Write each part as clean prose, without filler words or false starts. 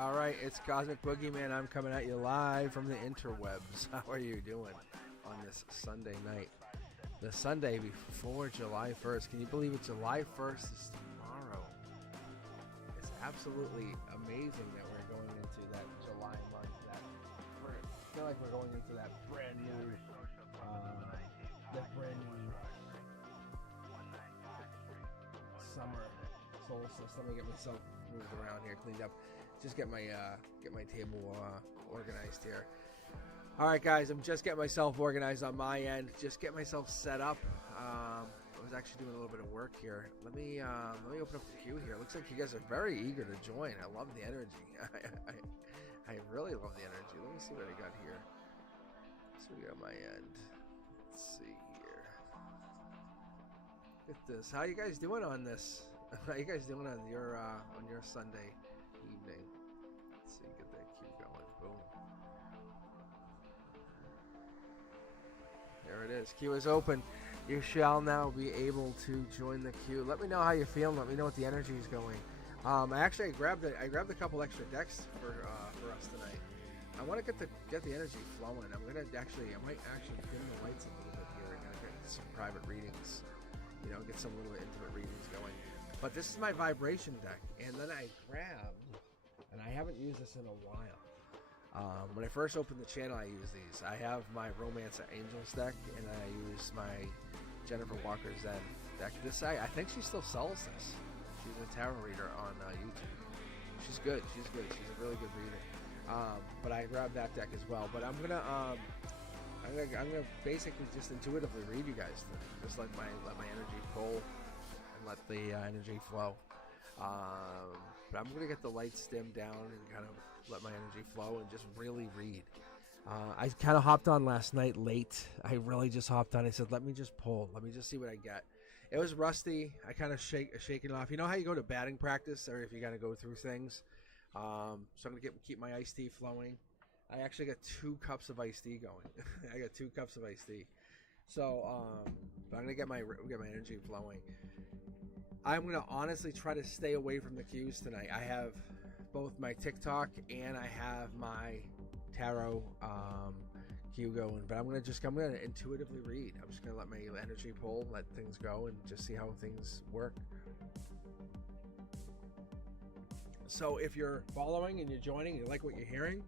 All right, it's Cosmic Boogeyman. I'm coming at you live from the interwebs. How are you doing on this Sunday night? The Sunday before July 1st. Can you believe it? July 1st is tomorrow. It's absolutely amazing that we're going into that July month. I feel like we're going into that brand new summer solstice. Let me get myself moved around here, cleaned up. Just get my table organized here. All right, guys, I'm just getting myself organized on my end. Just get myself set up. I was actually doing a little bit of work here. Let me open up the queue here. Looks like you guys are very eager to join. I love the energy. I really love the energy. Let me see what I got here. So we got my end. Let's see here. Look at this. How you guys doing on this? How you guys doing on your Sunday evening? Let's see, get that queue going. Boom. There it is. Queue is open. You shall now be able to join the queue. Let me know how you're feeling. Let me know what the energy is going. I grabbed a couple extra decks for us tonight. I want to get the energy flowing. I might actually dim the lights a little bit here and get some private readings. You know, get some little intimate readings going. But this is my vibration deck, and then I grabbed, and I haven't used this in a while. When I first opened the channel, I used these. I have my Romance of Angels deck, and then I use my Jennifer Walker Zen deck. I think she still sells this. She's a tarot reader on YouTube. She's good. She's a really good reader. But I grabbed that deck as well. But I'm gonna basically just intuitively read you guys. Just let my energy pull and let the energy flow. But I'm gonna get the lights dimmed down and kind of let my energy flow and just really read. I kind of hopped on last night late. I really just hopped on. I said, let me just pull. Let me just see what I get. It was rusty. I kind of shaking it off. You know how you go to batting practice, or if you got to go through things. So I'm gonna keep my iced tea flowing. I actually got 2 cups of iced tea going. I got 2 cups of iced tea. So but I'm gonna get my energy flowing. I'm gonna honestly try to stay away from the cues tonight. I have both my TikTok and I have my tarot cue going, but I'm gonna intuitively read. I'm just gonna let my energy pull, let things go, and just see how things work. So if you're following and you're joining, you like what you're hearing,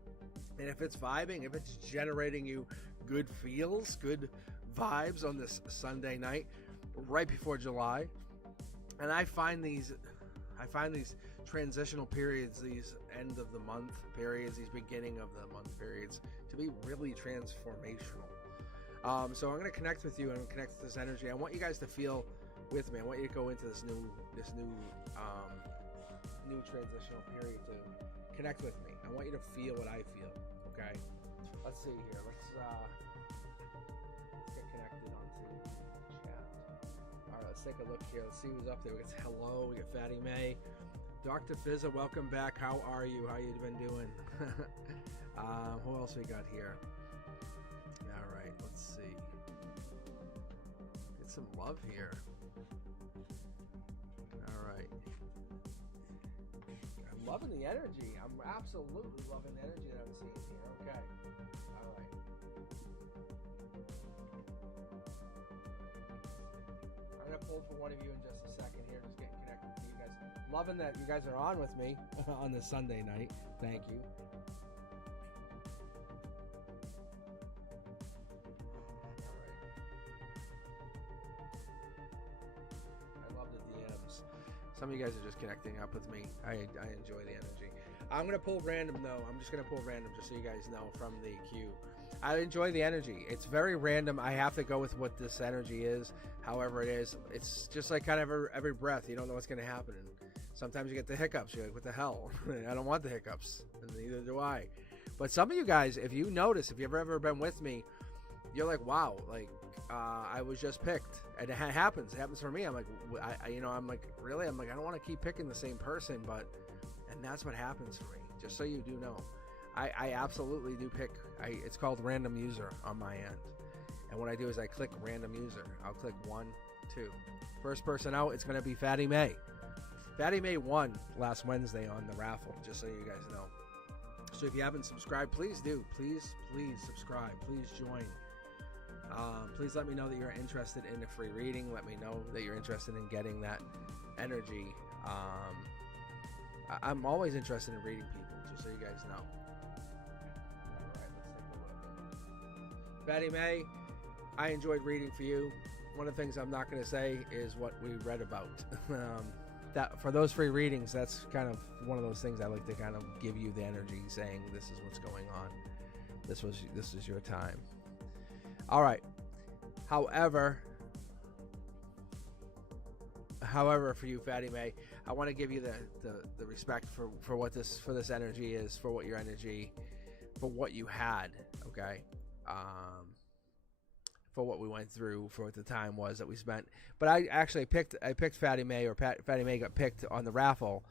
and if it's vibing, if it's generating you good feels, good vibes on this Sunday night right before July. And I find these transitional periods, these end of the month periods, these beginning of the month periods to be really transformational. So I'm going to connect with you and connect with this energy. I want you guys to feel with me. I want you to go into this new transitional period to connect with me. I want you to feel what I feel. Okay. Let's see here. Let's get connected onto chat. All right, let's take a look here. Let's see who's up there. We got hello. We got Fatty May, Dr. Fizza. Welcome back. How are you? How you been doing? Who else we got here? All right, let's see. Get some love here. All right. I'm loving the energy. I'm absolutely loving the energy that I'm seeing here. Okay. All right. I'm going to pull for one of you in just a second here. Just getting connected to you guys. Loving that you guys are on with me on this Sunday night. Thank you. Some of you guys are just connecting up with me. I enjoy the energy. I'm going to pull random, though. I'm just going to pull random just so you guys know from the queue. I enjoy the energy. It's very random. I have to go with what this energy is, however it is. It's just like kind of every breath. You don't know what's going to happen. And sometimes you get the hiccups. You're like, what the hell? I don't want the hiccups. And neither do I. But some of you guys, if you notice, if you've ever been with me, you're like, wow, like, I was just picked, and it happens. It happens for me. I'm like, I'm like, really? I'm like, I don't want to keep picking the same person, and that's what happens for me. Just so you do know, I absolutely do pick. It's called random user on my end, and what I do is I click random user. I'll click 1, 2. First person out, it's going to be Fatty May. Fatty May won last Wednesday on the raffle. Just so you guys know. So if you haven't subscribed, please do. Please subscribe. Please join. Please let me know that you're interested in a free reading. Let me know that you're interested in getting that energy. I'm always interested in reading people, just so you guys know. All right, let's take a look. Fatty May, I enjoyed reading for you. One of the things I'm not going to say is what we read about. That for those free readings, that's kind of one of those things I like to kind of give you the energy, saying this is what's going on. This is your time. All right. However, for you, Fatty May, I want to give you the respect for what this energy is, for what your energy, for what you had. Okay. For what we went through, for what the time was that we spent. But I actually picked Fatty May, or Fatty May got picked on the raffle.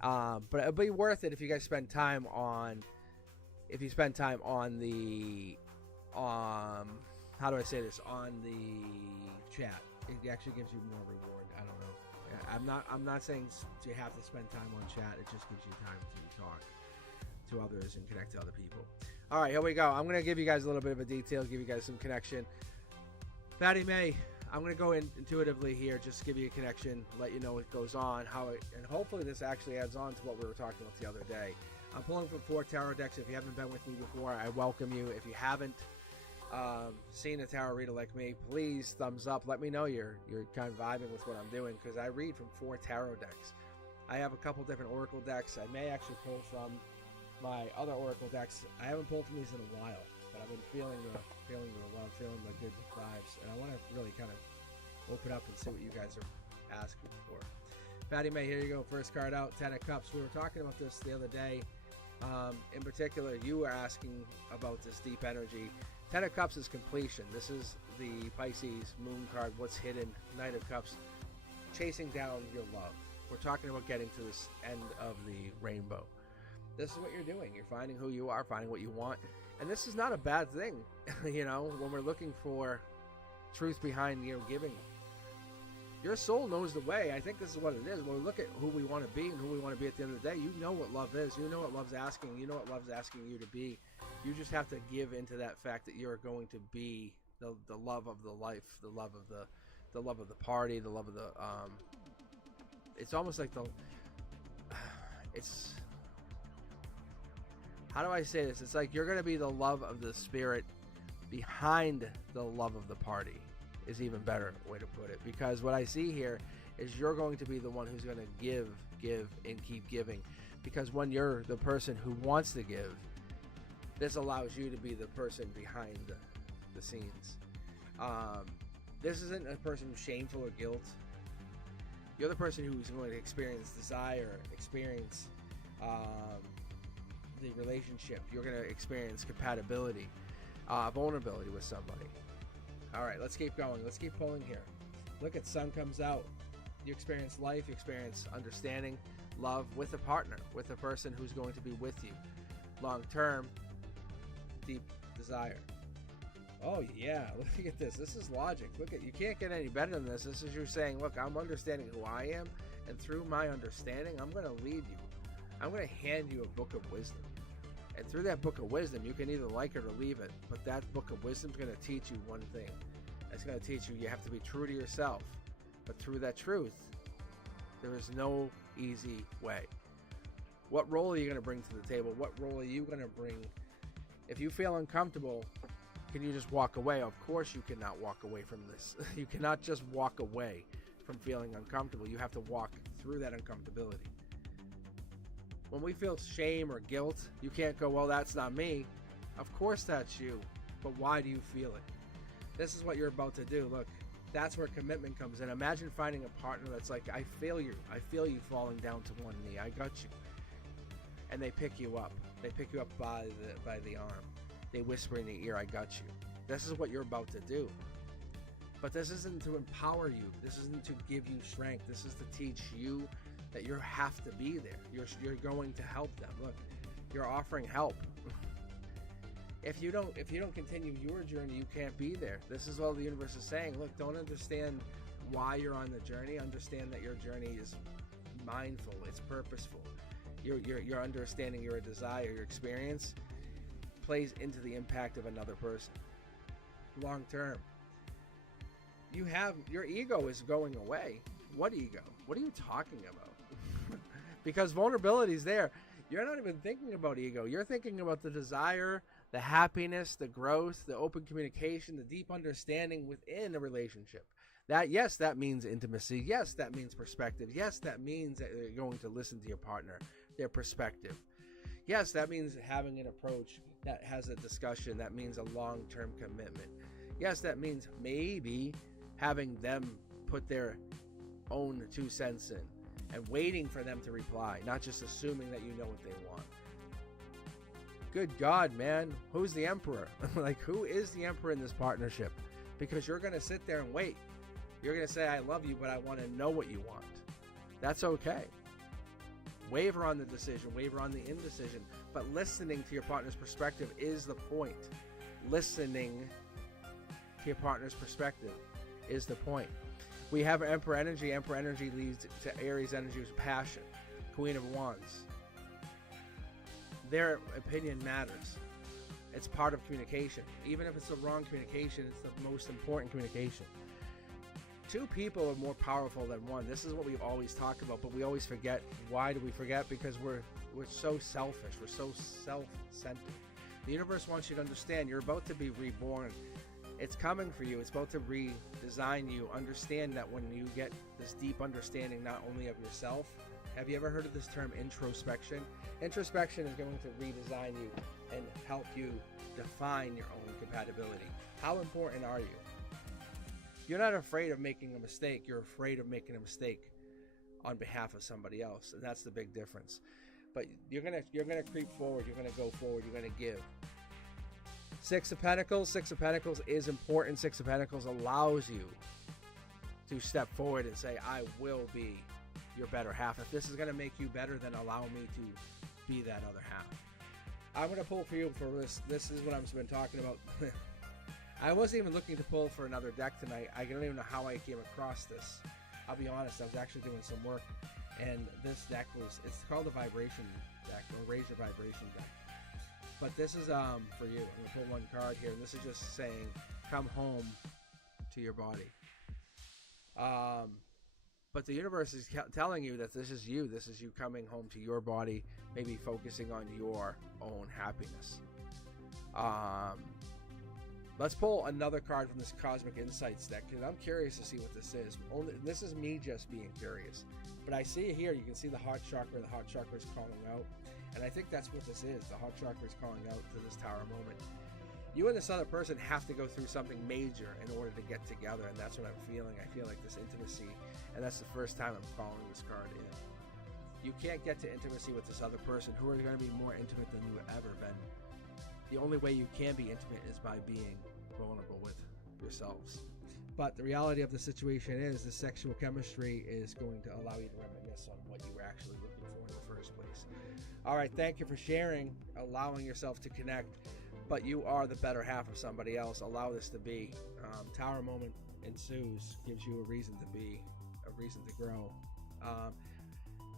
But it'll be worth it if you guys spend time on the how do I say this, on the chat. It actually gives you more reward. I don't know. I'm not saying you have to spend time on chat. It just gives you time to talk to others and connect to other people. All right, here we go. I'm going to give you guys a little bit of a detail, give you guys some connection. Fatty May, I'm going to go in intuitively here, just give you a connection, let you know what goes on, and hopefully this actually adds on to what we were talking about the other day. I'm pulling from 4 tarot decks. If you haven't been with me before, I welcome you. If you haven't seen a tarot reader like me, please thumbs up. Let me know you're kind of vibing with what I'm doing, because I read from 4 tarot decks. I have a couple different oracle decks. I may actually pull from my other oracle decks. I haven't pulled from these in a while, but I've been feeling the love, feeling the good vibes, and I want to really kind of open up and see what you guys are asking for. Fatty May, here you go. First card out, 10 of Cups. We were talking about this the other day. In particular, you were asking about this deep energy. 10 of Cups is completion. This is the Pisces moon card, what's hidden. Knight of Cups, chasing down your love. We're talking about getting to this end of the rainbow. This is what you're doing. You're finding who you are, finding what you want. And this is not a bad thing, when we're looking for truth behind, giving. Your soul knows the way. I think this is what it is. When we look at who we want to be and who we want to be at the end of the day, you know what love is. You know what love's asking. You know what love's asking you to be. You just have to give into that fact that you're going to be the love of the life, the love of the party, the love of the it's almost like it's, how do I say this? It's like you're going to be the love of the spirit behind the love of the party, is even better way to put it. Because what I see here is you're going to be the one who's going to give, and keep giving. Because when you're the person who wants to give, this allows you to be the person behind the scenes. This isn't a person who's shameful or guilt. You're the person who's going to experience desire, experience the relationship. You're going to experience compatibility, vulnerability with somebody. All right, let's keep going. Let's keep pulling here. Look at Sun comes out. You experience life, you experience understanding, love with a partner, with a person who's going to be with you long term, deep desire. Oh yeah, look at this. This is logic. Look at, you can't get any better than this. This is you saying, look, I'm understanding who I am, and through my understanding, I'm going to lead you. I'm going to hand you a book of wisdom. And through that book of wisdom, you can either like it or leave it. But that book of wisdom is going to teach you one thing. It's going to teach you have to be true to yourself. But through that truth, there is no easy way. What role are you going to bring to the table? What role are you going to bring? If you feel uncomfortable, can you just walk away? Of course you cannot walk away from this. You cannot just walk away from feeling uncomfortable. You have to walk through that uncomfortability. When we feel shame or guilt, you can't go, well, that's not me. Of course that's you, but why do you feel it? This is what you're about to do. Look, that's where commitment comes in. Imagine finding a partner that's like, I feel you. I feel you falling down to one knee. I got you. And they pick you up. They pick you up by the arm. They whisper in the ear, I got you. This is what you're about to do. But this isn't to empower you. This isn't to give you strength. This is to teach you that you have to be there. You're going to help them. Look, you're offering help. If you don't continue your journey, you can't be there. This is all the universe is saying. Look, don't understand why you're on the journey. Understand that your journey is mindful, it's purposeful. Your understanding, your desire, your experience plays into the impact of another person. Long term. Your ego is going away. What ego? What are you talking about? Because vulnerability is there. You're not even thinking about ego. You're thinking about the desire, the happiness, the growth, the open communication, the deep understanding within a relationship. That means intimacy. Yes, that means perspective. Yes, that means that you're going to listen to your partner, their perspective. Yes, that means having an approach that has a discussion. That means a long-term commitment. Yes, that means maybe having them put their own 2 cents in and waiting for them to reply, not just assuming that you know what they want. Good God, man. Who's the emperor? Like, who is the emperor in this partnership? Because you're going to sit there and wait. You're going to say, I love you, but I want to know what you want. That's okay. Waver on the decision, waver on the indecision, but listening to your partner's perspective is the point. Listening to your partner's perspective is the point. We have Emperor energy. Emperor energy leads to Aries energy, which is passion. Queen of Wands. Their opinion matters. It's part of communication. Even if it's the wrong communication, it's the most important communication. 2 people are more powerful than 1. This is what we've always talked about, but we always forget. Why do we forget? Because we're so selfish. We're so self-centered. The universe wants you to understand you're about to be reborn. It's coming for you. It's about to redesign you. Understand that when you get this deep understanding not only of yourself. Have you ever heard of this term introspection? Introspection is going to redesign you and help you define your own compatibility. How important are you? You're not afraid of making a mistake. You're afraid of making a mistake on behalf of somebody else, and that's the big difference. But you're gonna creep forward. You're gonna go forward. You're gonna give. 6 of Pentacles. 6 of Pentacles is important. 6 of Pentacles allows you to step forward and say, I will be your better half. If this is going to make you better, then allow me to be that other half. I'm going to pull for you for this. This is what I've been talking about. I wasn't even looking to pull for another deck tonight. I don't even know how I came across this. I'll be honest, I was actually doing some work, and this deck it's called the Vibration deck, or Raise Your Vibration deck. But this is for you. I'm going to pull one card here, and this is just saying, come home to your body. But the universe is telling you that this is you. This is you coming home to your body, maybe focusing on your own happiness. Let's pull another card from this Cosmic Insights deck, because I'm curious to see what this is. This is me just being curious. But I see here, you can see the heart chakra. The heart chakra is calling out. And I think that's what this is. The heart chakra is calling out to this Tower moment. You and this other person have to go through something major in order to get together, and that's what I'm feeling. I feel like this intimacy, and that's the first time I'm calling this card in. You can't get to intimacy with this other person who are going to be more intimate than you've ever been. The only way you can be intimate is by being vulnerable with yourselves. But the reality of the situation is the sexual chemistry is going to allow you to reminisce on what you were actually looking for in the first place. All right, thank you for sharing, allowing yourself to connect. But you are the better half of somebody else. Allow this to be. Tower moment ensues, gives you a reason to be, a reason to grow.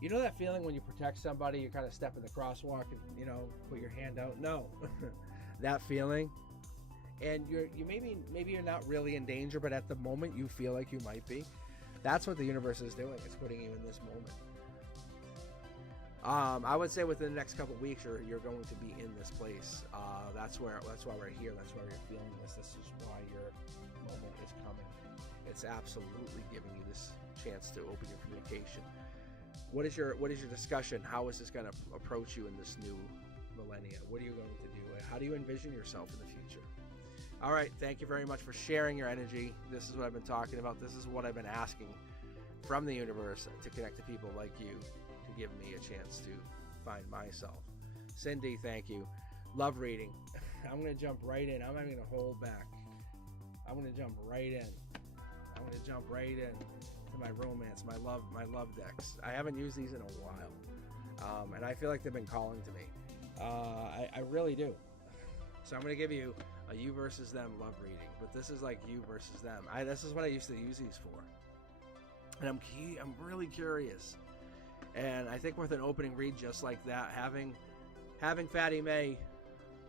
You know that feeling when you protect somebody, you kind of step in the crosswalk and, put your hand out? No. That feeling. And you maybe you're not really in danger, but at the moment you feel like you might be. That's what the universe is doing. It's putting you in this moment. I would say within the next couple of weeks, you're going to be in this place. That's why we're here. That's why we're feeling this. This is why your moment is coming. It's absolutely giving you this chance to open your communication. What is your discussion? How is this going to approach you in this new millennia? What are you going to do? How do you envision yourself in the future? All right. Thank you very much for sharing your energy. This is what I've been talking about. This is what I've been asking from the universe to connect to people like you, to give me a chance to find myself. Cindy, thank you. Love reading. I'm going to jump right in. I'm not going to hold back. I'm going to jump right in. I'm going to jump right in to my romance, my love decks. I haven't used these in a while. And I feel like they've been calling to me. I really do. So I'm going to give you a you versus them love reading. But this is like you versus them. This is what I used to use these for. And I'm really curious. And I think with an opening read just like that, having Fatty May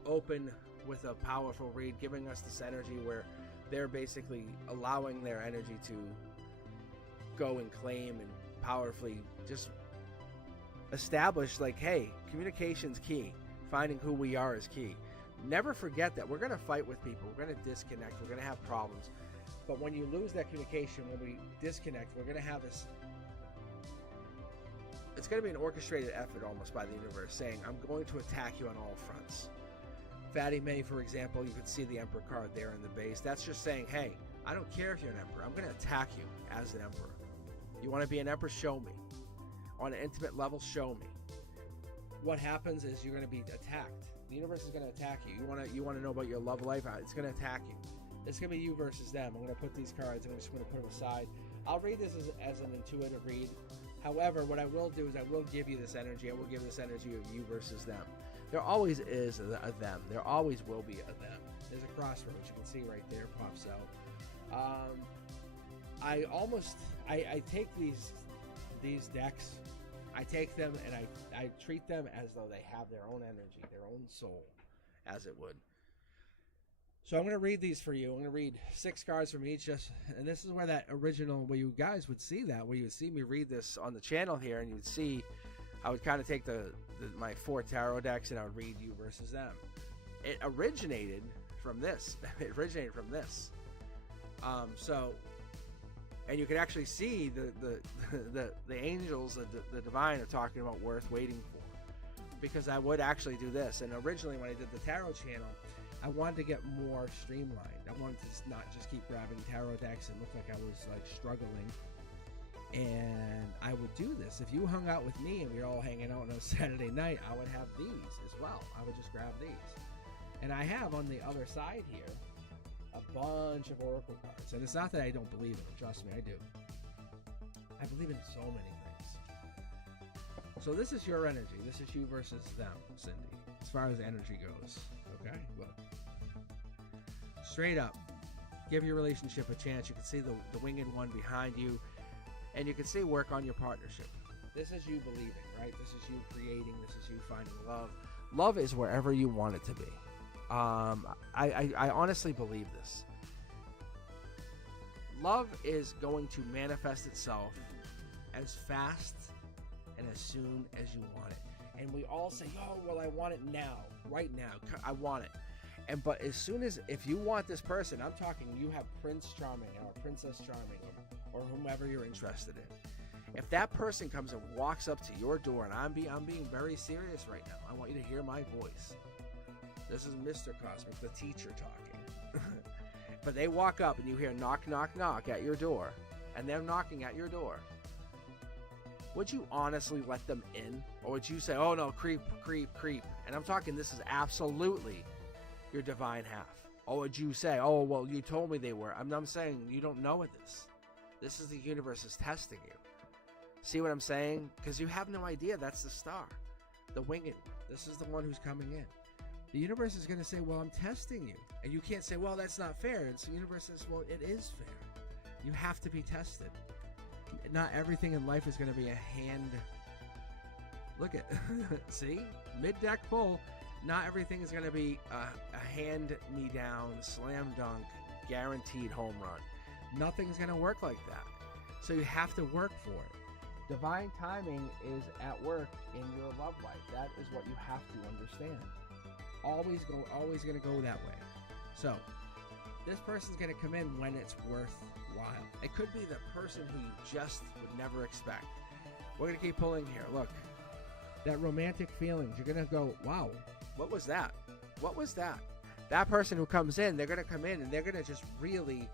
open with a powerful read, giving us this energy where they're basically allowing their energy to go and claim and powerfully just establish, like, hey, communication's key. Finding who we are is key. Never forget that we're going to fight with people. We're going to disconnect. We're going to have problems. But when you lose that communication, when we disconnect, we're going to have this. It's going to be an orchestrated effort almost by the universe saying, I'm going to attack you on all fronts. Fatty May, for example, you can see the Emperor card there in the base. That's just saying, hey, I don't care if you're an Emperor. I'm going to attack you as an Emperor. You want to be an Emperor? Show me. On an intimate level, show me. What happens is you're going to be attacked. The universe is going to attack you. You want to know about your love life? It's going to attack you. It's going to be you versus them. I'm going to put these cards. I'm just going to put them aside. I'll read this as an intuitive read. However, what I will do is I will give you this energy. I will give this energy of you versus them. There always is a them. There always will be a them. There's a crossroads. You can see right there pops out. I take these decks. I take them and I treat them as though they have their own energy, their own soul, as it would. So I'm going to read these for you. I'm going to read 6 cards from each, and this is where that original, where you guys would see that, where you would see me read this on the channel here, and you'd see, I would kind of take my 4 tarot decks, and I would read you versus them. It originated from this. So, and you can actually see the angels, the divine, are talking about worth waiting for, because I would actually do this. And originally, when I did the tarot channel, I wanted to get more streamlined. I wanted to not just keep grabbing tarot decks and look like I was like struggling. And I would do this. If you hung out with me and we were all hanging out on a Saturday night, I would have these as well. I would just grab these. And I have on the other side here a bunch of oracle cards. And it's not that I don't believe in it. Trust me, I do. I believe in so many things. So this is your energy. This is you versus them, Cindy, as far as energy goes. Okay, look. Straight up, give your relationship a chance. You can see the winged one behind you, and you can see work on your partnership. This is you believing, right? This is you creating. This is you finding love. Love is wherever you want it to be. I honestly believe this. Love is going to manifest itself as fast and as soon as you want it. And we all say, oh, well, I want it now, right now. I want it. But as soon as, if you want this person, I'm talking, you have Prince Charming or Princess Charming or whomever you're interested in. If that person comes and walks up to your door, and I'm being very serious right now. I want you to hear my voice. This is Mr. Cosmic, the teacher, talking. But they walk up and you hear knock, knock, knock at your door, and they're knocking at your door. Would you honestly let them in? Or would you say, oh no, creep, creep, creep? And I'm talking, this is absolutely your divine half. Or would you say, oh, well, you told me they were. I'm saying you don't know it this. This is the universe is testing you. See what I'm saying? Because you have no idea. That's the star. The winged one. This is the one who's coming in. The universe is going to say, well, I'm testing you. And you can't say, well, that's not fair. The universe says, well, it is fair. You have to be tested. Not everything in life is going to be a hand. Look at, see? Mid-deck pull. Not everything is going to be a hand-me-down, slam dunk, guaranteed home run. Nothing's going to work like that. So you have to work for it. Divine timing is at work in your love life. That is what you have to understand. Always going to go that way. So this person's going to come in when it's worthwhile. It could be the person who you just would never expect. We're going to keep pulling here. Look, that romantic feelings. You're going to go, wow, what was that? What was that? That person who comes in, they're going to come in and they're going to just really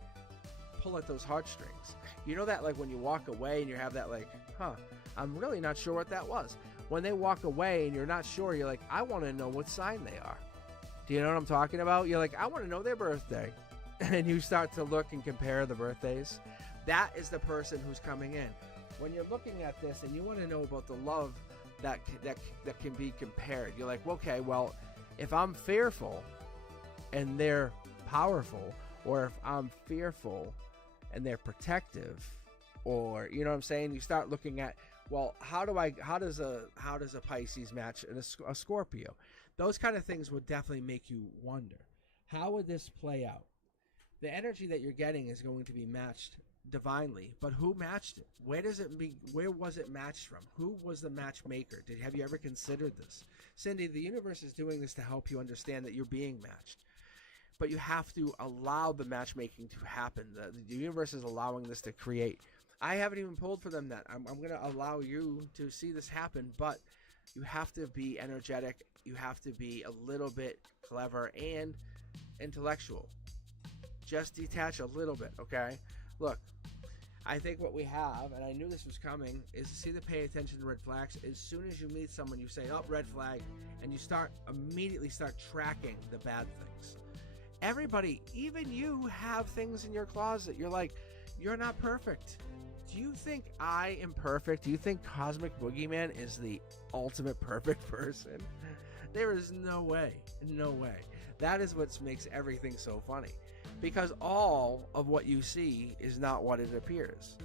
pull at those heartstrings. You know that, like when you walk away and you have that like, I'm really not sure what that was. When they walk away and you're not sure, you're like, I want to know what sign they are. Do you know what I'm talking about? You're like, I want to know their birthday. And you start to look and compare the birthdays. That is the person who's coming in. When you're looking at this and you want to know about the love that can be compared, you're like, okay, well, if I'm fearful and they're powerful, or if I'm fearful and they're protective, or, you know what I'm saying? You start looking at, Well, how does a Pisces match a Scorpio? Those kind of things would definitely make you wonder, how would this play out? The energy that you're getting is going to be matched divinely, but who matched it? Where was it matched from? Who was the matchmaker? Have you ever considered this? Cindy, the universe is doing this to help you understand that you're being matched. But you have to allow the matchmaking to happen. The universe is allowing this to create. I haven't even pulled for them that. I'm going to allow you to see this happen, but you have to be energetic. You have to be a little bit clever and intellectual. Just detach a little bit, okay? Look, I think what we have, and I knew this was coming, is to pay attention to red flags. As soon as you meet someone, you say, oh, red flag, and you immediately start tracking the bad things. Everybody, even you, have things in your closet. You're like, you're not perfect. Do you think I am perfect? Do you think Cosmic Boogeyman is the ultimate perfect person? There is no way. No way. That is what makes everything so funny. Because all of what you see is not what it appears.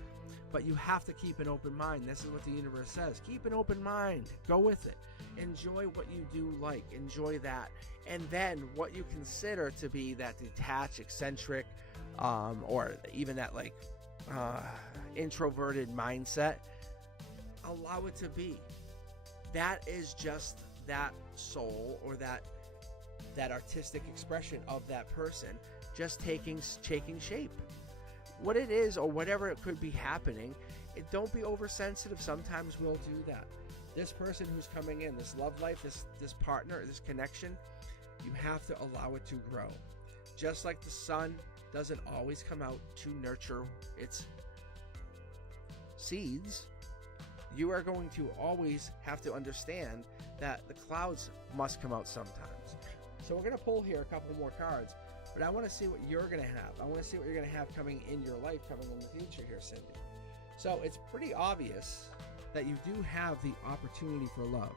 But you have to keep an open mind. This is what the universe says. Keep an open mind. Go with it. Enjoy what you do like. Enjoy that. And then what you consider to be that detached, eccentric, or even that introverted mindset, allow it to be. That is just that soul or that artistic expression of that person just taking shape. What it is or whatever it could be happening, don't be oversensitive. Sometimes we'll do that. This person who's coming in, this love life, this partner, this connection, you have to allow it to grow. Just like the sun doesn't always come out to nurture its seeds, you are going to always have to understand that the clouds must come out sometimes. So we're going to pull here a couple more cards, but I want to see what you're going to have. I want to see what you're going to have coming in your life, coming in the future here, Cindy. So it's pretty obvious that you do have the opportunity for love.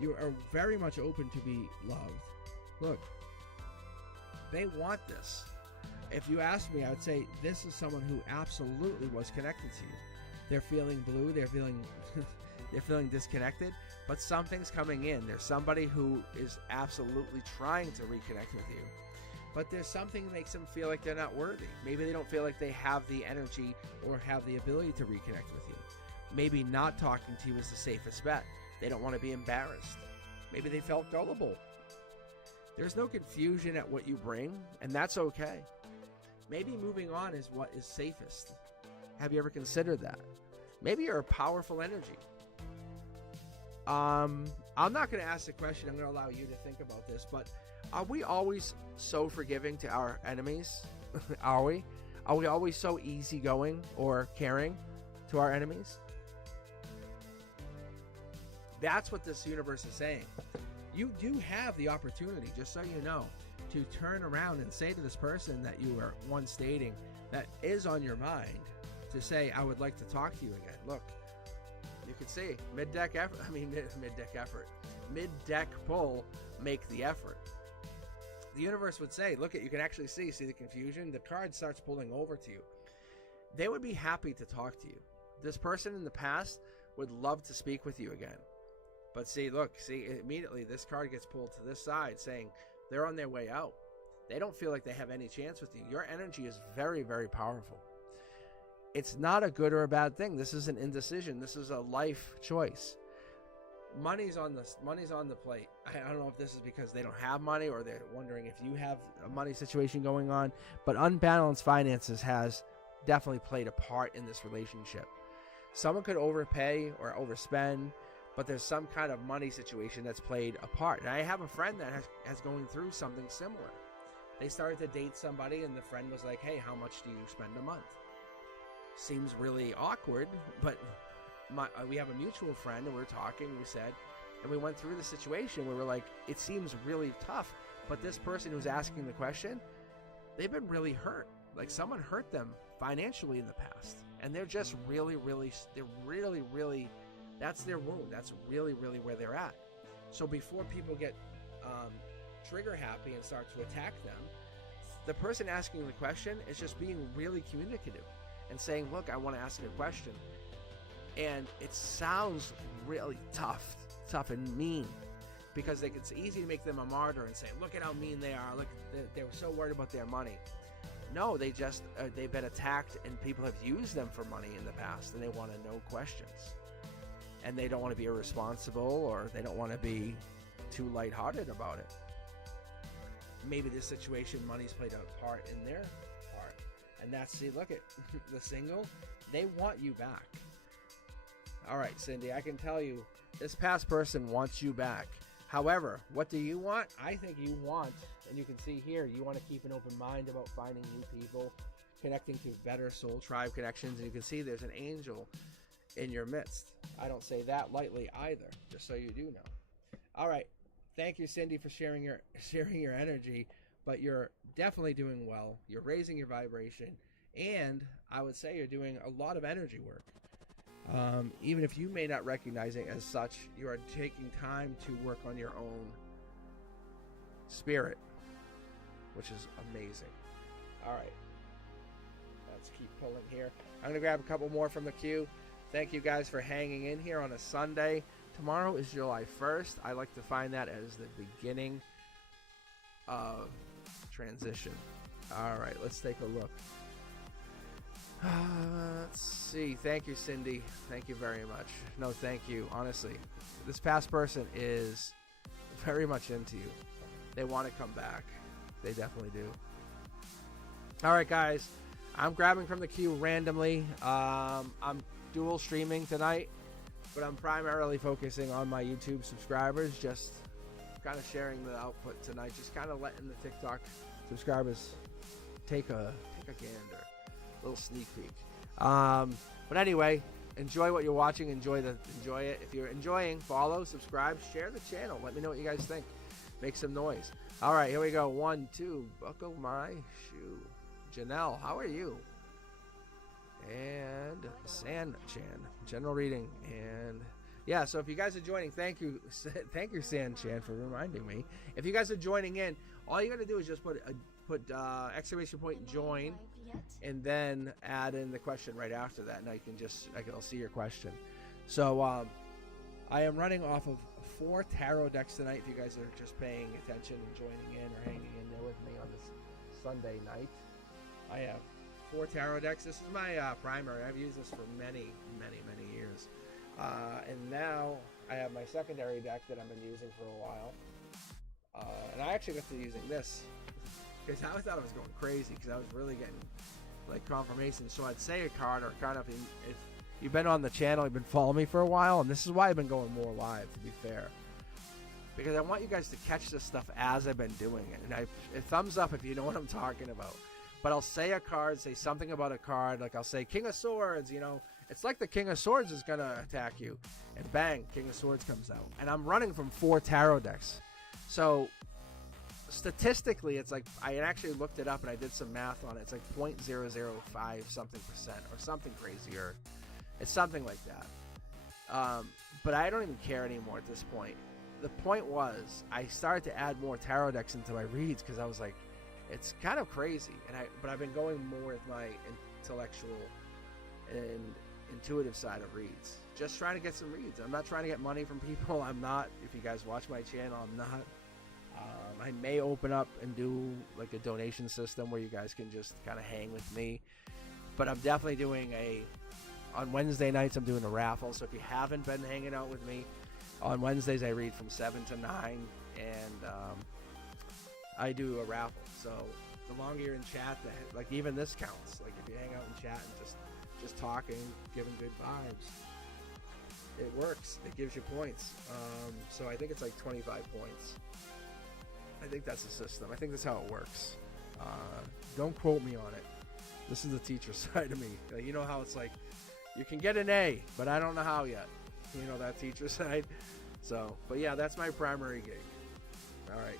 You are very much open to be loved. Look, they want this. If you ask me, I would say this is someone who absolutely was connected to you. They're feeling blue. They're feeling disconnected, but something's coming in. There's somebody who is absolutely trying to reconnect with you, but there's something that makes them feel like they're not worthy. Maybe they don't feel like they have the energy or have the ability to reconnect with you. Maybe not talking to you is the safest bet. They don't want to be embarrassed. Maybe they felt gullible. There's no confusion at what you bring, and that's okay. Maybe moving on is what is safest. Have you ever considered that? Maybe you're a powerful energy. I'm not going to ask the question. I'm going to allow you to think about this, but are we always so forgiving to our enemies? Are we? Are we always so easygoing or caring to our enemies? That's what this universe is saying. You do have the opportunity, just so you know, to turn around and say to this person that you were once dating that is on your mind, to say, I would like to talk to you again. Look, you can see mid-deck pull, make the effort. The universe would say, look, you can actually see the confusion. The card starts pulling over to you. They would be happy to talk to you. This person in the past would love to speak with you again. But immediately this card gets pulled to this side saying they're on their way out. They don't feel like they have any chance with you. Your energy is very, very powerful. It's not a good or a bad thing. This is an indecision. This is a life choice. Money's on the plate. I don't know if this is because they don't have money or they're wondering if you have a money situation going on, but unbalanced finances has definitely played a part in this relationship. Someone could overpay or overspend, but there's some kind of money situation that's played a part. And I have a friend that has going through something similar. They started to date somebody and the friend was like, hey, how much do you spend a month? Seems really awkward, but we have a mutual friend and we're talking, and we went through the situation where we're like, it seems really tough, but this person who's asking the question, they've been really hurt. Like someone hurt them financially in the past, and they're just really, that's their wound. That's really, really where they're at. So before people get trigger happy and start to attack them, the person asking the question is just being really communicative and saying, look, I want to ask you a question. And it sounds really tough and mean, because it's easy to make them a martyr and say, look at how mean they are. Look, they were so worried about their money. No, they just they've been attacked, and people have used them for money in the past, and they want to know questions, and they don't want to be irresponsible, or they don't want to be too lighthearted about it. Maybe this situation, money's played a part in their part, and that's, see, look at the single. They want you back. All right, Cindy, I can tell you, this past person wants you back. However, what do you want? I think you want, and you can see here, you want to keep an open mind about finding new people, connecting to better soul tribe connections, and you can see there's an angel in your midst. I don't say that lightly either, just so you do know. All right, thank you, Cindy, for sharing your energy, but you're definitely doing well. You're raising your vibration, and I would say you're doing a lot of energy work. Even if you may not recognize it as such, you are taking time to work on your own spirit, which is amazing. All right, let's keep pulling here. I'm going to grab a couple more from the queue. Thank you guys for hanging in here on a Sunday. Tomorrow is July 1st. I like to find that as the beginning of transition. All right, let's take a look. Let's see. Thank you, Cindy. Thank you very much. No, thank you. Honestly, this past person is very much into you. They want to come back. They definitely do. All right, guys. I'm grabbing from the queue randomly. I'm dual streaming tonight, but I'm primarily focusing on my YouTube subscribers. Just kind of sharing the output tonight. Just kind of letting the TikTok subscribers take a gander. Little sneak peek. But anyway, enjoy what you're watching. Enjoy it. If you're enjoying, follow, subscribe, share the channel. Let me know what you guys think. Make some noise. All right, here we go. 1, 2. Buckle my shoe. Janelle, how are you? And San Chan, general reading. And yeah, so if you guys are joining, thank you, San Chan, for reminding me. If you guys are joining in, all you got to do is just put exclamation point join, and then add in the question right after that, and I'll see your question. So I am running off of 4 tarot decks tonight. If you guys are just paying attention and joining in or hanging in there with me on this Sunday night, I have 4 tarot decks. This is my primary. I've used this for many years, and now I have my secondary deck that I've been using for a while, and I actually got to using this because I thought I was going crazy, because I was really getting like confirmation. So I'd say a card, or kind of, if you've been on the channel, you've been following me for a while, and this is why I've been going more live, to be fair, because I want you guys to catch this stuff as I've been doing it. And a thumbs up if you know what I'm talking about. But I'll say a card, say something about a card, like I'll say King of Swords, it's like the King of Swords is gonna attack you, and bang, King of Swords comes out. And I'm running from 4 tarot decks, so statistically, it's like, I actually looked it up and I did some math on it. It's like 0.005 something percent, or something crazier. It's something like that. But I don't even care anymore at this point. The point was, I started to add more tarot decks into my reads, because I was like, it's kind of crazy. But I've been going more with my intellectual and intuitive side of reads. Just trying to get some reads. I'm not trying to get money from people. I'm not. If you guys watch my channel, I'm not. I may open up and do like a donation system where you guys can just kind of hang with me. But I'm definitely doing on Wednesday nights, I'm doing a raffle. So if you haven't been hanging out with me, on Wednesdays I read from 7 to 9, and I do a raffle. So the longer you're in chat, like even this counts. Like if you hang out in chat and just talking, giving good vibes, it works. It gives you points. So I think it's like 25 points. I think that's the system. I think that's how it works. Don't quote me on it. This is the teacher side of me. You know how it's like, you can get an A, but I don't know how yet. You know, that teacher side. So, but yeah, that's my primary gig. All right.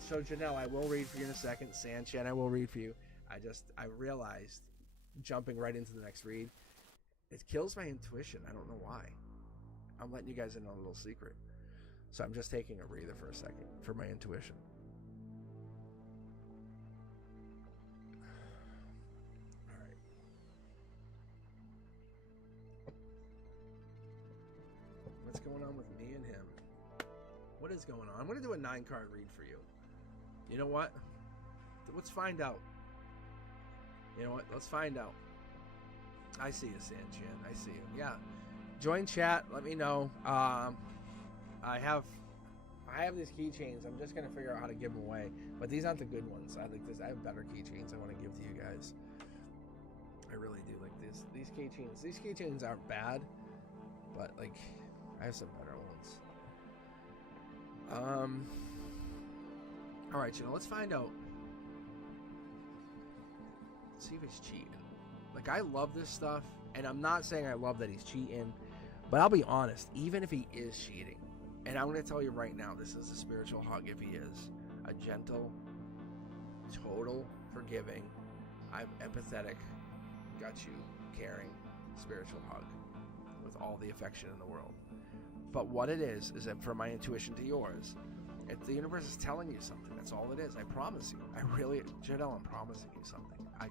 So Janelle, I will read for you in a second. Sanchan, I will read for you. I realized, jumping right into the next read, it kills my intuition. I don't know why. I'm letting you guys in on a little secret. So I'm just taking a breather for a second for my intuition. All right. going on with me and him? What is going on? I'm going to do a 9-card read for you. You know what? Let's find out. You know what? Let's find out. I see you, Sanchin. I see you. Yeah. Join chat. Let me know. I have these keychains. I'm just going to figure out how to give them away. But these aren't the good ones. I have better keychains I want to give to you guys. I really do like this. These keychains. These keychains aren't bad, but like I have some better ones. All right, let's find out. Let's see if he's cheating. Like, I love this stuff, and I'm not saying I love that he's cheating, but I'll be honest. Even if he is cheating, and I'm going to tell you right now, this is a spiritual hug. If he is a gentle, total, forgiving, I'm empathetic, got you, caring, spiritual hug with all the affection in the world. But what it is that from my intuition to yours, the universe is telling you something. That's all it is. I promise you. Janelle, I'm promising you something. I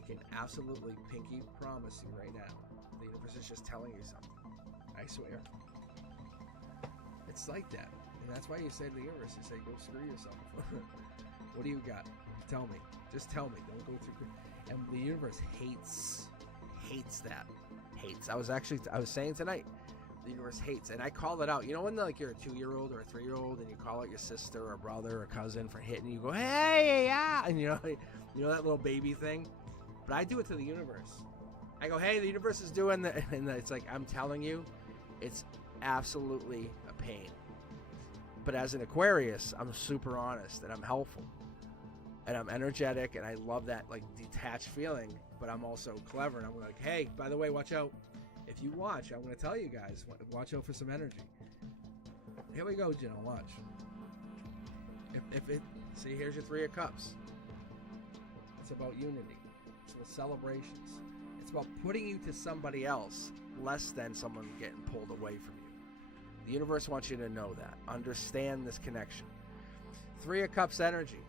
can absolutely pinky promise you right now. The universe is just telling you something. I swear. It's like that. And that's why you say to the universe, you say, go screw yourself. What do you got? Tell me. Just tell me. Don't go through. And the universe hates that. Hates. I was saying tonight, the universe hates, and I call it out. You know when you're a 2-year-old or a 3-year-old, and you call out your sister or brother or cousin for hitting you, go, hey, yeah, and you know that little baby thing. But I do it to the universe. I go, hey, the universe is doing that, and it's like, I'm telling you, it's absolutely a pain. But as an Aquarius, I'm super honest, and I'm helpful, and I'm energetic, and I love that like detached feeling. But I'm also clever, and I'm like, hey, by the way, watch out. If you watch, I'm going to tell you guys, watch out for some energy. Here we go, Janelle, watch. See, here's your 3 of Cups. It's about unity. It's about celebrations. It's about putting you to somebody else less than someone getting pulled away from you. The universe wants you to know that. Understand this connection. 3 of Cups energy.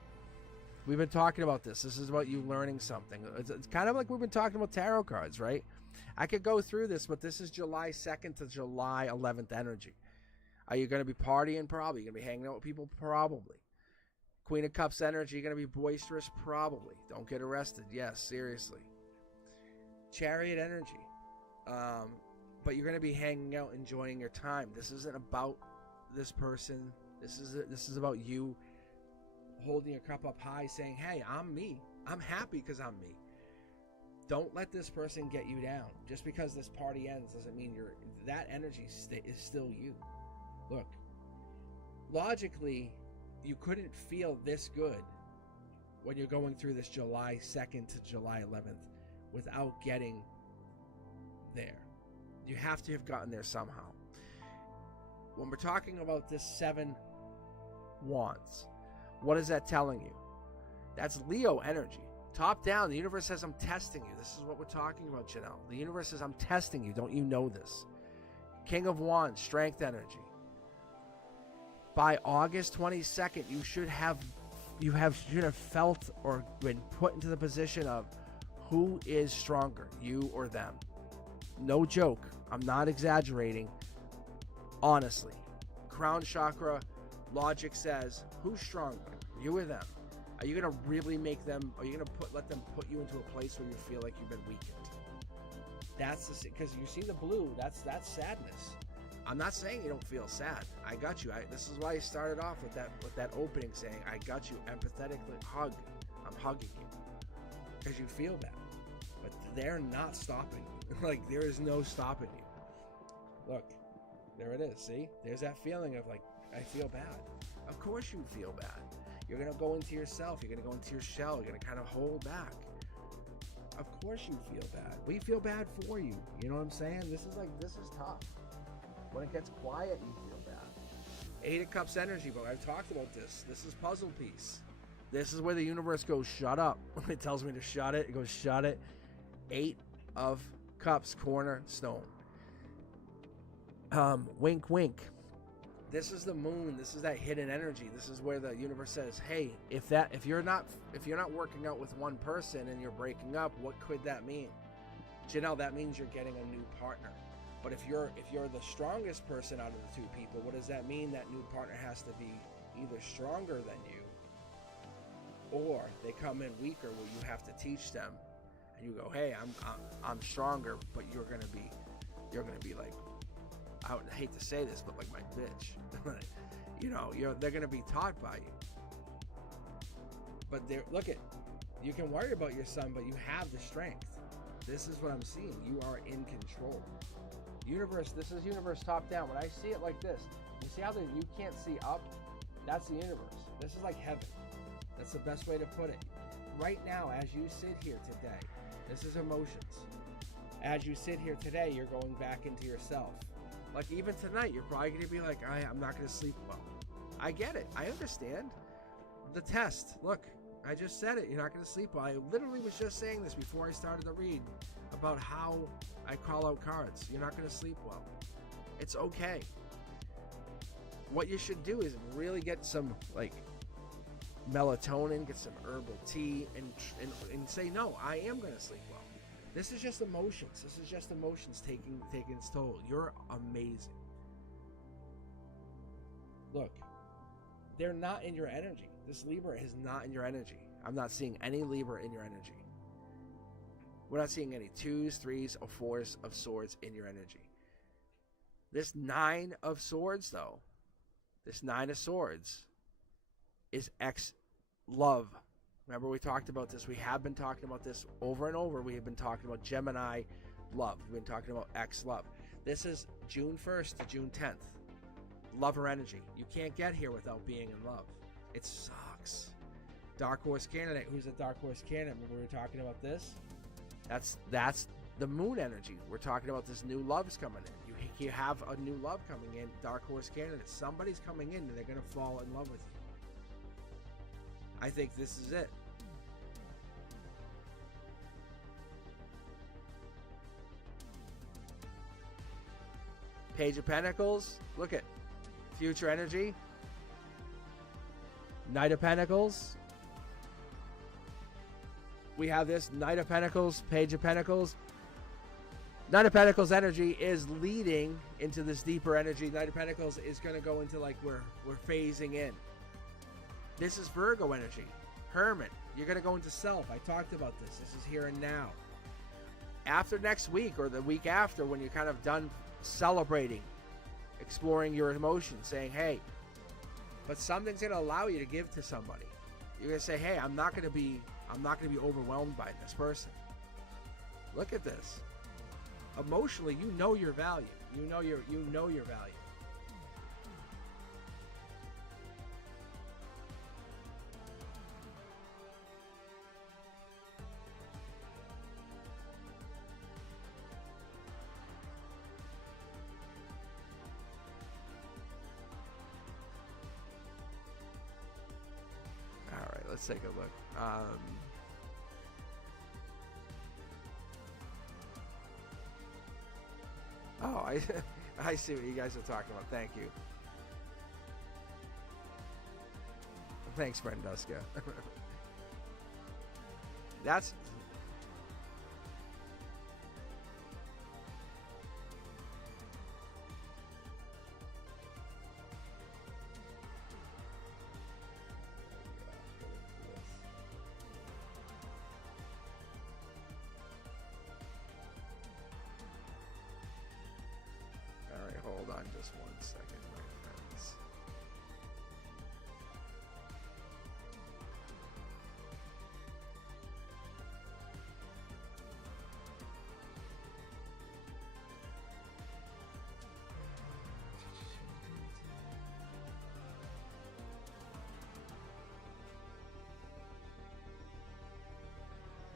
We've been talking about this. This is about you learning something. It's kind of like we've been talking about tarot cards, right? I could go through this, but this is July 2nd to July 11th energy. Are you going to be partying? Probably. You're going to be hanging out with people? Probably. Queen of Cups energy. You're going to be boisterous? Probably. Don't get arrested. Yes, seriously. Chariot energy. But you're going to be hanging out, enjoying your time. This isn't about this person. This is about you holding your cup up high, saying, hey, I'm me. I'm happy because I'm me. Don't let this person get you down. Just because this party ends doesn't mean that energy is still you. Look, logically, you couldn't feel this good when you're going through this July 2nd to July 11th without getting there. You have to have gotten there somehow. When we're talking about this 7 wands, what is that telling you? That's Leo energy. Top down, the universe says, I'm testing you. This is what we're talking about, Janelle. The universe says, I'm testing you. Don't you know this? King of Wands, strength energy. By August 22nd, you should have felt or been put into the position of who is stronger, you or them. No joke. I'm not exaggerating. Honestly. Crown chakra, logic says, who's stronger, you or them? Are you going to really make them, are you going to let them put you into a place where you feel like you've been weakened? That's because you see the blue, that's sadness. I'm not saying you don't feel sad. I got you. This is why I started off with that opening saying, I got you, empathetically hug. I'm hugging you. Because you feel that. But they're not stopping you. Like, there is no stopping you. Look, there it is. See? There's that feeling of like, I feel bad. Of course you feel bad. You're going to go into yourself. You're going to go into your shell. You're going to kind of hold back. Of course you feel bad. We feel bad for you. You know what I'm saying? This is tough. When it gets quiet, you feel bad. 8 of Cups energy, but I've talked about this. This is puzzle piece. This is where the universe goes, shut up. It tells me to shut it. It goes, shut it. 8 of Cups, cornerstone. Wink, wink. This is the moon. This is that hidden energy. This is where the universe says, hey, if you're not working out with one person and you're breaking up, what could that mean? Janelle, that means you're getting a new partner. But if you're the strongest person out of the two people, what does that mean? That new partner has to be either stronger than you, or they come in weaker where you have to teach them, and you go, hey, I'm stronger, but you're gonna be like, I would hate to say this, but like my bitch. You know, they're gonna be taught by you. But you can worry about your son, but you have the strength. This is what I'm seeing. You are in control. Universe, this is universe top down. When I see it like this, you see how you can't see up? That's the universe. This is like heaven. That's the best way to put it. Right now, as you sit here today, this is emotions. As you sit here today, you're going back into yourself. Like even tonight, you're probably going to be like, I'm not going to sleep well. I get it. I understand. The test. Look, I just said it. You're not going to sleep well. I literally was just saying this before I started to read about how I call out cards. You're not going to sleep well. It's okay. What you should do is really get some like melatonin, get some herbal tea, and say, no, I am going to sleep well. This is just emotions. This is just emotions taking its toll. You're amazing. Look, they're not in your energy. This Libra is not in your energy. I'm not seeing any Libra in your energy. We're not seeing any 2s, 3s, or 4s of swords in your energy. This 9 of swords, though, this 9 of swords is ex-love. Remember, we talked about this. We have been talking about this over and over. We have been talking about Gemini love. We've been talking about ex-love. This is June 1st to June 10th. Lover energy. You can't get here without being in love. It sucks. Dark horse candidate. Who's a dark horse candidate? Remember we were talking about this? That's the moon energy. We're talking about this new love's coming in. You have a new love coming in. Dark horse candidate. Somebody's coming in and they're going to fall in love with you. I think this is it. Page of Pentacles. Look at future energy. Knight of Pentacles. We have this Knight of Pentacles, Page of Pentacles. Knight of Pentacles energy is leading into this deeper energy. Knight of Pentacles is going to go into like we're phasing in. This is Virgo energy. Hermit. You're going to go into self. I talked about this. This is here and now. After next week or the week after, when you're kind of done celebrating, exploring your emotions, saying, hey, but something's going to allow you to give to somebody. You're going to say, hey, I'm not going to be overwhelmed by this person. Look at this. Emotionally, you know your value. You know your value. Let's take a look. I see what you guys are talking about. Thank you. Thanks, Brenduska. That's... Hold on just 1 second, my friends.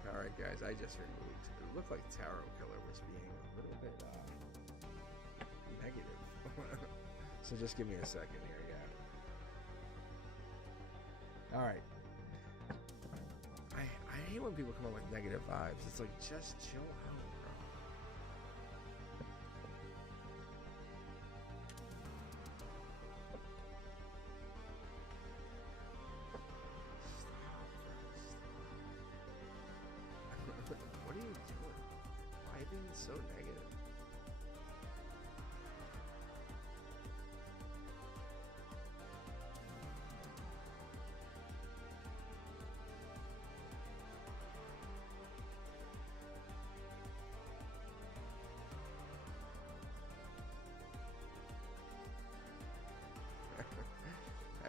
All right, guys, I just removed. It looked like Tarot Killer was being a little bit negative. So just give me a second here, yeah. Alright. I hate when people come up with negative vibes. It's like, just chill out, bro. Stop. What are you doing? Why are you being so negative?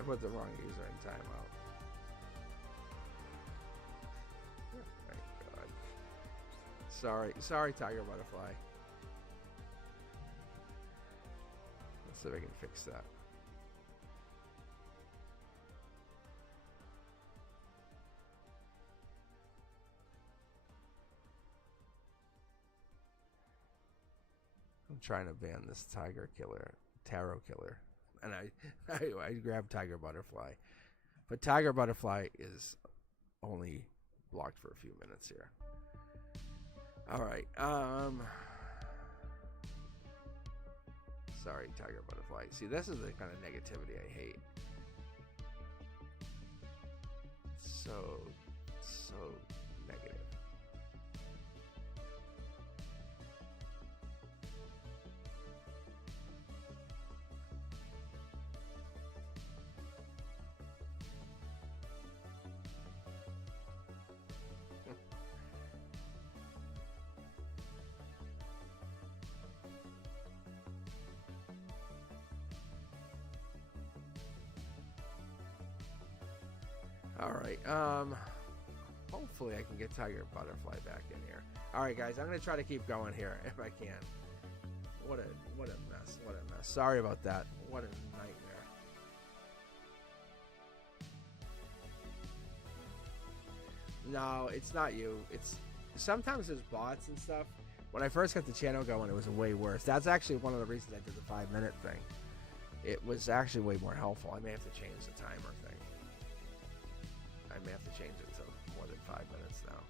put the wrong user in timeout. Oh my God. Sorry, Tiger Butterfly. Let's see if I can fix that. I'm trying to ban this tarot killer, and I grabbed Tiger Butterfly, but Tiger Butterfly is only blocked for a few minutes here. All right, sorry, Tiger Butterfly. See, this is the kind of negativity I hate. So negative. All right. Hopefully I can get Tiger Butterfly back in here. All right, guys. I'm gonna try to keep going here if I can. What a mess. What a mess. Sorry about that. What a nightmare. No, it's not you. It's sometimes there's bots and stuff. When I first got the channel going, it was way worse. That's actually one of the reasons I did the 5-minute thing. It was actually way more helpful. I may have to change the timer thing. I may have to change it to more than 5 minutes now.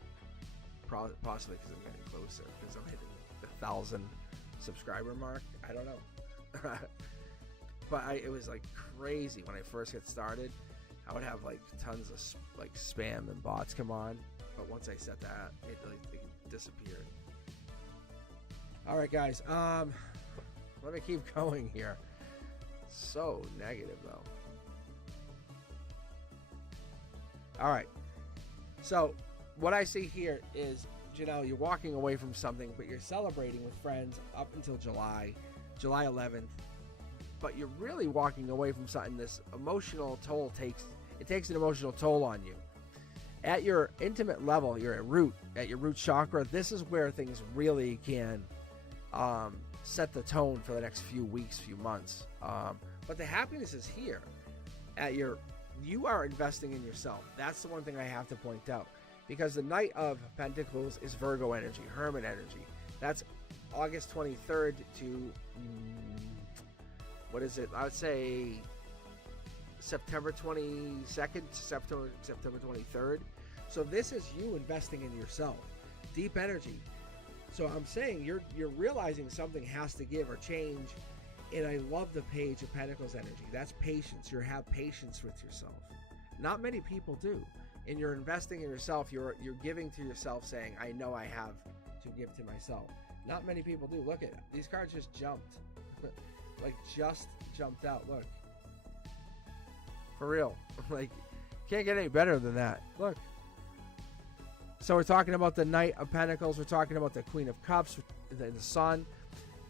Possibly because I'm getting closer, because I'm hitting the 1,000 subscriber mark. I don't know. But it was like crazy when I first got started. I would have like tons of like spam and bots come on, but once I set that, it disappeared. All right, guys. Let me keep going here. So negative though. All right. So what I see here is, Janelle, you're walking away from something, but you're celebrating with friends up until July 11th. But you're really walking away from something. This emotional toll takes an emotional toll on you. At your intimate level, at your root chakra, this is where things really can set the tone for the next few weeks, few months. But the happiness is here. You are investing in yourself. That's the one thing I have to point out. Because the Knight of Pentacles is Virgo energy, Hermit energy. That's August 23rd to, what is it? I would say September 22nd, September 23rd. So this is you investing in yourself. Deep energy. So I'm saying you're realizing something has to give or change. And I love the Page of Pentacles energy. That's patience. You have patience with yourself. Not many people do. And you're investing in yourself. You're giving to yourself, saying, I know I have to give to myself. Not many people do. Look at these cards just jumped. Like just jumped out. Look. For real. Like, can't get any better than that. Look. So we're talking about the Knight of Pentacles. We're talking about the Queen of Cups, the Sun.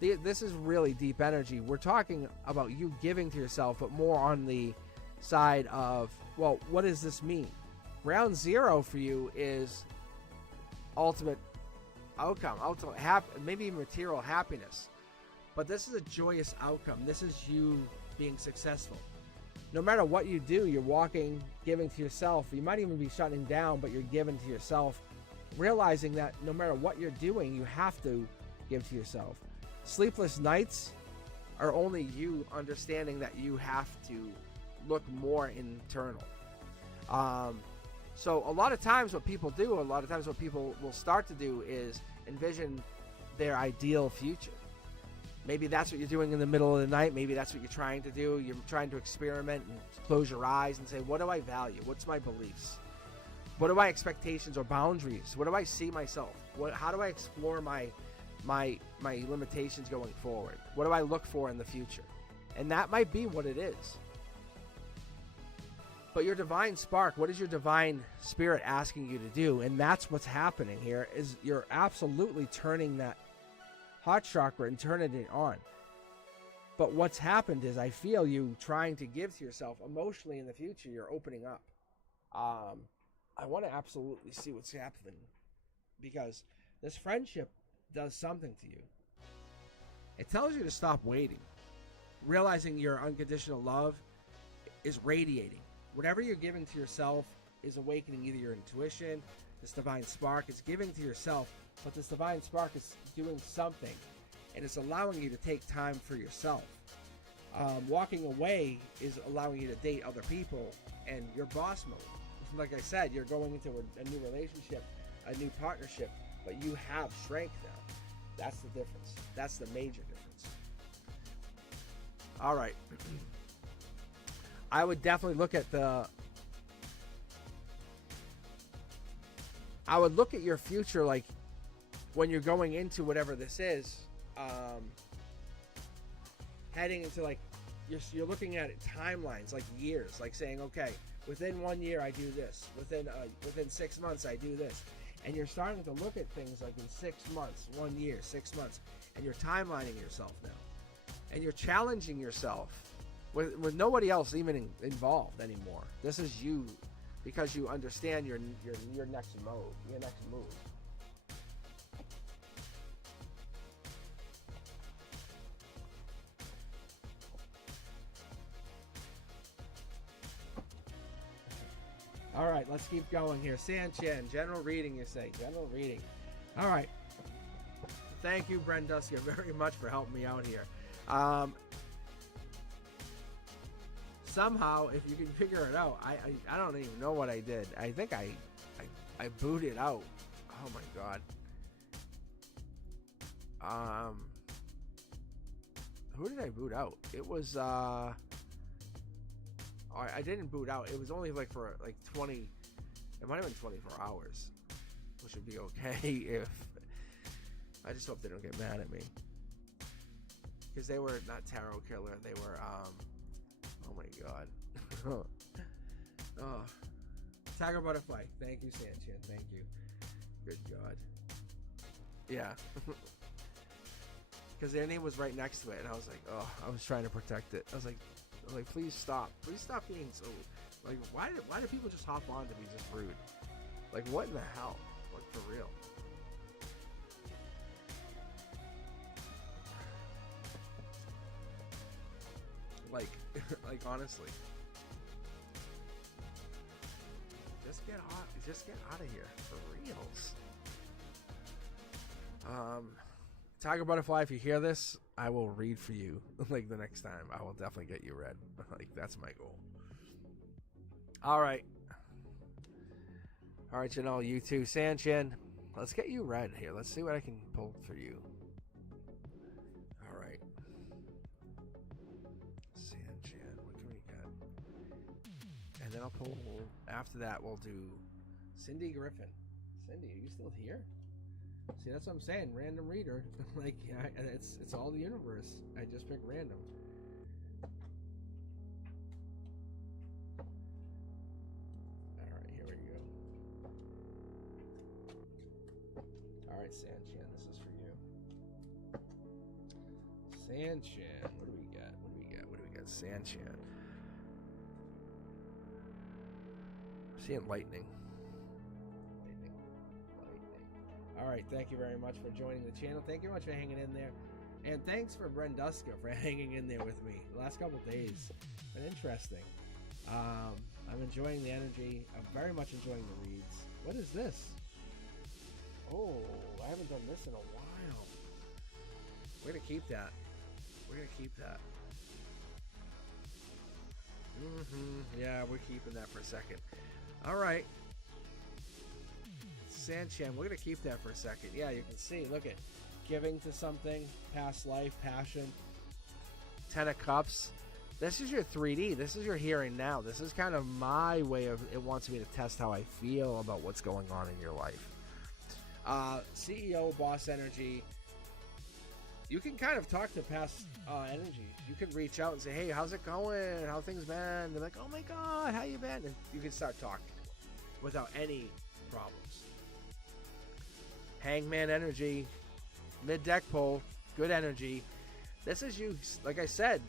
This is really deep energy. We're talking about you giving to yourself, but more on the side of, well, what does this mean? Round 0 for you is ultimate outcome, maybe material happiness. But this is a joyous outcome. This is you being successful. No matter what you do, you're walking, giving to yourself. You might even be shutting down, but you're giving to yourself, realizing that no matter what you're doing, you have to give to yourself. Sleepless nights are only you understanding that you have to look more internal. So a lot of times what people will start to do is envision their ideal future. Maybe that's what you're doing in the middle of the night. Maybe that's what you're trying to do. You're trying to experiment and close your eyes and say, what do I value? What's my beliefs? What are my expectations or boundaries? What do I see myself? How do I explore my limitations going forward? What do I look for in the future? And that might be what it is. But your divine spark, what is your divine spirit asking you to do? And that's what's happening here, is you're absolutely turning that heart chakra and turning it on. But what's happened is I feel you trying to give to yourself emotionally in the future. You're opening up. I want to absolutely see what's happening because this friendship does something to you. It tells you to stop waiting, realizing your unconditional love is radiating. Whatever you're giving to yourself is awakening either your intuition, this divine spark is giving to yourself, but this divine spark is doing something, and it's allowing you to take time for yourself. Walking away is allowing you to date other people and your boss mode. Like I said, you're going into a new relationship, a new partnership, but you have strength now. That's the difference. That's the major difference. All right. I would definitely look at your future, like when you're going into whatever this is, heading into like, you're looking at it timelines, like years, like saying, okay, within 1 year I do this, within 6 months I do this, and you're starting to look at things like in 6 months, 1 year, 6 months, and you're timelining yourself now, and you're challenging yourself with nobody else even involved anymore. This is you, because you understand your next move. All right, let's keep going here. Sanchin, general reading, you say. General reading. All right. Thank you, Brenduska, very much for helping me out here. Somehow, if you can figure it out, I don't even know what I did. I think I booted out. Oh my god. Who did I boot out? It was I didn't boot out. It was only like for like 20. It might have been 24 hours, which would be okay if. I just hope they don't get mad at me, because they were not tarot killer. They were oh my god. Oh, Tiger Butterfly. Thank you, Sanchin. Thank you. Good God. Yeah. Because their name was right next to it, and I was like, oh, I was trying to protect it. I was like, please stop being so, like, why do people just hop on to be just rude? Like, what in the hell? Like, for real. Like, like, honestly, just get out of here, for reals. Tiger Butterfly, if you hear this, I will read for you. Like, the next time, I will definitely get you read. Like, that's my goal. All right, Janelle, you too. Sanchin, let's get you read here. Let's see what I can pull for you. All right. Sanchin, what can we get? And then I'll pull, after that, we'll do Cindy Griffin. Cindy, are you still here? See, that's what I'm saying. Random reader. Like, it's all the universe. I just pick random. All right, here we go. All right, Sanchin, this is for you. Sanchin, what do we got? Sanchin. I'm seeing lightning. All right, thank you very much for joining the channel. Thank you very much for hanging in there. And thanks for Brenduska for hanging in there with me the last couple of days. It's been interesting. I'm enjoying the energy. I'm very much enjoying the reads. What is this? Oh, I haven't done this in a while. We're going to keep that. Yeah, we're keeping that for a second. All right. Sanchin, we're going to keep that for a second. Yeah, you can see, look at giving to something, past life, passion, 10 of Cups. This is your 3D. This is your here and now. This is kind of my way of, it wants me to test how I feel about what's going on in your life. CEO, boss energy. You can kind of talk to past energy. You can reach out and say, hey, how's it going? How things been? They're like, oh my God, how you been? And you can start talking without any problems. Hangman energy, mid-deck pull, good energy. This is you, like I said,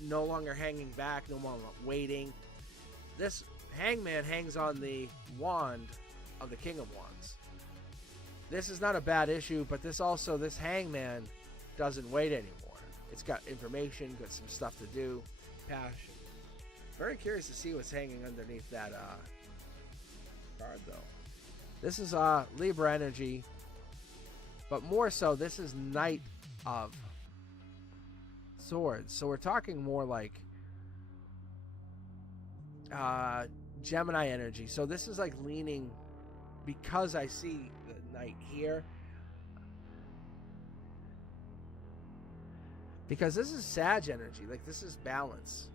no longer hanging back, no longer waiting. This Hangman hangs on the wand of the King of Wands. This is not a bad issue, but this Hangman doesn't wait anymore. It's got information, got some stuff to do, passion. Very curious to see what's hanging underneath that card, though. This is Libra energy, but more so, this is Knight of Swords. So we're talking more like Gemini energy. So this is like leaning, because I see the Knight here, because this is Sag energy. Like, this is balance.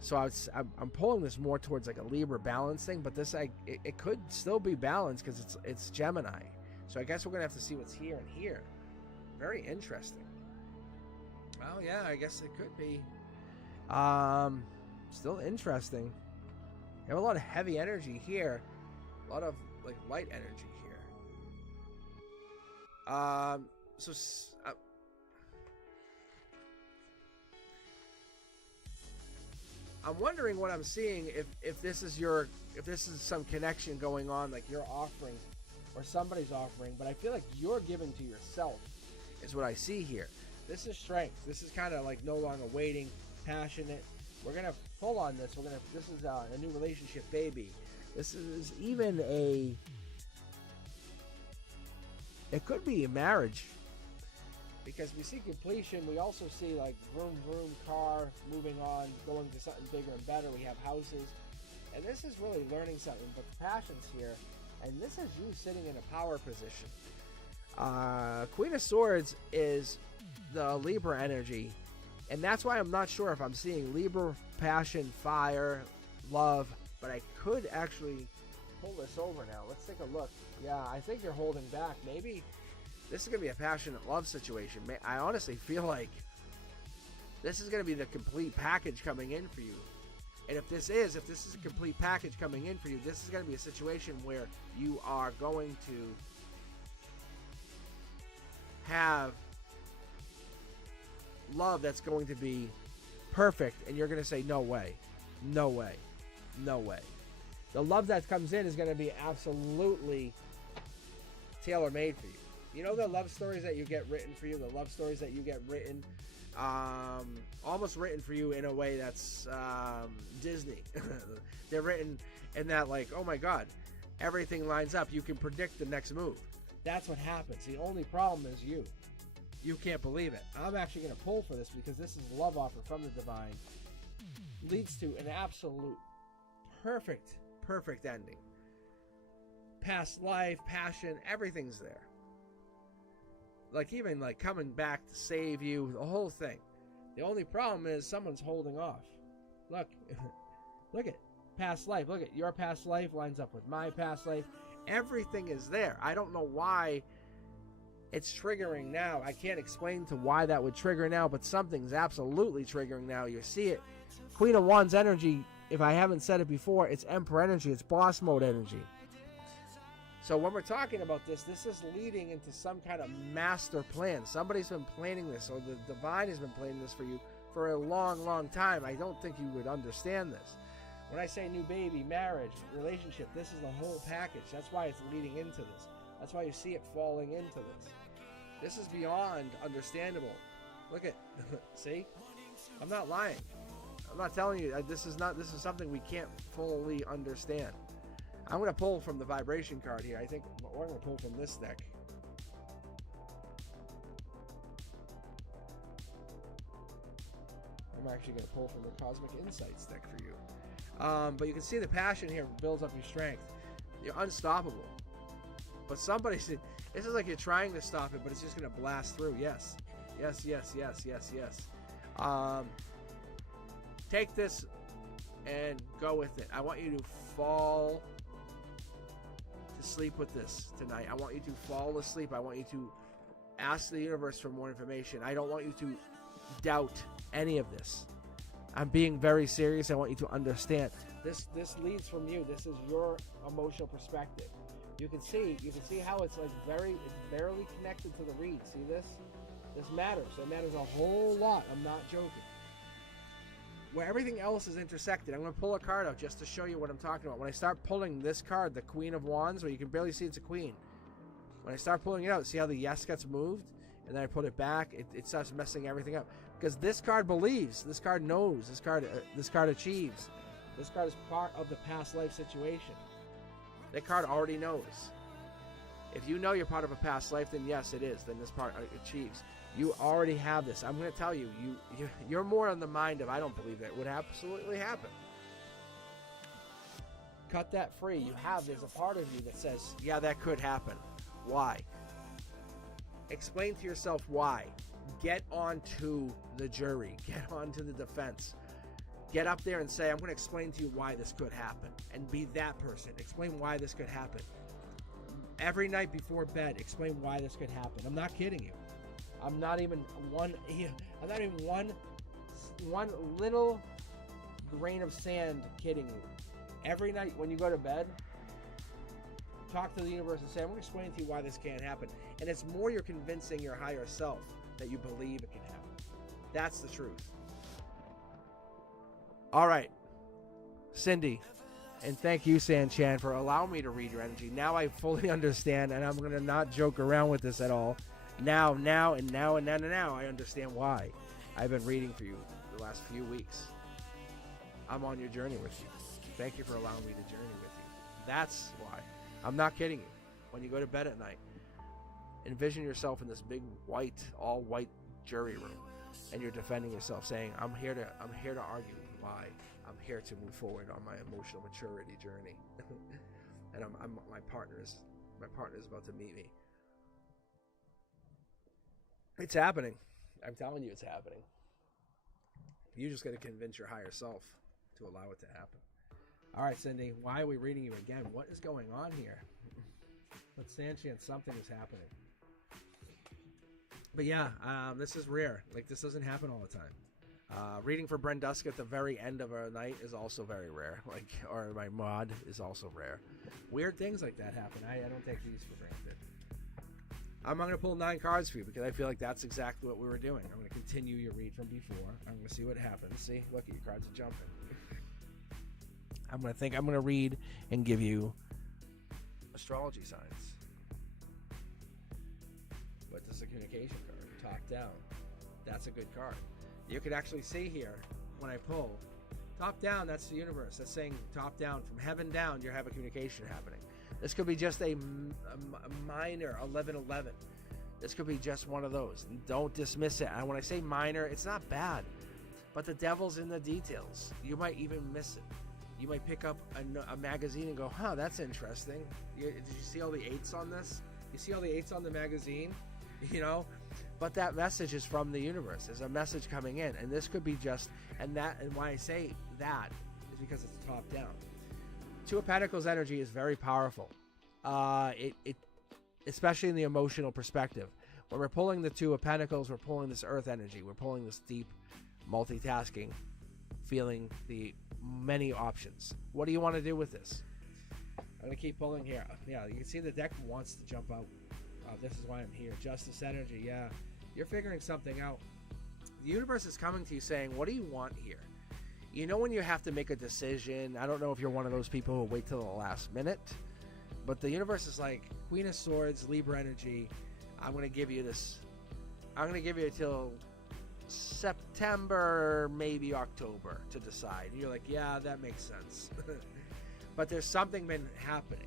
So I'm pulling this more towards like a Libra balance thing, but this it could still be balanced because it's Gemini. So I guess we're gonna have to see what's here and here. Very interesting. Oh yeah, I guess it could be. Still interesting. You have a lot of heavy energy here, a lot of like light energy here. I'm wondering what I'm seeing, if this is some connection going on, like you're offering or somebody's offering, but I feel like you're giving to yourself is what I see here. This is strength. This is kind of like no longer waiting, passionate. We're gonna pull on this. This is a new relationship, baby. This is even it could be a marriage, because we see completion. We also see like vroom vroom car moving on, going to something bigger and better. We have houses, and this is really learning something. But the passion's here, and this is you sitting in a power position. Queen of Swords is the Libra energy, and that's why I'm not sure if I'm seeing Libra, passion, fire, love, but I could actually pull this over now. Let's take a look. Yeah, I think you're holding back. Maybe this is going to be a passionate love situation. I honestly feel like this is going to be the complete package coming in for you. And if this is a complete package coming in for you, this is going to be a situation where you are going to have love that's going to be perfect, and you're going to say, no way, no way, no way. The love that comes in is going to be absolutely tailor-made for you. You know the love stories that you get written for you, the love stories that you get written, almost written for you in a way that's Disney. They're written in that, like, oh my God, everything lines up. You can predict the next move. That's what happens. The only problem is you. You can't believe it. I'm actually going to pull for this because this is a love offer from the divine. Leads to an absolute perfect ending. Past life, passion, everything's there. Like, even like coming back to save you, the whole thing. The only problem is someone's holding off. Look, look at past life. Look at your past life lines up with my past life. Everything is there. I don't know why it's triggering now. I can't explain to why that would trigger now, but something's absolutely triggering now. You see it. Queen of Wands energy, if I haven't said it before, it's Emperor energy. It's boss mode energy. So when we're talking about this is leading into some kind of master plan. Somebody's been planning this, or the divine has been planning this for you for a long time. I don't think you would understand this. When I say new baby, marriage, relationship, this is the whole package. That's why it's leading into this. That's why you see it falling into this. This is beyond understandable. Look at, see? I'm not lying. I'm not telling you, this is something we can't fully understand. I'm going to pull from the vibration card here. I think we're going to pull from this deck. I'm actually going to pull from the Cosmic Insights deck for you. But you can see the passion here builds up your strength. You're unstoppable. But somebody said, this is like you're trying to stop it, but it's just going to blast through. Yes. Take this and go with it. I want you to fall to sleep with this tonight. I want you to fall asleep. I want you to ask the universe for more information. I don't want you to doubt any of this. I'm being very serious. I want you to understand. This leads from you. This is your emotional perspective. You can see how it's like it's barely connected to the read. See this? This matters. It matters a whole lot. I'm not joking. Where everything else is intersected, I'm going to pull a card out just to show you what I'm talking about. When I start pulling this card, the Queen of Wands, where you can barely see it's a queen. When I start pulling it out, see how the yes gets moved? And then I put it back, it starts messing everything up. Because this card believes, this card knows, this card achieves. This card is part of the past life situation. That card already knows. If you know you're part of a past life, then yes, it is. Then this part achieves. You already have this. I'm going to tell you, you're more on the mind of, I don't believe that would absolutely happen. Cut that free. You have, there's a part of you that says, yeah, that could happen. Why? Explain to yourself why. Get onto the jury. Get onto the defense. Get up there and say, I'm going to explain to you why this could happen. And be that person. Explain why this could happen. Every night before bed, explain why this could happen. I'm not kidding you. I'm not even one little grain of sand kidding you. Every night when you go to bed, talk to the universe and say, I'm going to explain to you why this can't happen. And it's more you're convincing your higher self that you believe it can happen. That's the truth. All right, Cindy, and thank you, Sanchan, for allowing me to read your energy. Now I fully understand, and I'm going to not joke around with this at all. Now, I understand why I've been reading for you the last few weeks. I'm on your journey with you. Thank you for allowing me to journey with you. That's why. I'm not kidding you. When you go to bed at night, envision yourself in this big white, all white jury room, and you're defending yourself, saying, I'm here to argue why. I'm here to move forward on my emotional maturity journey. And my partner is about to meet me. It's happening. I'm telling you, it's happening. You just got to convince your higher self to allow it to happen. All right, Cindy, why are we reading you again? What is going on here? But Sanchan, something is happening. But yeah, this is rare. Like, this doesn't happen all the time. Reading for Brenduska at the very end of a night is also very rare. Like, or my mod is also rare. Weird things like that happen. I don't take these for granted. I'm going to pull 9 cards for you because I feel like that's exactly what we were doing. I'm going to continue your read from before. I'm going to see what happens. See, look at your cards are jumping. I'm going to read and give you astrology signs. But this is a communication card, top down. That's a good card. You can actually see here when I pull, top down, that's the universe. That's saying top down, from heaven down, you have a communication happening. This could be just a minor 1111. This could be just one of those. Don't dismiss it. And when I say minor, it's not bad. But the devil's in the details. You might even miss it. You might pick up a magazine and go, huh, that's interesting. Did you see all the 8s on this? You see all the 8s on the magazine? You know? But that message is from the universe. There's a message coming in. And this could be just, and why I say that is because it's top down. 2 of Pentacles energy is very powerful. It especially in the emotional perspective. When we're pulling the 2 of Pentacles, we're pulling this earth energy. We're pulling this deep multitasking, feeling the many options. What do you want to do with this? I'm going to keep pulling here. Yeah, you can see the deck wants to jump out. This is why I'm here. Justice energy, yeah. You're figuring something out. The universe is coming to you saying, what do you want here? You know when you have to make a decision, I don't know if you're one of those people who wait till the last minute, but the universe is like, Queen of Swords, Libra energy, I'm going to give you this. I'm going to give you till September, maybe October to decide. And you're like, yeah, that makes sense. But there's something been happening.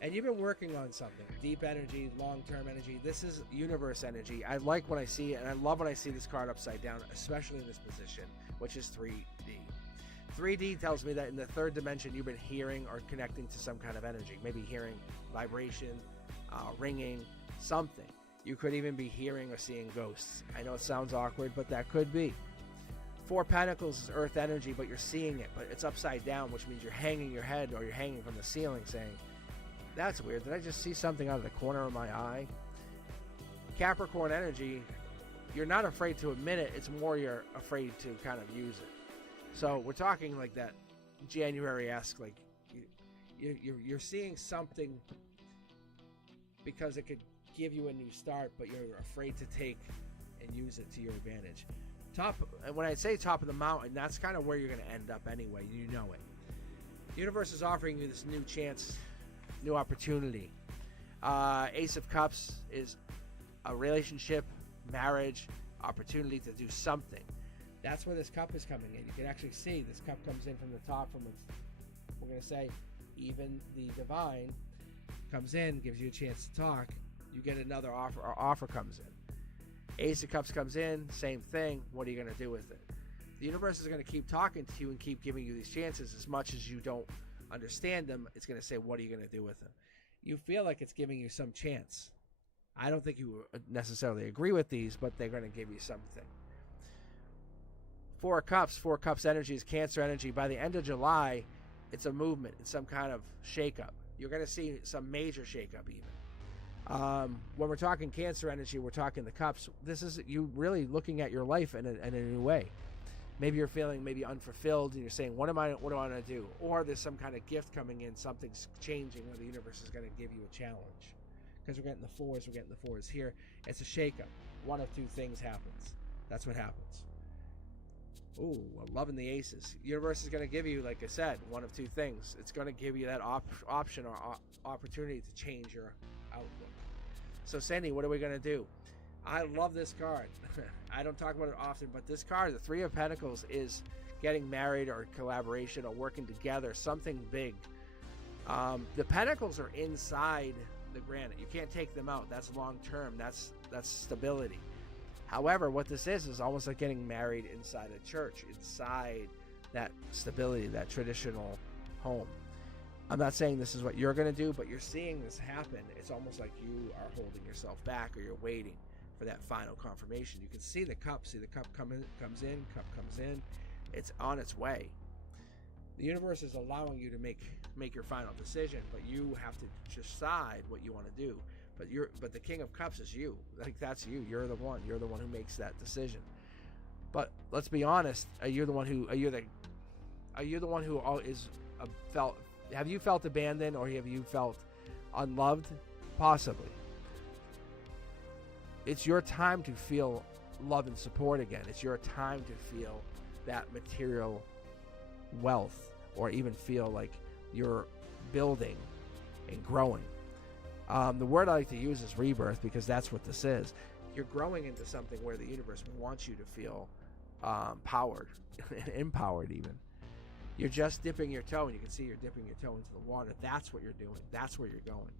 And you've been working on something. Deep energy, long-term energy. This is universe energy. I like when I see it, and I love when I see this card upside down, especially in this position, which is 3D. 3D tells me that in the 3rd dimension, you've been hearing or connecting to some kind of energy. Maybe hearing vibration, ringing, something. You could even be hearing or seeing ghosts. I know it sounds awkward, but that could be. 4 Pentacles is earth energy, but you're seeing it, but it's upside down, which means you're hanging your head or you're hanging from the ceiling saying, that's weird. Did I just see something out of the corner of my eye? Capricorn energy, you're not afraid to admit it. It's more you're afraid to kind of use it. So we're talking like that January-esque, like you're seeing something because it could give you a new start, but you're afraid to take and use it to your advantage. When I say top of the mountain, that's kind of where you're going to end up anyway. You know it. The universe is offering you this new chance, new opportunity. Ace of Cups is a relationship, marriage, opportunity to do something. That's where this cup is coming in. You can actually see this cup comes in from the top, from we're going to say even the divine comes in, gives you a chance to talk. You get another offer, or offer comes in. Ace of Cups comes in, same thing. What are you going to do with it? The universe is going to keep talking to you and keep giving you these chances. As much as you don't understand them, it's going to say, what are you going to do with them? You feel like it's giving you some chance. I don't think you necessarily agree with these, but they're going to give you something. Four of Cups energy is Cancer energy. By the end of July, it's a movement. It's some kind of shakeup. You're going to see some major shakeup even. When we're talking Cancer energy, we're talking the cups. This is you really looking at your life in a new way. Maybe you're feeling unfulfilled and you're saying, what do I want to do? Or there's some kind of gift coming in, something's changing where the universe is going to give you a challenge. Because we're getting the fours here. It's a shakeup. One of two things happens. That's what happens. Ooh, I'm loving the aces. Universe is going to give you, like I said, one of two things. It's going to give you that option or opportunity to change your outlook. So, Sandy, what are we going to do? I love this card. I don't talk about it often, but this card, the Three of Pentacles, is getting married or collaboration or working together, something big. The Pentacles are inside the granite. You can't take them out. That's long term. That's stability. However, what this is almost like getting married inside a church, inside that stability, that traditional home. I'm not saying this is what you're going to do, but you're seeing this happen. It's almost like you are holding yourself back or you're waiting for that final confirmation. You can see the cup. See the cup comes in, cup comes in. It's on its way. The universe is allowing you to make your final decision, but you have to decide what you want to do. But the King of Cups is you. Like, that's you. You're the one. You're the one who makes that decision. But let's be honest. Are you the one who felt? Have you felt abandoned, or have you felt unloved? Possibly. It's your time to feel love and support again. It's your time to feel that material wealth, or even feel like you're building and growing. The word I like to use is rebirth, because that's what this is. You're growing into something where the universe wants you to feel powered, empowered even. You're just dipping your toe, and you can see you're dipping your toe into the water. That's what you're doing. That's where you're going.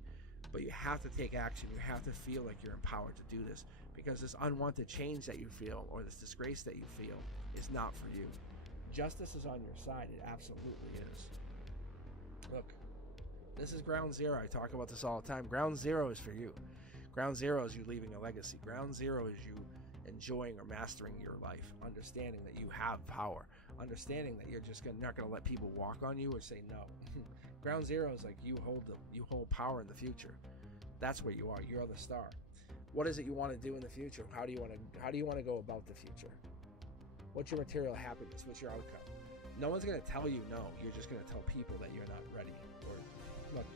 But you have to take action. You have to feel like you're empowered to do this, because this unwanted change that you feel, or this disgrace that you feel, is not for you. Justice is on your side. It absolutely is. Look, this is ground zero. I talk about this all the time. Ground zero is for you. Ground zero is you leaving a legacy. Ground zero is you enjoying or mastering your life, understanding that you have power, understanding that you're just not going to let people walk on you or say no. Ground zero is like you hold power in the future. That's where you are. You're the star. What is it you want to do in the future? How do you want to go about the future? What's your material happiness? What's your outcome? No one's going to tell you no. You're just going to tell people that you're not ready. Or look,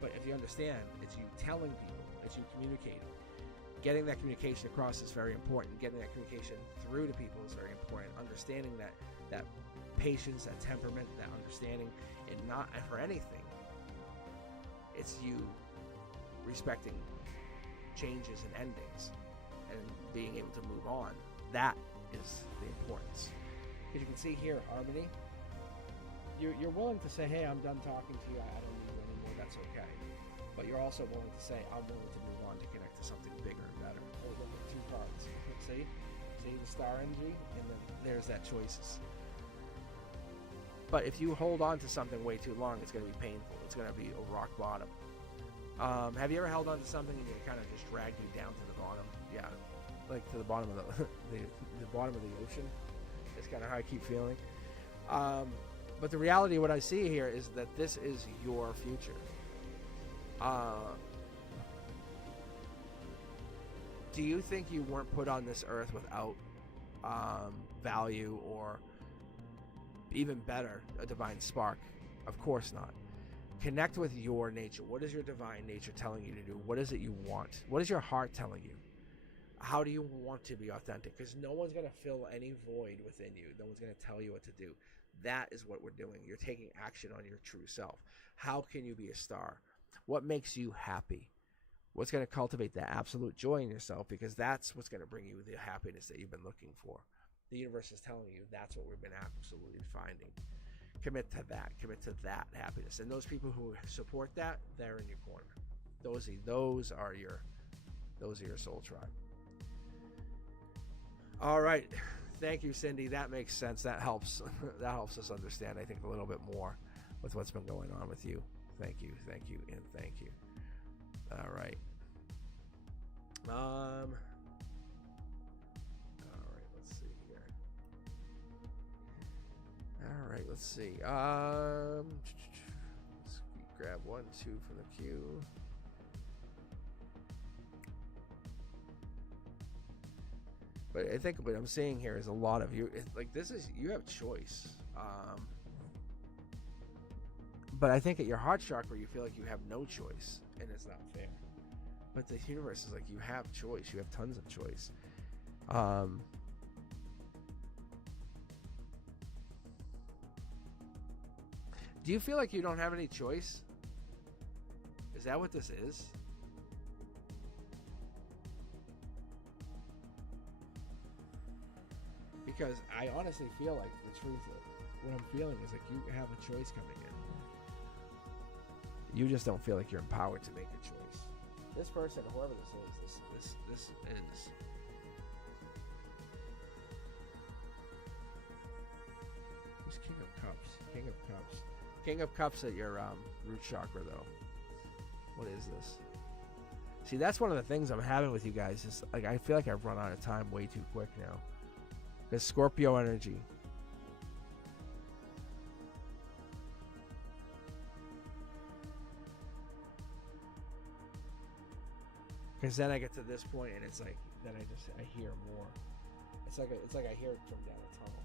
but if you understand, it's you telling people, it's you communicating. Getting that communication across is very important. Getting that communication through to people is very important. Understanding that patience, that temperament, that understanding, and not for anything. It's you respecting changes and endings and being able to move on. That is the importance. Because you can see here, harmony. You're willing to say, hey, I'm done talking to you. I don't need you anymore. That's okay. But you're also willing to say, I'm willing to move on to connect to something bigger and better. Oh, look at two cards. See the star energy, and then there's that choices. But if you hold on to something way too long, it's going to be painful. It's going to be a rock bottom. Have you ever held on to something and it kind of just dragged you down to the bottom? Yeah, like to the bottom of the bottom of the ocean. It's kind of how I keep feeling. But the reality, what I see here, is that this is your future. Do you think you weren't put on this earth without value, or even better, a divine spark? Of course not. Connect with your nature. What is your divine nature telling you to do? What is it you want? What is your heart telling you? How do you want to be authentic? Because no one's going to fill any void within you. No one's going to tell you what to do. That is what we're doing. You're taking action on your true self. How can you be a star? What makes you happy? What's going to cultivate that absolute joy in yourself? Because that's what's going to bring you the happiness that you've been looking for. The universe is telling you that's what we've been absolutely finding. Commit to that. Commit to that happiness. And those people who support that, they're in your corner. Those are your soul tribe. All right. Thank you, Cindy. That makes sense. That helps. That helps us understand, I think, a little bit more with what's been going on with you. Thank you, and thank you. All right. All right. Let's see here. All right. Let's see. Let's grab 1, 2 from the queue. But I think what I'm seeing here is a lot of you. Like, this is, you have choice. But I think at your heart chakra, you feel like you have no choice, and it's not fair. But the universe is like, you have choice. You have tons of choice. Do you feel like you don't have any choice? Is that what this is? Because I honestly feel like the truth of what I'm feeling is like you have a choice coming in. You just don't feel like you're empowered to make a choice. This person, whoever this is, this is who's King of Cups? King of Cups. King of Cups at your root chakra, though. What is this? See, that's one of the things I'm having with you guys. Is like I feel like I've run out of time way too quick now. Because Scorpio energy. Because then I get to this point and it's like, then I hear more. It's like I hear it from down a tunnel.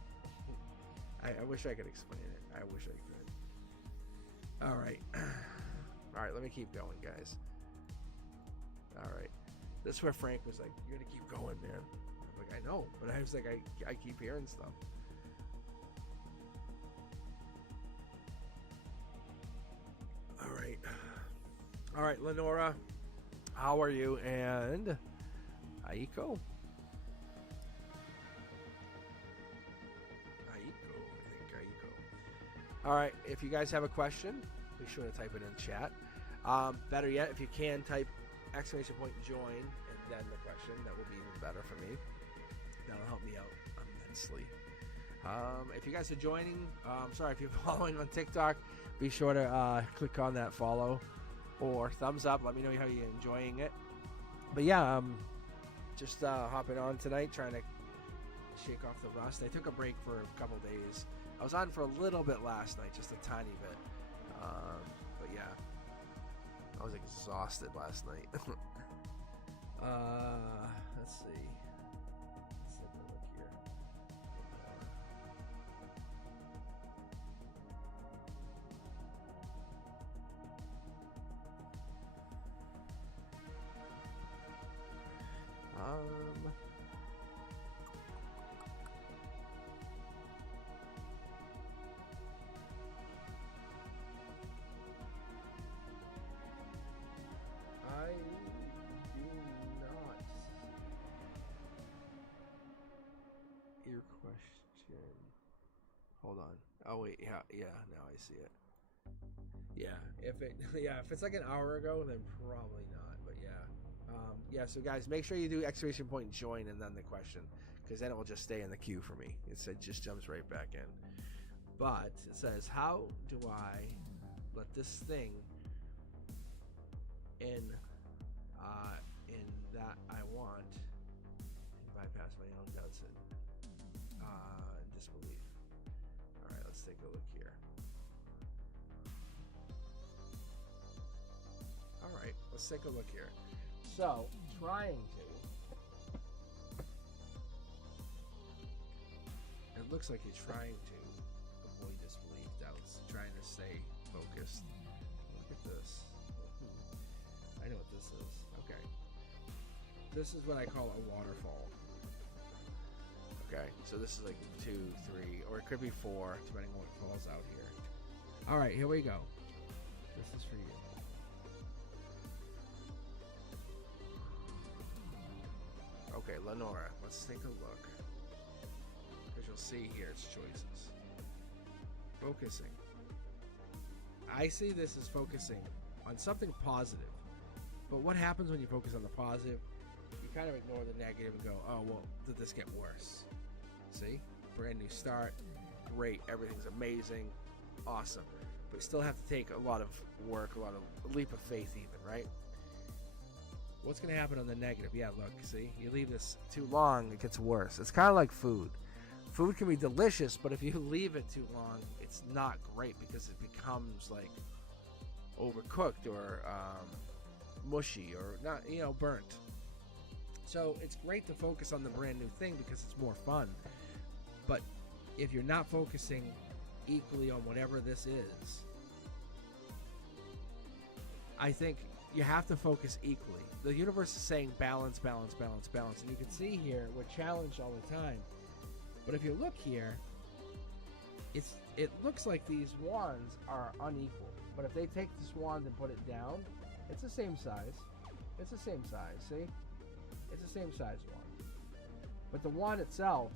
I wish I could explain it. I wish I could. All right. All right, let me keep going, guys. All right. This is where Frank was like, you're going to keep going, man. I'm like, I know. But I was like, I keep hearing stuff. All right. All right, Lenora. How are you? And Aiko. All right, if you guys have a question, be sure to type it in chat. Better yet, if you can, type !join and then the question. That will be even better for me. That'll help me out immensely. If you guys are joining, if you're following on TikTok, be sure to click on that follow or thumbs up. Let me know how you're enjoying it. But yeah, just hopping on tonight, trying to shake off the rust. I took a break for a couple days. I was on for a little bit last night, just a tiny bit. But yeah, I was exhausted last night. Let's see. Let's take a look here. I do not. Your question. Hold on. Oh wait, yeah. Now I see it. Yeah, if it's like an hour ago, then probably not. But yeah. So guys, make sure you do ! join and then the question, because then it will just stay in the queue for me. It just jumps right back in. But it says, how do I let this thing in that I want and bypass my own doubts and disbelief? All right, let's take a look here. All right, let's take a look here. So, trying to. It looks like you're trying to avoid disbelief, doubts, trying to stay focused. Look at this. I know what this is. Okay. This is what I call a waterfall. Okay, so this is like 2, 3, or it could be 4, depending on what falls out here. All right, here we go. This is for you. Okay, Lenora, let's take a look. Because you'll see here its choices. Focusing. I see this as focusing on something positive. But what happens when you focus on the positive? You kind of ignore the negative and go, oh, well, did this get worse? See? Brand new start. Great. Everything's amazing. Awesome. But you still have to take a lot of work, a leap of faith even, right? What's going to happen on the negative? Yeah, look, see? You leave this too long, it gets worse. It's kind of like food. Food can be delicious, but if you leave it too long, it's not great because it becomes like overcooked or mushy or not, burnt. So it's great to focus on the brand new thing because it's more fun. But if you're not focusing equally on whatever this is, I think you have to focus equally. The universe is saying balance, balance, balance, balance. And you can see here, we're challenged all the time. But if you look here, it looks like these wands are unequal. But if they take this wand and put it down, it's the same size. It's the same size, see? It's the same size wand. But the wand itself,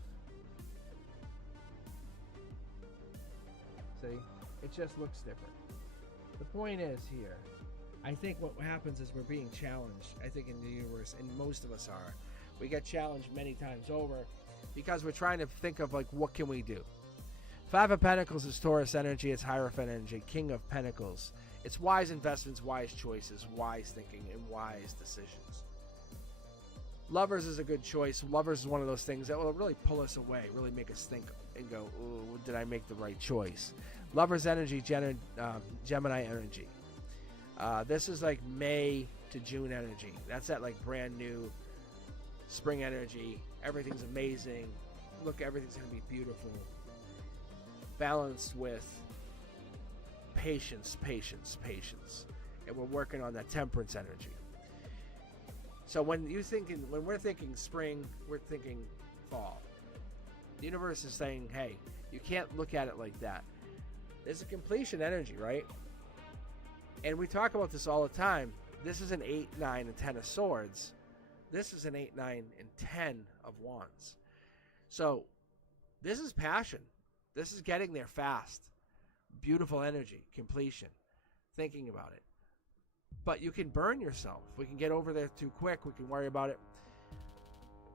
see? It just looks different. The point is here, I think what happens is we're being challenged, I think, in the universe, and most of us are. We get challenged many times over because we're trying to think of, like, what can we do? Five of Pentacles is Taurus energy, it's Hierophant energy. King of Pentacles, it's wise investments, wise choices, wise thinking, and wise decisions. Lovers is a good choice. Lovers is one of those things that will really pull us away, really make us think and go, ooh, did I make the right choice? Lovers energy, Gemini energy. This is like May to June energy. That's that like brand new spring energy. Everything's amazing. Look, everything's going to be beautiful. Balanced with patience, patience, patience. And we're working on that temperance energy. So when we're thinking spring, we're thinking fall. The universe is saying, hey, you can't look at it like that. There's a completion energy, right? And we talk about this all the time. This is an 8, 9, and 10 of swords. This is an 8, 9, and 10 of wands. So this is passion. This is getting there fast. Beautiful energy, completion, thinking about it. But you can burn yourself. We can get over there too quick. We can worry about it.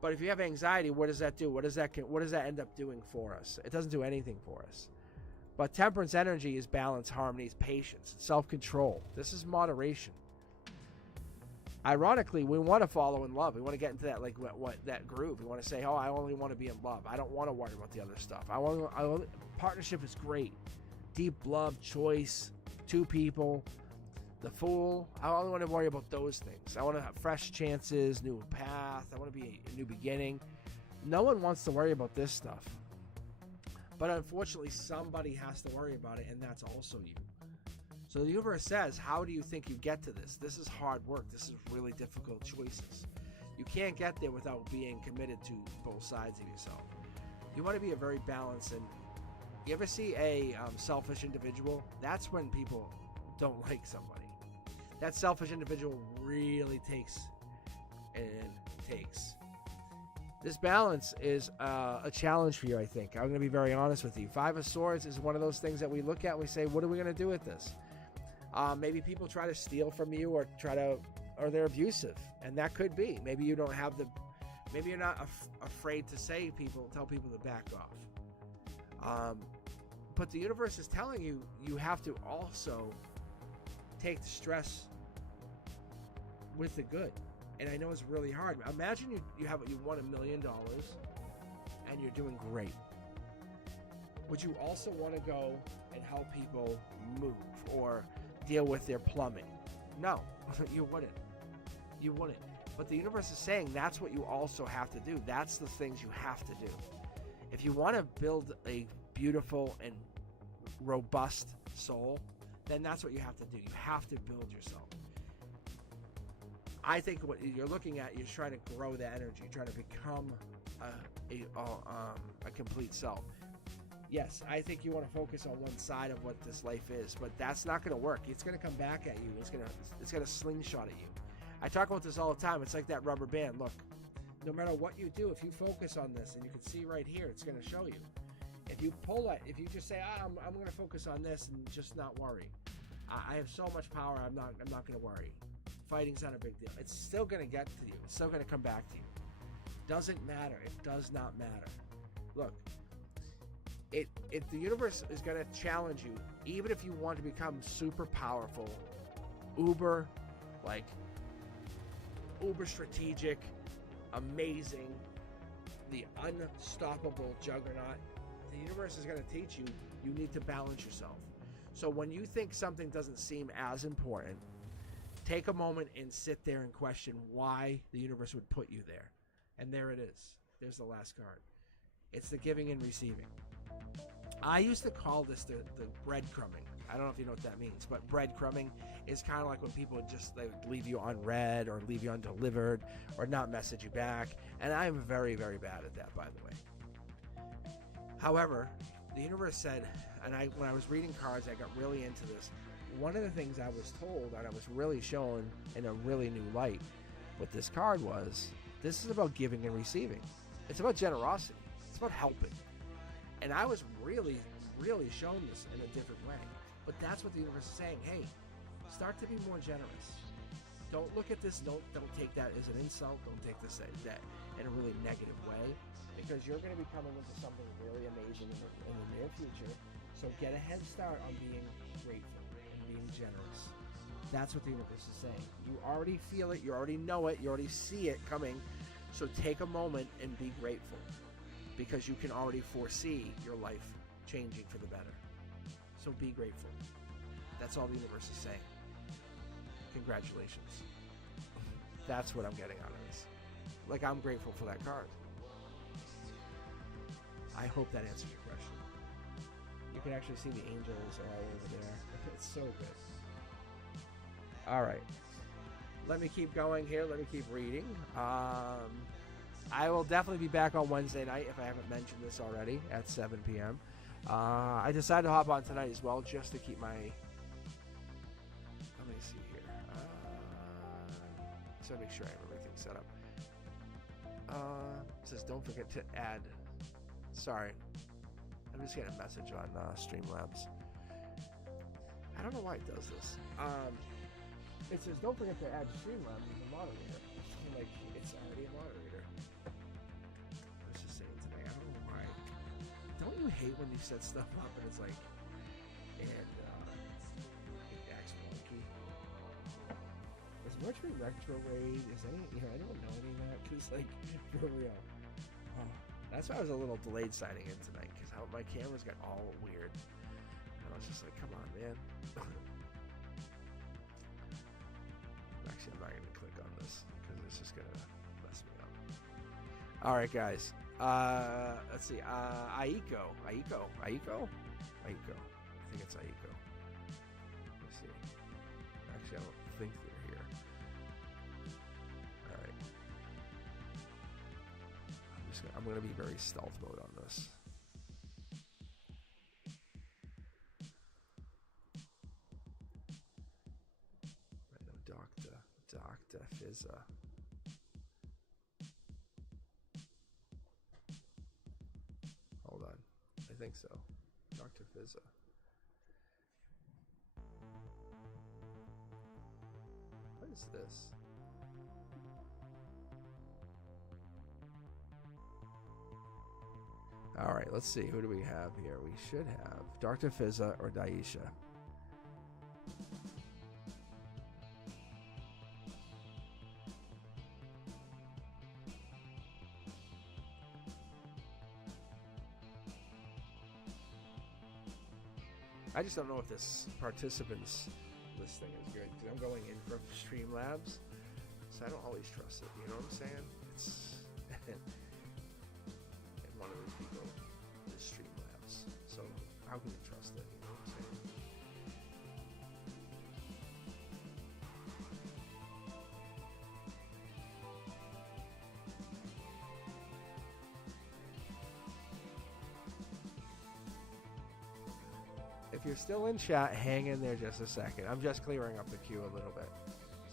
But if you have anxiety, what does that do? What does that end up doing for us? It doesn't do anything for us. But temperance energy is balance, harmony, patience, self-control. This is moderation. Ironically, we want to follow in love. We want to get into that that groove. We want to say, "Oh, I only want to be in love. I don't want to worry about the other stuff. Partnership is great. Deep love, choice, two people, the Fool. I only want to worry about those things. I want to have fresh chances, new path. I want to be a new beginning. No one wants to worry about this stuff. But unfortunately, somebody has to worry about it, and that's also you. So the universe says, how do you think you get to this? This is hard work. This is really difficult choices. You can't get there without being committed to both sides of yourself. You want to be a very balanced, and you ever see a selfish individual? That's when people don't like somebody. That selfish individual really takes and takes. This balance is a challenge for you, I think. I'm going to be very honest with you. Five of Swords is one of those things that we look at and we say, what are we going to do with this? Maybe people try to steal from you or they're abusive. And that could be. Maybe you don't have maybe you're not afraid to tell people to back off. But the universe is telling you, you have to also take the stress with the good. And I know it's really hard. Imagine you won $1 million and you're doing great. Would you also want to go and help people move or deal with their plumbing? No, you wouldn't. You wouldn't. But the universe is saying that's what you also have to do. That's the things you have to do. If you want to build a beautiful and robust soul, then that's what you have to do. You have to build yourself. I think what you're looking at, you're trying to grow the energy, trying to become a complete self. Yes, I think you want to focus on one side of what this life is, but that's not going to work. It's going to come back at you. It's going to slingshot at you. I talk about this all the time. It's like that rubber band. Look, no matter what you do, if you focus on this, and you can see right here, it's going to show you. If you pull it, if you just say, I'm going to focus on this and just not worry. I have so much power. I'm not going to worry. Fighting's not a big deal. It's still going to get to you. It's still going to come back to you. Doesn't matter. It does not matter. Look, if the universe is going to challenge you, even if you want to become super powerful, uber strategic, amazing, the unstoppable juggernaut, the universe is going to teach you, you need to balance yourself. So when you think something doesn't seem as important, take a moment and sit there and question why the universe would put you there. And there it is. There's the last card. It's the giving and receiving. I used to call this the breadcrumbing. I don't know if you know what that means, but breadcrumbing is kind of like when people just leave you unread or leave you undelivered or not message you back. And I'm very, very bad at that, by the way. However, the universe said, and when I was reading cards, I got really into this. One of the things I was told, and I was really shown in a really new light with this card was, this is about giving and receiving. It's about generosity. It's about helping. And I was really, really shown this in a different way. But that's what the universe is saying. Hey, start to be more generous. Don't look at this. Don't take that as an insult. Don't take this that in a really negative way, because you're going to be coming into something really amazing in the near future. So get a head start on being grateful and being generous. That's what the universe is saying. You already feel it. You already know it. You already see it coming. So take a moment and be grateful, because you can already foresee your life changing for the better. So be grateful. That's all the universe is saying. Congratulations. That's what I'm getting out of this. Like, I'm grateful for that card. I hope that answers your question. You can actually see the angels are all over there. It's so good. All right. Let me keep going here. Let me keep reading. I will definitely be back on Wednesday night, if I haven't mentioned this already, at 7 p.m. I decided to hop on tonight as well, just to keep my... Let me see here. So make sure I have everything set up. It says don't forget to add... Sorry. I'm just getting a message on Streamlabs. I don't know why it does this. It says don't forget to add Streamlabs as a moderator. I'm like, it's already a moderator. Let's just say it today. I don't know why. Don't you hate when you set stuff up and it's like, and it acts wonky? Is Mercury retrograde? Is anyone know any of that? Because, like, for real. That's why I was a little delayed signing in tonight, because my cameras got all weird. And I was just like, come on, man. Actually, I'm not going to click on this, because it's just going to mess me up. All right, guys. Let's see. Aiko. I think it's Aiko. Let me see. Actually, I don't think they're here. All right. I'm going to be very stealth mode on this. I know Dr. Fizza. Hold on. I think so. Dr. Fizza. What is this? All right, let's see. Who do we have here? We should have Dr. Fizza or Daisha. I just don't know if this participants listing is good, because I'm going in for Streamlabs, so I don't always trust it. You know what I'm saying? It's and one of these people is Streamlabs, so how can you trust it? You know what I'm saying? if you're still in chat, hang in there just a second. I'm just clearing up the queue a little bit.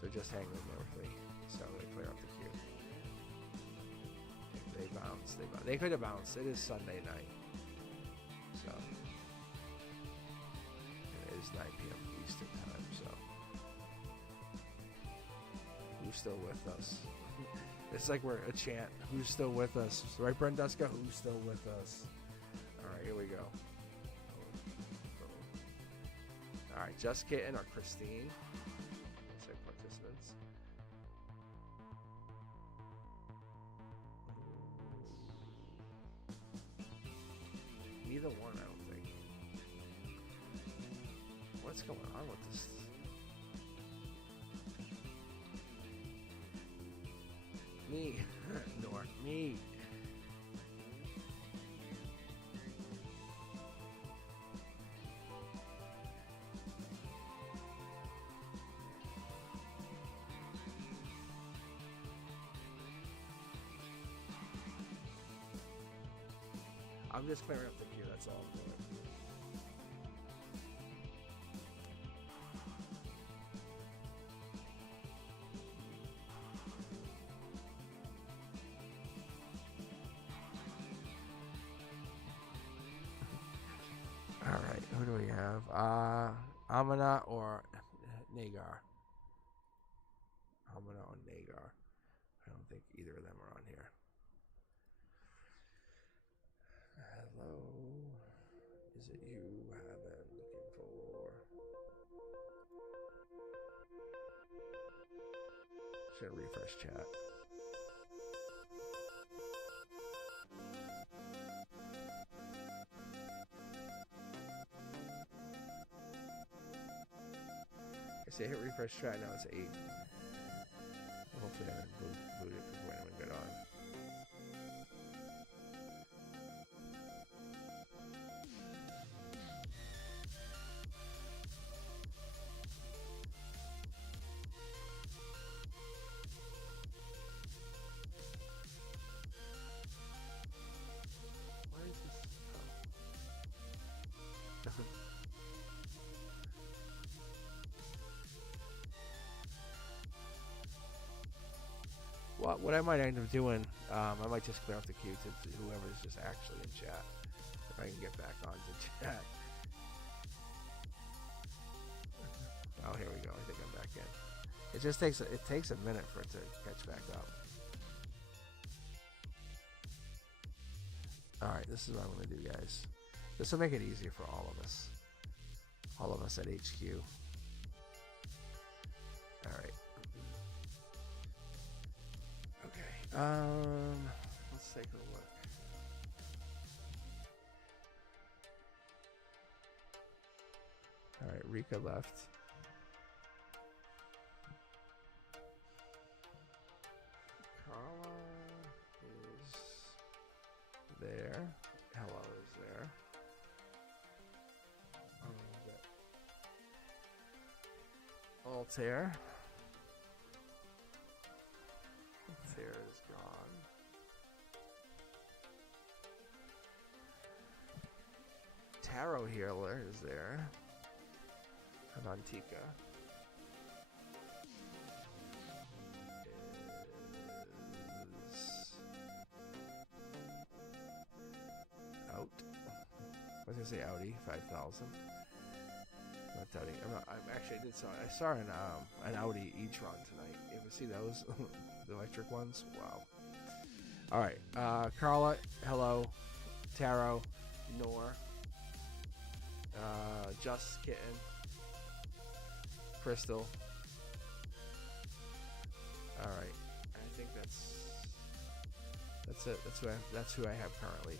So just hang in there with me. So I'm going to clear up the queue. They bounced. They could have bounced. It is Sunday night. So. And it is 9 p.m. Eastern time. So. Who's still with us? It's like we're a chant. Who's still with us? Right, Brenduska? Who's still with us? Alright, here we go. Alright, Just Kitten or Christine. Check participants. Neither one, I don't think. What's going on with this? Me. Nor me. I'm just clearing up the queue, that's all I'm doing. Alright, who do we have? Amina or Nagar? Amina or Nagar? I don't think either of them are on here. Hello? Is it you I've been looking for? Should refresh chat. I say hit refresh chat, now it's 8. Hopefully I didn't boot it before anyone got on. Why is this? Oh. What I might end up doing, I might just clear up the queue to whoever's just actually in chat. If I can get back onto chat. Oh, here we go. I think I'm back in. It just takes a minute for it to catch back up. All right, this is what I'm gonna do, guys. This will make it easier for all of us. All of us at HQ. All right. Let's take a look. All right, Rika left. Carla is there. Hello is there. Altair. Altair is gone. Tarot Healer is there. Avantika is out. I was gonna say Audi 5,000. Not doubting. I saw an Audi e-tron tonight. You ever see those? The electric ones? Wow. All right. Carla, hello. Tarot, Nor, Just Kitten, Crystal. All right. I think that's it. That's who I have currently.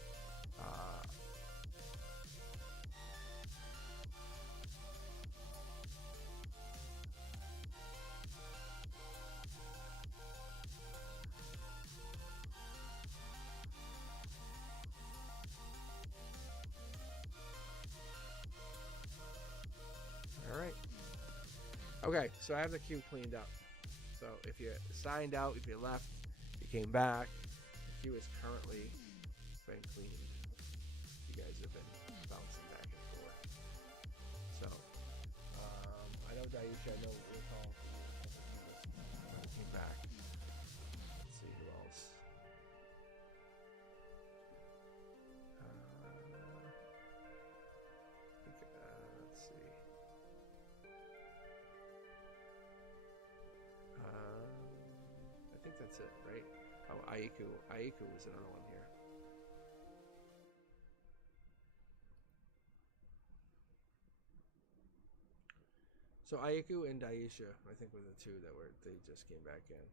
Okay, so I have the queue cleaned up. So if you signed out, if you left, you came back, the queue is currently been cleaned. You guys have been bouncing back and forth. Aisha, I know we'll call came back. Let's see who else. Let's see. I think that's it, right? Oh, Aiku. Aiku is another one here. So Aiku and Daisha, I think, were the two that they just came back in.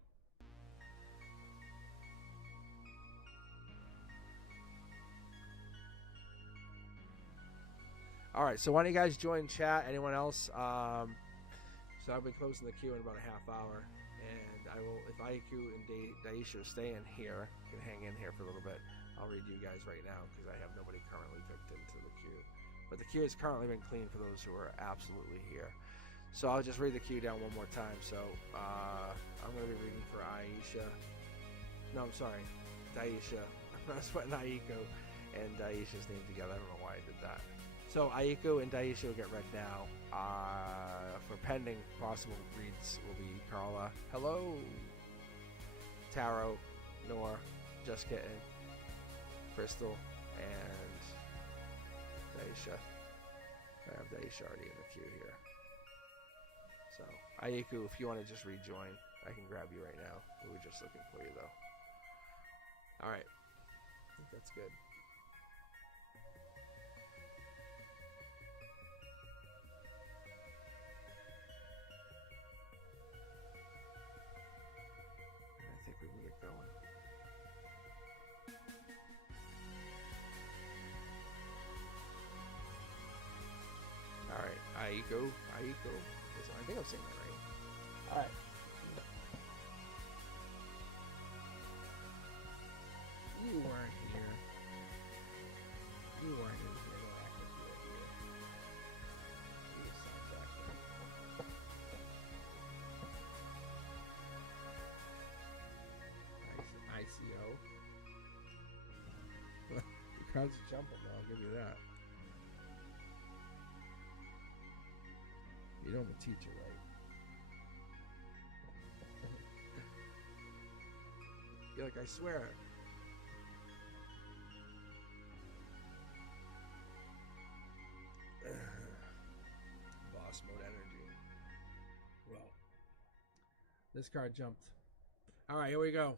All right, so why don't you guys join chat? Anyone else? So I'll be closing the queue in about a half hour, and I will, if Aiku and Daisha stay in here, can hang in here for a little bit. I'll read you guys right now because I have nobody currently picked into the queue. But the queue has currently been cleaned for those who are absolutely here. So I'll just read the queue down one more time. So I'm going to be reading for Aisha. No, I'm sorry, Daisha. I was putting Aiku and Daisha's name together. I don't know why I did that. So Aiku and Daisha will get read now. For pending possible reads will be Carla. Hello. Taro, Nor, Just Kitten, Crystal, and Daisha. I have Daisha already in the queue here. So, Aiku, if you want to just rejoin, I can grab you right now. We were just looking for you, though. Alright. I think that's good. I think we can get going. Alright, Aiku. I think I'm saying that right. Alright. You weren't here. You weren't in here. Don't act like you were here. You just sound back there. ICO. The crowd's jumping though, I'll give you that. You know I'm a teacher, right? You're like, I swear. Boss mode energy. Well, this card jumped. All right, here we go.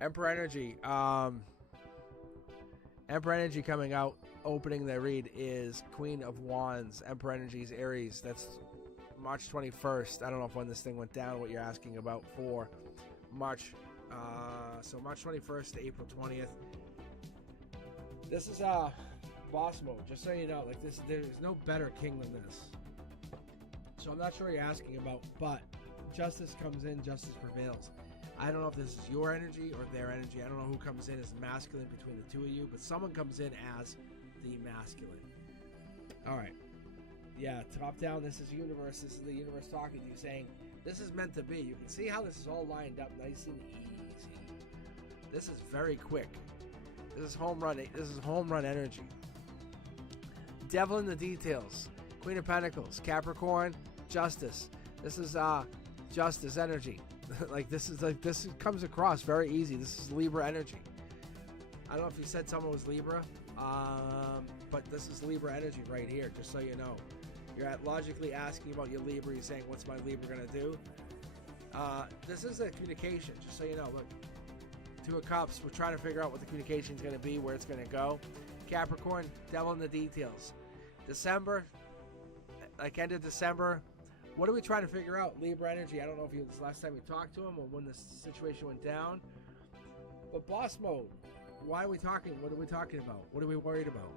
Emperor energy. Emperor energy coming out. Opening the read is Queen of Wands. Emperor Energy's Aries. That's March 21st. I don't know if when this thing went down, what you're asking about for March. So March 21st to April 20th. This is boss mode. Just so you know, like this, there's no better king than this. So I'm not sure what you're asking about, but justice comes in, justice prevails. I don't know if this is your energy or their energy. I don't know who comes in as masculine between the two of you, but someone comes in as the masculine. All right. Yeah, top down, this is universe. This is the universe talking to you, saying, this is meant to be. You can see how this is all lined up nice and easy. This is very quick. This is home run. This is home run energy. Devil in the details. Queen of Pentacles. Capricorn. Justice. This is justice energy. This comes across very easy. This is Libra energy. I don't know if you said someone was Libra, but this is Libra energy right here, just so you know. You're logically asking about your Libra. You're saying, what's my Libra going to do? This is a communication, just so you know. Look, Two of Cups. We're trying to figure out what the communication is going to be, where it's going to go. Capricorn, devil in the details. December, like end of December. What are we trying to figure out? Libra energy. I don't know if it was the last time we talked to him or when the situation went down. But boss mode. Why are we talking? What are we talking about? What are we worried about?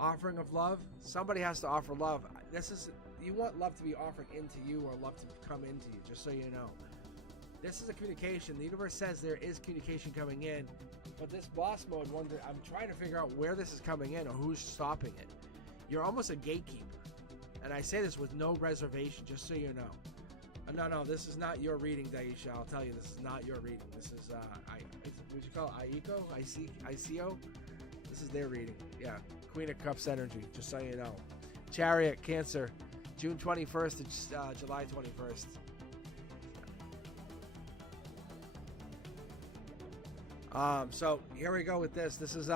Offering of love. Somebody has to offer love. This is, you want love to be offered into you or love to come into you, just so you know. This is a communication. The universe says there is communication coming in, but this boss mode one, I'm trying to figure out where this is coming in or who's stopping it. You're almost a gatekeeper. And I say this with no reservation, just so you know. No, this is not your reading, Daisha. I'll tell you, this is not your reading. This is, what you call it? ICO? This is their reading. Yeah. Queen of Cups energy, just so you know. Chariot, Cancer, June 21st to July 21st. So here we go with this. This is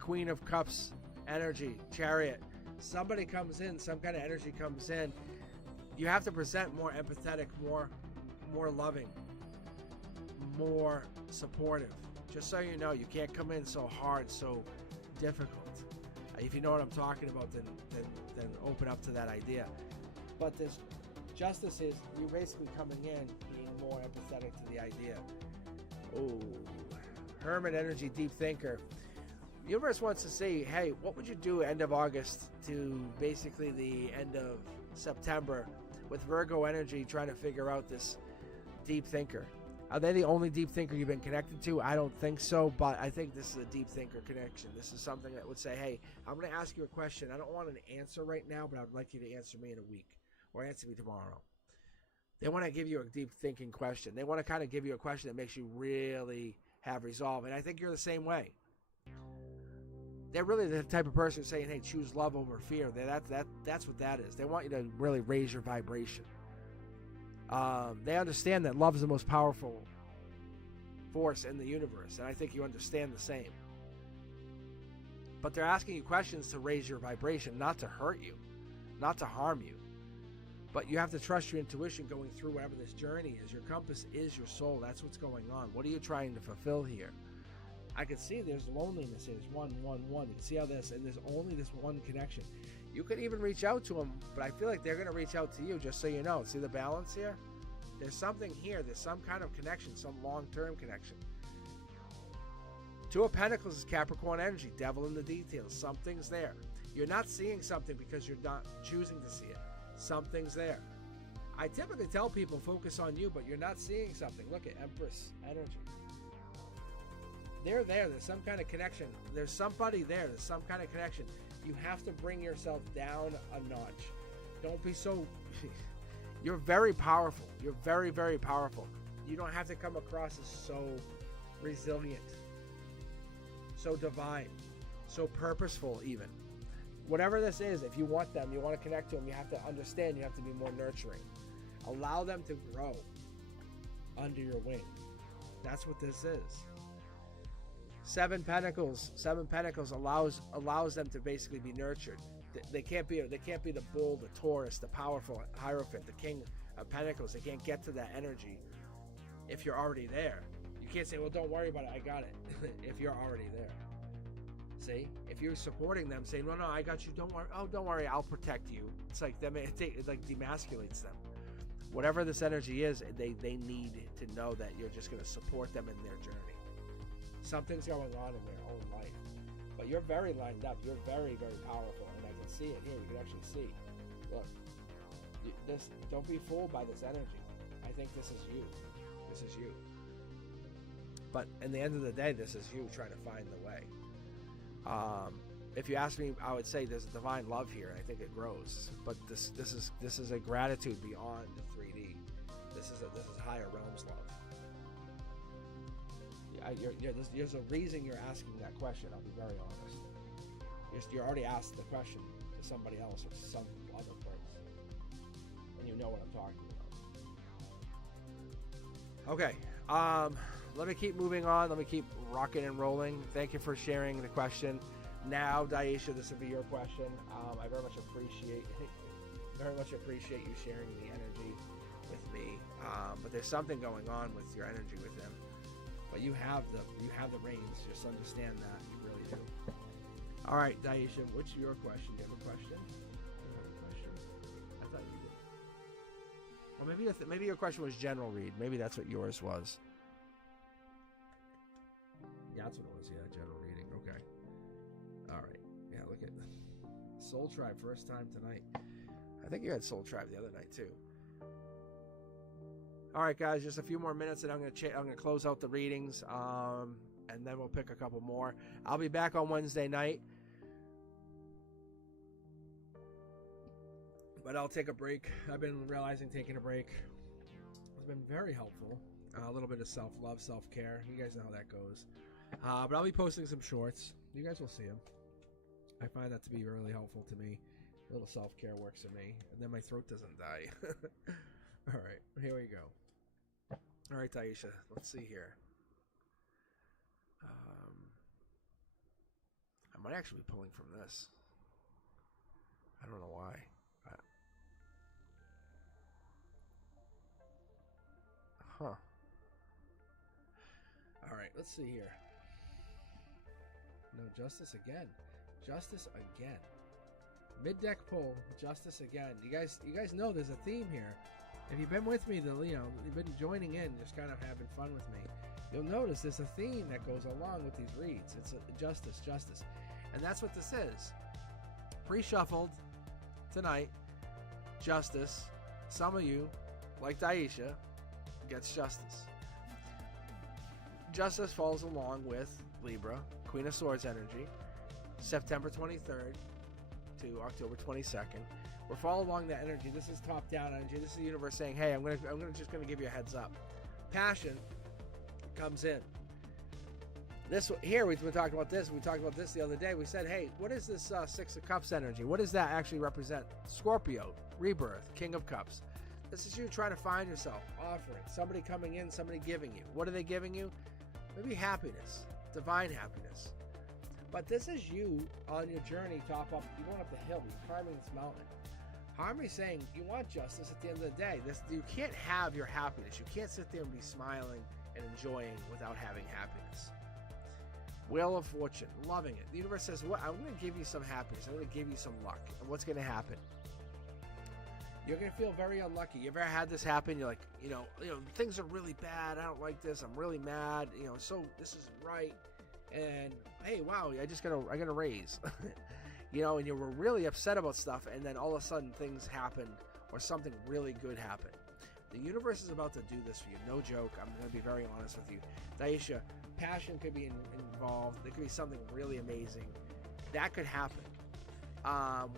Queen of Cups energy, Chariot. Somebody comes in, some kind of energy comes in. You have to present more empathetic, more loving, more supportive. Just so you know, you can't come in so hard, so difficult. If you know what I'm talking about, then open up to that idea. But this justice is you're basically coming in being more empathetic to the idea. Oh, Hermit energy, deep thinker. The universe wants to say, hey, what would you do end of August to basically the end of September with Virgo energy trying to figure out this deep thinker? Are they the only deep thinker you've been connected to? I don't think so, but I think this is a deep thinker connection. This is something that would say, hey, I'm going to ask you a question. I don't want an answer right now, but I'd like you to answer me in a week or answer me tomorrow. They want to give you a deep thinking question. They want to kind of give you a question that makes you really have resolve. And I think you're the same way. They're really the type of person saying, hey, choose love over fear. That's what that is. They want you to really raise your vibration. They understand that love is the most powerful force in the universe, and I think you understand the same. But they're asking you questions to raise your vibration, not to hurt you, not to harm you. But you have to trust your intuition going through whatever this journey is. Your compass is your soul. That's what's going on. What are you trying to fulfill here? I can see there's loneliness here. There's one. You can see how this, and there's only this one connection. You could even reach out to them, but I feel like they're going to reach out to you, just so you know. See the balance here? There's something here. There's some kind of connection, some long-term connection. Two of Pentacles is Capricorn energy, devil in the details. Something's there. You're not seeing something because you're not choosing to see it. Something's there. I typically tell people focus on you, but you're not seeing something. Look at Empress energy. They're there. There's some kind of connection. There's somebody there. There's some kind of connection. You have to bring yourself down a notch. Don't be so... You're very powerful. You're very, very powerful. You don't have to come across as so resilient, so divine, so purposeful even. Whatever this is, if you want them, you want to connect to them, you have to understand, you have to be more nurturing. Allow them to grow under your wing. That's what this is. Seven Pentacles allows them to basically be nurtured. They can't be the bull, the Taurus, the powerful Hierophant, the King of Pentacles. They can't get to that energy if you're already there. You can't say, well, don't worry about it, I got it, if you're already there. See? If you're supporting them, saying, no, I got you, don't worry, don't worry, I'll protect you. It's like them, it like demasculates them. Whatever this energy is, they need to know that you're just going to support them in their journey. Something's going on in their own life. But you're very lined up. You're very, very powerful. And I can see it here. You can actually see. Look. Don't be fooled by this energy. I think this is you. This is you. But in the end of the day, this is you trying to find the way. If you ask me, I would say there's a divine love here. I think it grows. But this is a gratitude beyond 3D. This is higher realms love. There's a reason you're asking that question. I'll be very honest. You already asked the question to somebody else or some other place, and you know what I'm talking about. Okay, let me keep moving on. Let me keep rocking and rolling. Thank you for sharing the question. Now, Daisha, this will be your question. I very much appreciate you sharing the energy with me. But there's something going on with your energy with them. But you have the reins. Just understand that. You really do. All right, Daisha, what's your question? Do you have a question? I thought you did. Or maybe your question was general read. Maybe that's what yours was. Yeah, that's what it was. Yeah, general reading. Okay. All right. Yeah, look at Soul Tribe first time tonight. I think you had Soul Tribe the other night too. All right, guys, just a few more minutes, and I'm gonna close out the readings, and then we'll pick a couple more. I'll be back on Wednesday night, but I'll take a break. I've been realizing taking a break has been very helpful. A little bit of self-love, self-care. You guys know how that goes. But I'll be posting some shorts. You guys will see them. I find that to be really helpful to me. A little self-care works for me, and then my throat doesn't die. All right, here we go. All right, Taisha, let's see here. I might actually be pulling from this. I don't know why. Huh. All right, let's see here. No, justice again. Justice again. Mid-deck pull, justice again. You guys know there's a theme here. If you've been with me, you've been joining in, just kind of having fun with me. You'll notice there's a theme that goes along with these reads. It's justice, justice. And that's what this is. Pre-shuffled tonight, justice. Some of you, like Daisha, gets justice. Justice falls along with Libra, Queen of Swords energy, September 23rd to October 22nd. We're following along that energy. This is top-down energy. This is the universe saying, hey, I'm just gonna give you a heads up. Passion comes in. This here, we've been talking about this. We talked about this the other day. We said, hey, what is this Six of Cups energy? What does that actually represent? Scorpio, rebirth, King of Cups. This is you trying to find yourself, offering, somebody coming in, somebody giving you. What are they giving you? Maybe happiness, divine happiness. But this is you on your journey, top up. You're going up the hill, you're climbing this mountain. Harmony's saying you want justice at the end of the day. You can't have your happiness. You can't sit there and be smiling and enjoying without having happiness. Wheel of Fortune, loving it. The universe says, "What? I'm going to give you some happiness. I'm going to give you some luck." And what's going to happen? You're going to feel very unlucky. You ever had this happen? You're like, things are really bad. I don't like this. I'm really mad. So this isn't right. And hey, wow, I got a raise. And you were really upset about stuff, and then all of a sudden things happened, or something really good happened. The universe is about to do this for you. No joke. I'm going to be very honest with you. Daisha, passion could be involved. There could be something really amazing. That could happen.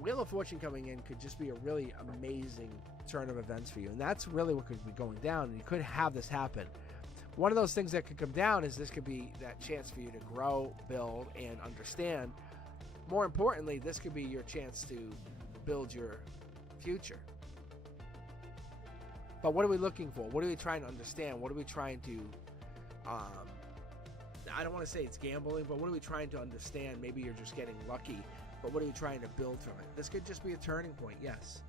Wheel of Fortune coming in could just be a really amazing turn of events for you. And that's really what could be going down. And you could have this happen. One of those things that could come down is this could be that chance for you to grow, build, and understand. More importantly, this could be your chance to build your future. But what are we looking for? What are we trying to understand? What are we trying to, I don't want to say it's gambling, but what are we trying to understand? Maybe you're just getting lucky, but what are we trying to build from it? This could just be a turning point, yes.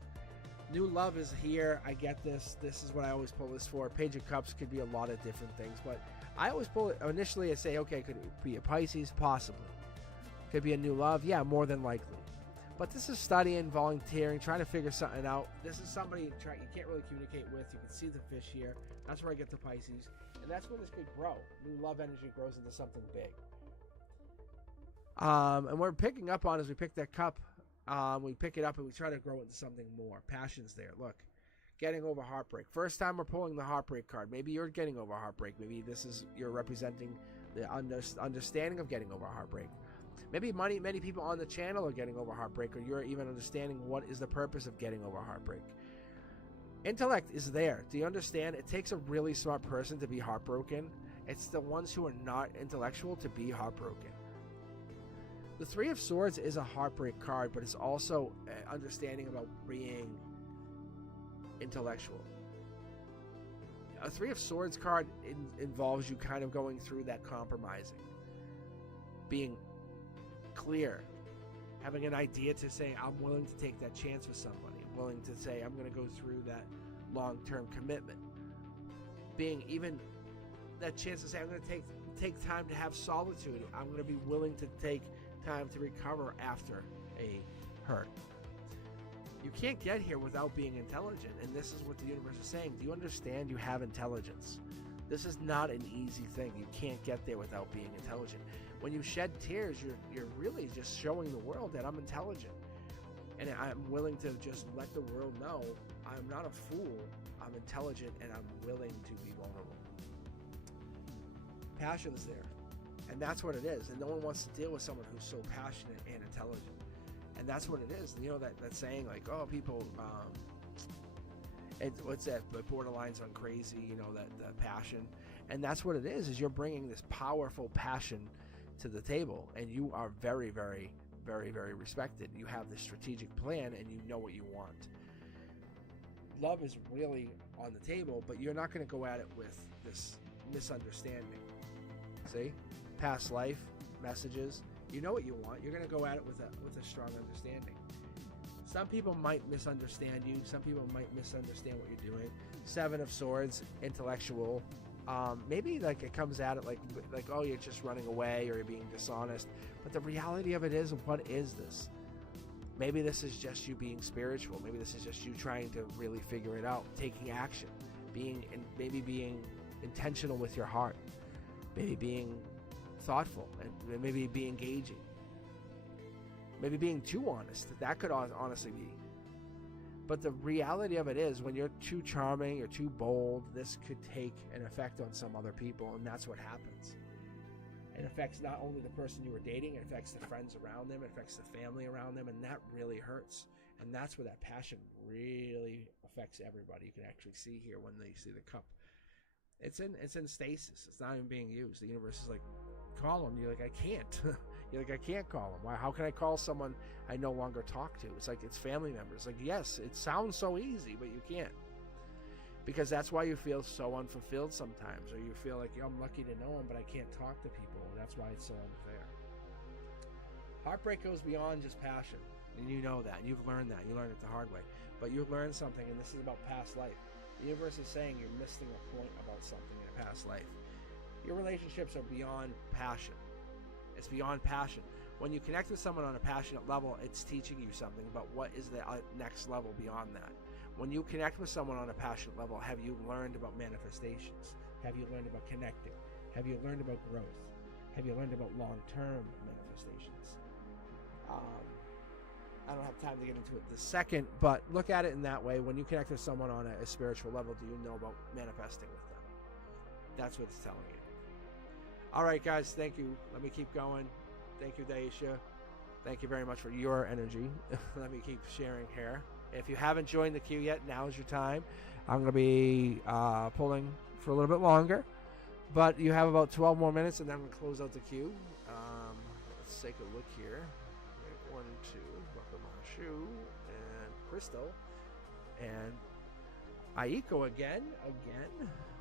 New love is here. I get this. This is what I always pull this for. Page of Cups could be a lot of different things, but I always pull it initially and say, okay, could it be a Pisces? Possibly. Could be a new love? Yeah, more than likely. But this is studying, volunteering, trying to figure something out. This is somebody you can't really communicate with. You can see the fish here. That's where I get the Pisces. And that's where this could grow. New love energy grows into something big. And what we're picking up on is we pick that cup. We pick it up and we try to grow into something more. Passion's there. Look. Getting over heartbreak. First time we're pulling the heartbreak card. Maybe you're getting over heartbreak. Maybe you're representing the understanding of getting over heartbreak. Maybe many people on the channel are getting over heartbreak, or you're even understanding what is the purpose of getting over heartbreak. Intellect is there. Do you understand? It takes a really smart person to be heartbroken. It's the ones who are not intellectual to be heartbroken. The Three of Swords is a heartbreak card, but it's also understanding about being intellectual. A Three of Swords card involves you kind of going through that compromising. Being clear, having an idea to say, I'm willing to take that chance with somebody. I'm willing to say, I'm going to go through that long-term commitment. Being even that chance to say, I'm going to take time to have solitude. I'm going to be willing to take time to recover after a hurt. You can't get here without being intelligent, and this is what the universe is saying. Do you understand you have intelligence? This is not an easy thing. You can't get there without being intelligent. When you shed tears, you're really just showing the world that I'm intelligent. And I'm willing to just let the world know I'm not a fool. I'm intelligent and I'm willing to be vulnerable. Passion's there. And that's what it is. And no one wants to deal with someone who's so passionate and intelligent. And that's what it is. That saying like, oh, people, what's that? Borderlines on crazy, that passion. And that's what it is you're bringing this powerful passion to the table, and you are very, very, very, very respected. You have the strategic plan and you know what you want. Love is really on the table, but you're not going to go at it with this misunderstanding. See? Past life, messages. You know what you want. You're going to go at it with a strong understanding. Some people might misunderstand you. Some people might misunderstand what you're doing. Seven of Swords, intellectual. Maybe like it comes at it like, oh, you're just running away or you're being dishonest. But the reality of it is, what is this? Maybe this is just you being spiritual. Maybe this is just you trying to really figure it out, taking action, maybe being intentional with your heart, maybe being thoughtful, and maybe be engaging. Maybe being too honest. That could honestly be. But the reality of it is, when you're too charming or too bold, this could take an effect on some other people, and that's what happens. It affects not only the person you were dating, it affects the friends around them, it affects the family around them, and that really hurts. And that's where that passion really affects everybody. You can actually see here when they see the cup. It's in stasis. It's not even being used. The universe is like, call him. You're like, I can't. You're like, I can't call him. Why? How can I call someone I no longer talk to? It's like it's family members. Like, yes, it sounds so easy, but you can't. Because that's why you feel so unfulfilled sometimes, or you feel like, I'm lucky to know him, but I can't talk to people. And that's why it's so unfair. Heartbreak goes beyond just passion, and you know that. You've learned that. You learned it the hard way. But you've learned something, and this is about past life. The universe is saying you're missing a point about something in a past life. Your relationships are beyond passion. It's beyond passion. When you connect with someone on a passionate level, it's teaching you something about what is the next level beyond that. When you connect with someone on a passionate level, have you learned about manifestations? Have you learned about connecting? Have you learned about growth? Have you learned about long-term manifestations? I don't have time to get into it this second, but look at it in that way. When you connect with someone on a spiritual level, do you know about manifesting with them? That's what it's telling you. All right, guys, thank you. Let me keep going. Thank you, Daisha. Thank you very much for your energy. Let me keep sharing here. If you haven't joined the queue yet, now is your time. I'm going to be pulling for a little bit longer, but you have about 12 more minutes, and then I'm going to close out the queue. Let's take a look here. 1, 2, welcome Shoe, and Crystal, and Aiko again.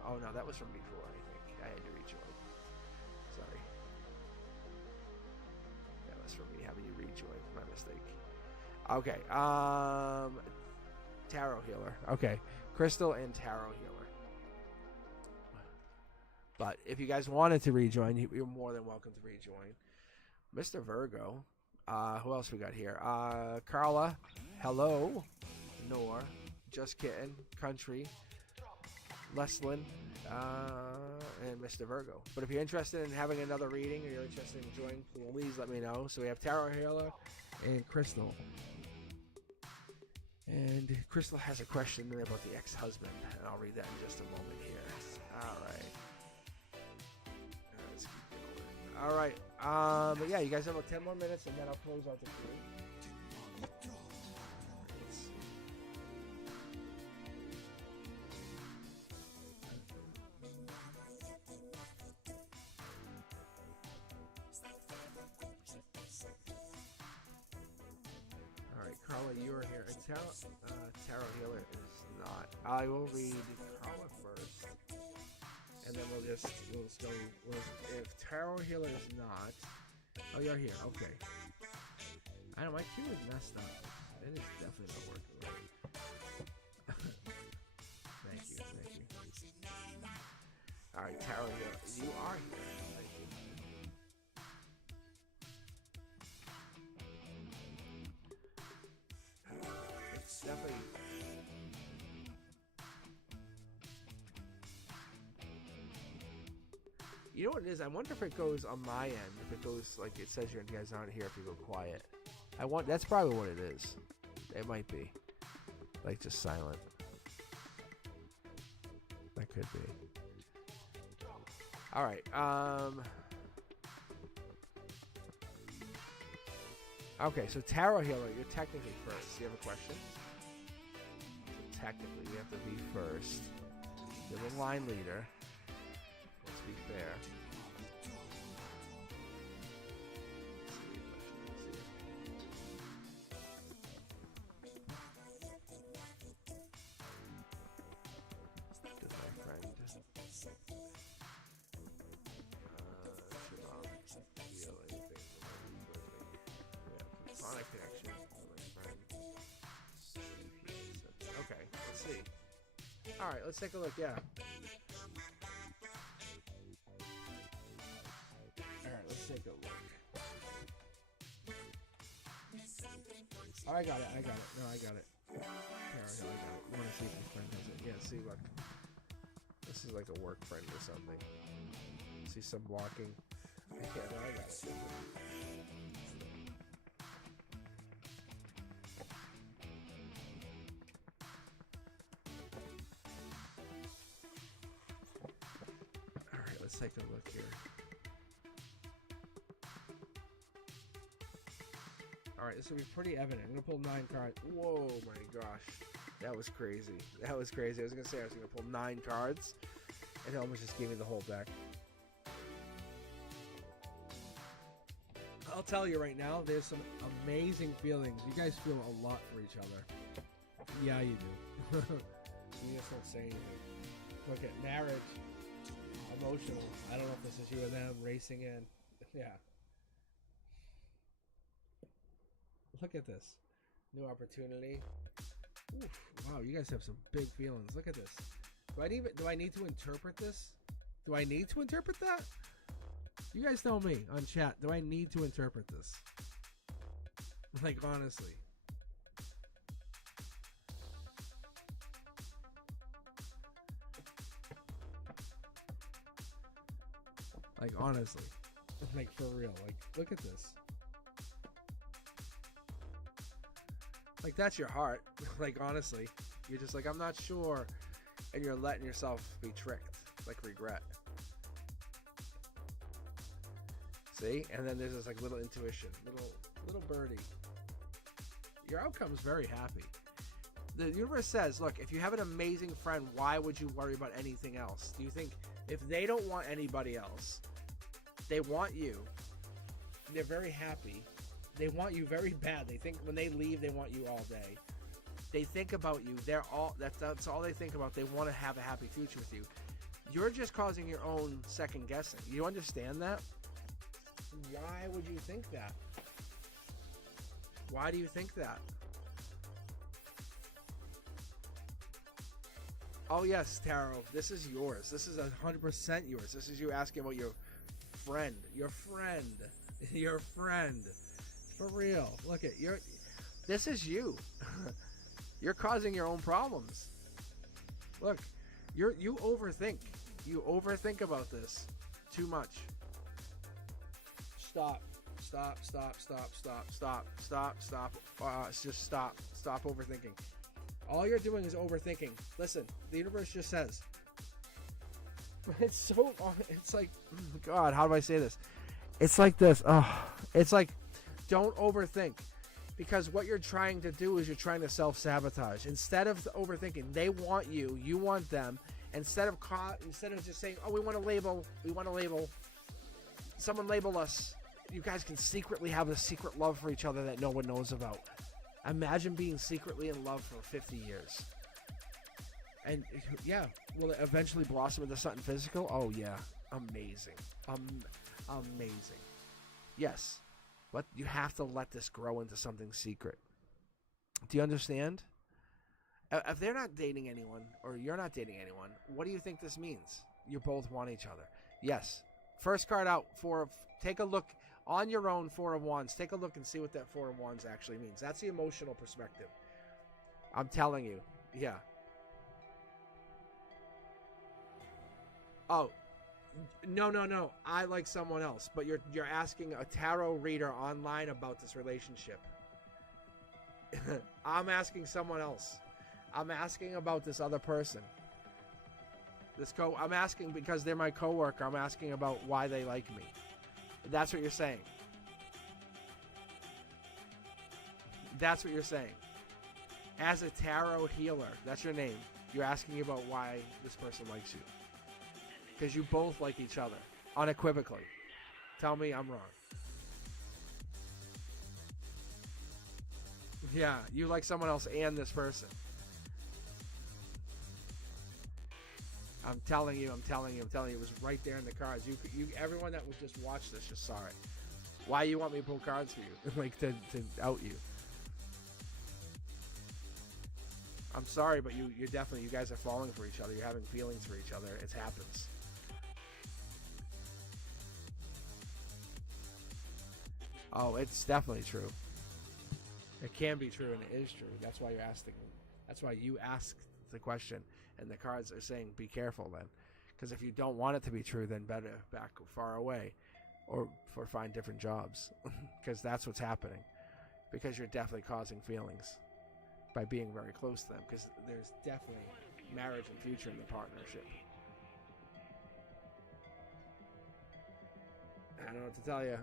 Oh no, that was from before. I think I had to rejoin. Sorry, that was from me having you rejoin. My mistake. Okay, Tarot Healer. Okay, Crystal and Tarot Healer. But if you guys wanted to rejoin, you're more than welcome to rejoin. Mr. Virgo. Who else we got here? Carla. Hello. Nor. Just Kitten. Country. Leslin. And Mr. Virgo. But if you're interested in having another reading, or you're interested in joining, please let me know. So we have Tarot Healer and Crystal. And Crystal has a question about the ex-husband, and I'll read that in just a moment here. All right. Let's keep going. All right. But yeah, you guys have about 10 more minutes, and then I'll close out the queue. Let's see. All right, Carla, you are here. Tarot Healer is not. I will read Carla first, and then we'll just go. If Tarot Healer is not, oh, you're here. Okay. I know my queue is messed up. It is definitely not working right. Thank you. All right, Tarot Healer, you are here. Thank you. It's definitely. You know what it is? I wonder if it goes on my end. If it goes like it says you guys aren't here if you go quiet. That's probably what it is. It might be. Like just silent. That could be. Alright, okay, so Tarot Healer, you're technically first. Do you have a question? So technically, you have to be first. You're the line leader. Let's be fair. see. All right, let's take a look. Yeah. All right, let's take a look. Oh, I got it. No, I got it. Here, I got it. You want to see if my friend does it? Yeah, see, look. This is like a work friend or something. See some blocking. Yeah, no, I got it. Alright, let's take a look here. Alright, this will be pretty evident. I'm going to pull 9 cards. Whoa, my gosh. That was crazy. That was crazy. I was going to say I was going to pull 9 cards, and it almost just gave me the whole deck. I'll tell you right now, there's some amazing feelings. You guys feel a lot for each other. Yeah, you do. You just don't say anything. Look at marriage. Emotional. I don't know if this is you and them racing in. Yeah. Look at this. New opportunity. Oof, wow, you guys have some big feelings. Look at this. Do I need to interpret this? Do I need to interpret that? You guys tell me on chat. Do I need to interpret this? Like, honestly. Like, honestly. Like, for real. Like, look at this. Like, that's your heart. Like, honestly. You're just like, I'm not sure. And you're letting yourself be tricked. Like, regret. See? And then there's this, like, little intuition. Little birdie. Your outcome's very happy. The universe says, look, if you have an amazing friend, why would you worry about anything else? Do you think if they don't want anybody else, they want you, they're very happy, they want you very bad, they think when they leave, they want you all day, they think about you, that's all they think about, they want to have a happy future with you. You're just causing your own second guessing. You understand that? Why would you think that? Why do you think that? Oh yes, Tarot, this is yours. This is 100% yours. This is you asking about your friend. Your friend. Your friend. For real. Look at this is you. You're causing your own problems. Look, you overthink. You overthink about this too much. Stop. Just stop. Stop overthinking. All you're doing is overthinking. Listen, the universe just says. It's like, God, how do I say this? It's like this. It's like, don't overthink. Because what you're trying to do is you're trying to self-sabotage. Instead of overthinking, they want you, you want them. Instead of just saying, oh, we want to label, someone label us. You guys can secretly have a secret love for each other that no one knows about. Imagine being secretly in love for 50 years. And yeah, will it eventually blossom into something physical? Oh yeah, amazing. Amazing. Yes, but you have to let this grow into something secret. Do you understand? If they're not dating anyone, or you're not dating anyone, what do you think this means? You both want each other. Yes. First card out, take a look on your own, 4 of Wands. Take a look and see what that 4 of Wands actually means. That's the emotional perspective. I'm telling you. Yeah. Oh. No. I like someone else. But you're asking a tarot reader online about this relationship. I'm asking someone else. I'm asking about this other person. I'm asking because they're my coworker. I'm asking about why they like me. That's what you're saying. That's what you're saying. As a tarot healer, that's your name. You're asking about why this person likes you. Because you both like each other. Unequivocally. Tell me I'm wrong. Yeah, you like someone else and this person. I'm telling you. It was right there in the cards. Everyone that was just watched this just saw it. Why you want me to pull cards for you? Like to out you. I'm sorry, but you guys are falling for each other. You're having feelings for each other. It happens. Oh, it's definitely true. It can be true, and it is true. That's why you're asking. That's why you asked the question, and the cards are saying, "Be careful." Then, because if you don't want it to be true, then better back far away, or find different jobs, because that's what's happening. Because you're definitely causing feelings by being very close to them. Because there's definitely marriage and future in the partnership. I don't know what to tell you.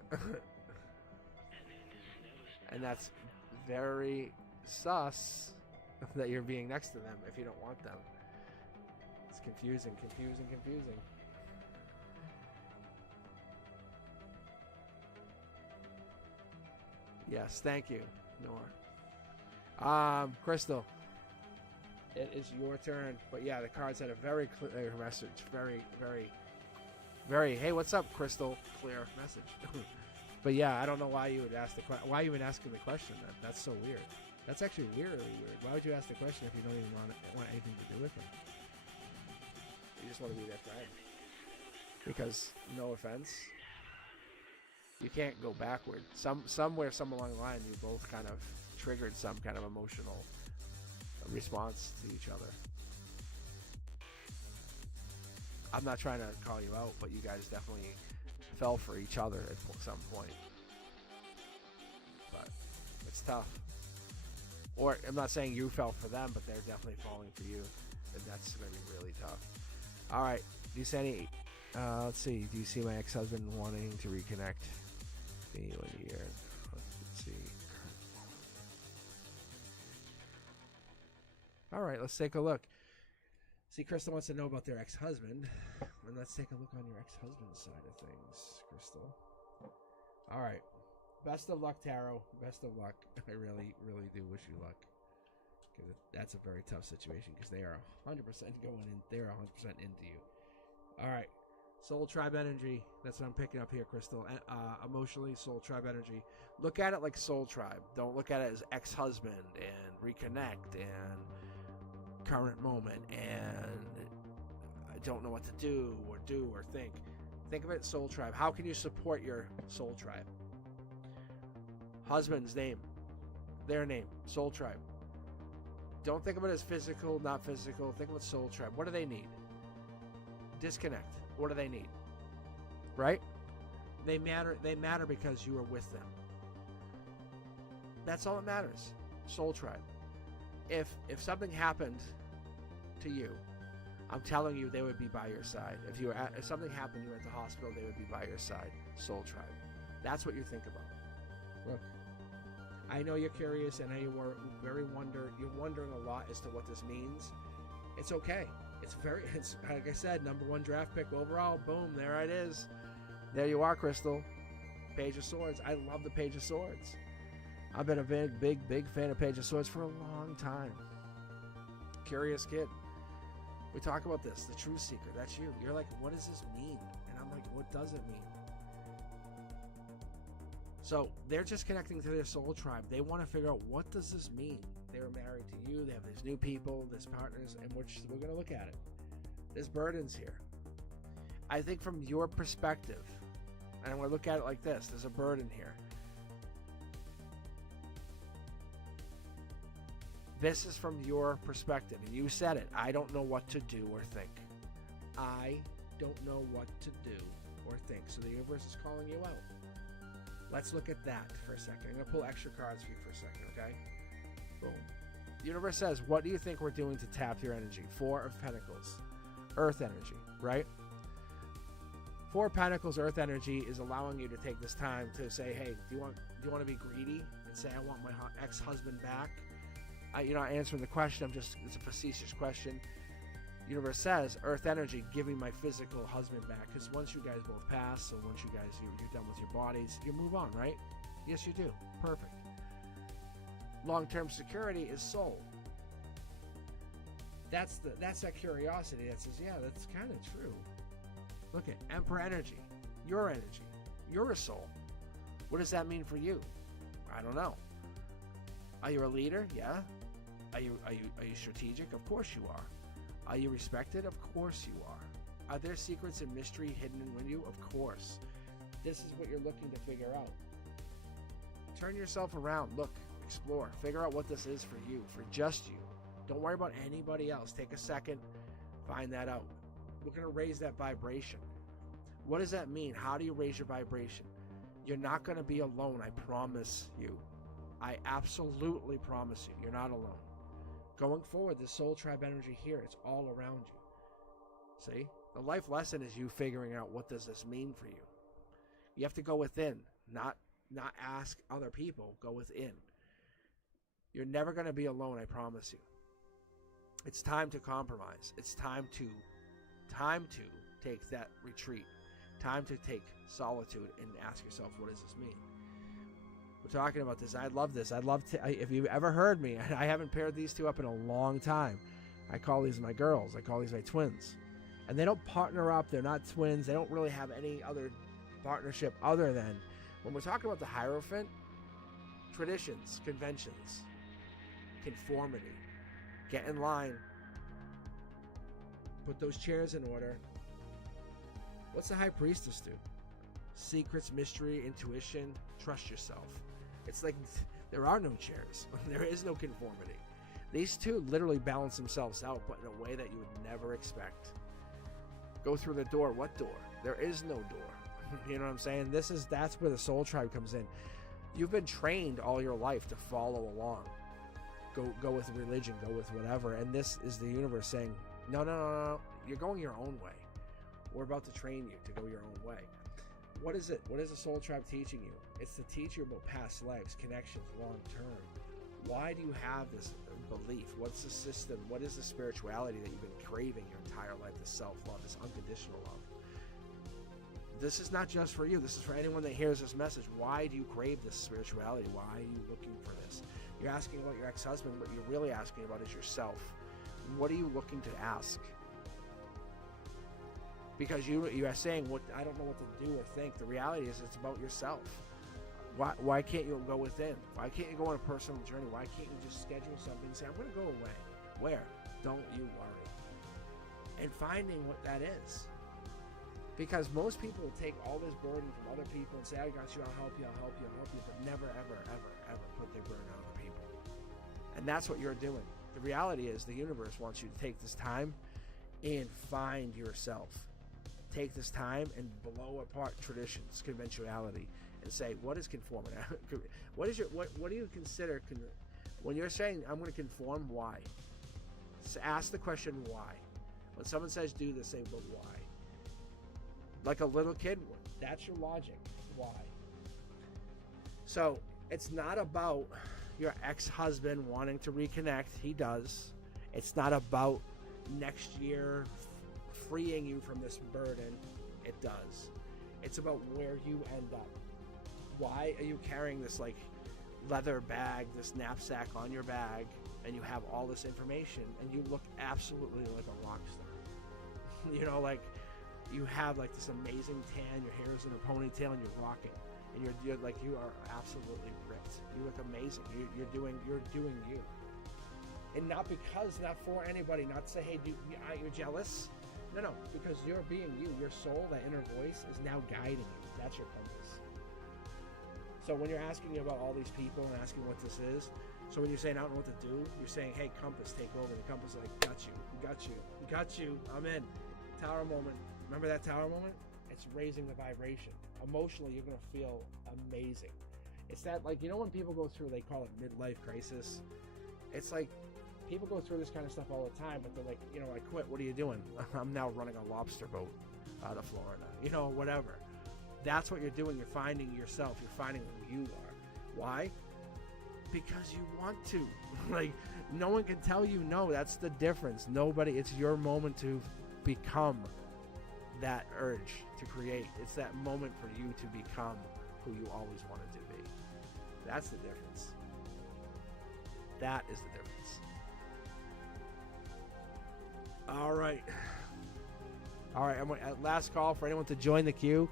And that's very sus that you're being next to them if you don't want them. It's confusing. Yes, thank you, Nor. Crystal, it is your turn. But yeah, the cards had a very clear message. Very, hey, what's up, Crystal? Clear message. But yeah, I don't know why you would ask the question. Why are you even asking the question? That's so weird. That's actually really weird. Why would you ask the question if you don't even want anything to do with him? You just want to be their friend. Because, no offense, you can't go backward. Somewhere along the line, you both kind of triggered some kind of emotional response to each other. I'm not trying to call you out, but you guys definitely fell for each other at some point. But it's tough. Or I'm not saying you fell for them, but they're definitely falling for you, and that's going to be really tough. All right, do you see any? Let's see. Do you see my ex-husband wanting to reconnect? Me 1 year. Let's see. All right, let's take a look. See, Crystal wants to know about their ex-husband. And let's take a look on your ex-husband's side of things, Crystal. All right. Best of luck, Tarot. Best of luck. I really, really do wish you luck. Because that's a very tough situation because they are 100% going in. They're 100% into you. All right. Soul Tribe energy. That's what I'm picking up here, Crystal. Emotionally, Soul Tribe energy. Look at it like Soul Tribe. Don't look at it as ex-husband and reconnect and current moment and I don't know what to do or think. Think of it Soul Tribe. How can you support your Soul Tribe? Husband's name, their name, Soul Tribe. Don't think of it as physical, not physical. Think of it Soul Tribe. What do they need? Disconnect. What do they need? Right? They matter because you are with them. That's all that matters. Soul Tribe. If something happened to you, I'm telling you, they would be by your side. If something happened, you were at the hospital, they would be by your side. Soul Tribe. That's what you think about. Look, I know you're curious, and I know you're wondering a lot as to what this means. It's okay. It's like I said, #1 draft pick overall. Boom, there it is. There you are, Crystal. Page of Swords. I love the Page of Swords. I've been a big fan of Page of Swords for a long time. Curious kid. We talk about this. The truth seeker. That's you. You're like, what does this mean? And I'm like, what does it mean? So they're just connecting to their soul tribe. They want to figure out, what does this mean? They were married to you. They have these new people, these partners, and we're going to look at it. There's burdens here. I think from your perspective, and I'm going to look at it like this. There's a burden here. This is from your perspective, and you said it. I don't know what to do or think. I don't know what to do or think. So the universe is calling you out. Let's look at that for a second. I'm going to pull extra cards for you for a second, okay? Boom. The universe says, what do you think we're doing to tap your energy? 4 of Pentacles. Earth energy, right? 4 of Pentacles, Earth energy is allowing you to take this time to say, hey, do you want to be greedy and say, I want my ex-husband back? You're not answering the question. It's a facetious question. Universe says, Earth energy, give me my physical husband back. Because once you guys both pass, so once you're done with your bodies, you move on, right? Yes, you do. Perfect. Long-term security is soul. That's that curiosity that says, yeah, that's kind of true. Look at Emperor energy. Your energy. You're a soul. What does that mean for you? I don't know. Are you a leader? Yeah. Are you strategic? Of course you are. Are you respected? Of course you are. Are there secrets and mystery hidden in you? Of course. This is what you're looking to figure out. Turn yourself around. Look, explore. Figure out what this is for you, for just you. Don't worry about anybody else. Take a second, find that out. We're going to raise that vibration. What does that mean? How do you raise your vibration? You're not going to be alone, I promise you. I absolutely promise you, you're not alone. Going forward, the soul tribe energy here, it's all around you. See? The life lesson is you figuring out what does this mean for you. You have to go within, not ask other people. Go within. You're never going to be alone, I promise you. It's time to compromise. It's time to take that retreat. Time to take solitude and ask yourself, what does this mean? We're talking about this. I love this. I'd love to, if you've ever heard me, I haven't paired these two up in a long time. I call these my girls. I call these my twins. And they don't partner up. They're not twins. They don't really have any other partnership other than, when we're talking about the Hierophant, traditions, conventions, conformity. Get in line. Put those chairs in order. What's the High Priestess do? Secrets, mystery, intuition, trust yourself. It's like there are no chairs. There is no conformity. These two literally balance themselves out, but in a way that you would never expect. Go through the door. What door? There is no door. You know what I'm saying? That's where the soul tribe comes in. You've been trained all your life to follow along. Go with religion, go with whatever. And this is the universe saying, no. You're going your own way. We're about to train you to go your own way. What is it? What is the soul tribe teaching you? It's to teach you about past lives, connections, long term. Why do you have this belief? What's the system? What is the spirituality that you've been craving your entire life? This self-love, this unconditional love. This is not just for you. This is for anyone that hears this message. Why do you crave this spirituality? Why are you looking for this? You're asking about your ex-husband. What you're really asking about is yourself. What are you looking to ask? Because you are saying, "What I don't know what to do or think." The reality is, it's about yourself. Why can't you go within? Why can't you go on a personal journey? Why can't you just schedule something and say, "I'm going to go away"? Where? Don't you worry. And finding what that is. Because most people will take all this burden from other people and say, "I got you. I'll help you. I'll help you. I'll help you," but never, ever, ever, ever put their burden on other people. And that's what you're doing. The reality is, the universe wants you to take this time and find yourself. Take this time and blow apart traditions, conventionality, and say, what is conformity? What do you consider when you're saying, "I'm going to conform"? Why? So ask the question, why? When someone says do this, say, but why? Like a little kid would. That's your logic. Why? So it's not about your ex-husband wanting to reconnect. He does. It's not about next year freeing you from this burden. It does. It's about where you end up. Why are you carrying this like leather bag, this knapsack on your bag, and you have all this information and you look absolutely like a rock star? You know, like you have like this amazing tan, your hair is in a ponytail, and you're rocking, and you're like, you are absolutely ripped. You look amazing. You're doing you, and not for anybody. Not to say, "Hey, you're jealous." No, because you're being you. Your soul, that inner voice, is now guiding you. That's your compass. So when you're asking about all these people and asking what this is, so when you're saying, "I don't know what to do," you're saying, "Hey, compass, take over." The compass is like, got you, I'm in. Tower moment. Remember that tower moment? It's raising the vibration. Emotionally, you're going to feel amazing. It's that, like, you know when people go through, they call it midlife crisis? It's like, people go through this kind of stuff all the time, but they're like, "I quit. What are you doing?" "I'm now running a lobster boat out of Florida." Whatever. That's what you're doing. You're finding yourself. You're finding who you are. Why? Because you want to. Like, no one can tell you no. That's the difference. Nobody. It's your moment to become that urge to create. It's that moment for you to become who you always wanted to be. That's the difference. That is the difference. All right. Last call for anyone to join the queue.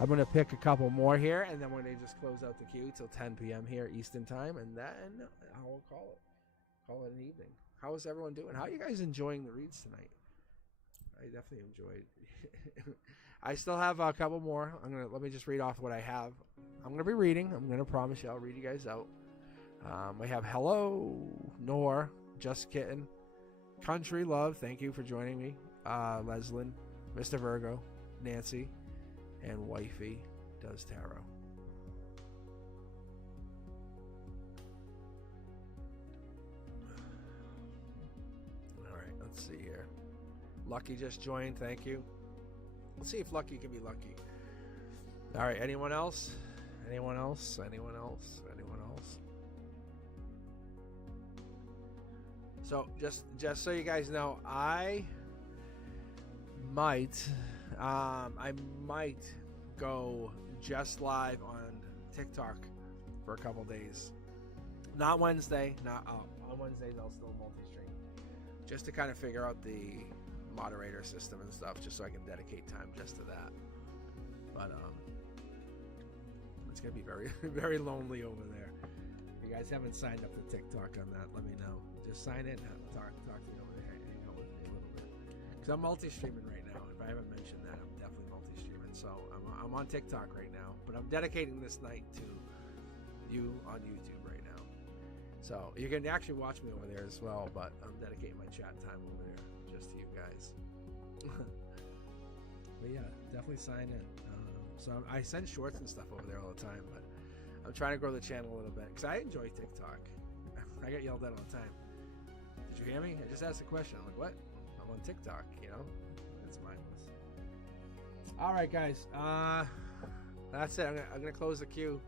I'm going to pick a couple more here, and then we're going to just close out the queue till 10 p.m. here Eastern time, and then I will call it. call it an evening. How is everyone doing? How are you guys enjoying the reads tonight? I definitely enjoyed. I still have a couple more. Let me just read off what I have. I'm gonna be reading. I'm gonna promise you I'll read you guys out. I have hello, Nor, Just Kitten, Country Love. Thank you for joining me. Leslin, Mr. Virgo, Nancy, and Wifey Does Tarot. All right, let's see here. Lucky just joined. Thank you. Let's see if Lucky can be lucky. All right. Anyone else? Anyone else? Anyone else? Anyone else? So just so you guys know, I might go just live on TikTok for a couple days. Not Wednesday. Not on Wednesdays. I'll still multi-stream, just to kind of figure out the moderator system and stuff, just so I can dedicate time just to that. But it's gonna be very very lonely over there. If you guys haven't signed up to TikTok on that, let me know. Just sign in, talk to me over there, hang out with me a little bit. Because I'm multi-streaming right now. If I haven't mentioned that, I'm definitely multi-streaming. So I'm on TikTok right now, but I'm dedicating this night to you on YouTube right now. So you can actually watch me over there as well, but I'm dedicating my chat time over there just to you guys. But yeah, definitely sign in. So I send shorts and stuff over there all the time, but I'm trying to grow the channel a little bit because I enjoy TikTok. I get yelled at all the time. Did you hear me? I just asked a question. I'm like, what? I'm on TikTok, you know? It's mindless. All right, guys. That's it. I'm gonna close the queue.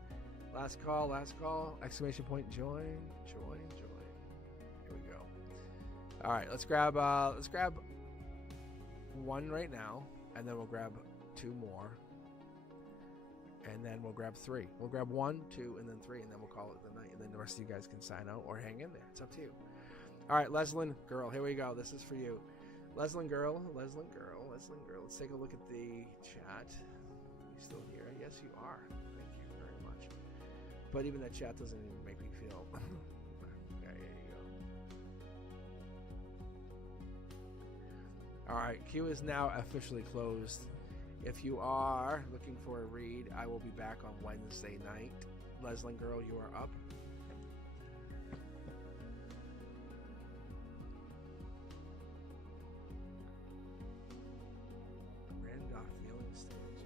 Last call. Exclamation point. Join. Here we go. All right, let's grab one right now, and then we'll grab two more, and then we'll grab three. We'll grab 1, 2, and then 3, and then we'll call it the night. And then the rest of you guys can sign out or hang in there. It's up to you. All right, Leslin Girl, here we go. This is for you. Leslin Girl. Let's take a look at the chat. You still here? Yes, you are. Thank you very much. But even that chat doesn't even make me feel. There you go. All right, queue is now officially closed. If you are looking for a read, I will be back on Wednesday night. Leslin Girl, you are up. Randolph feeling stage.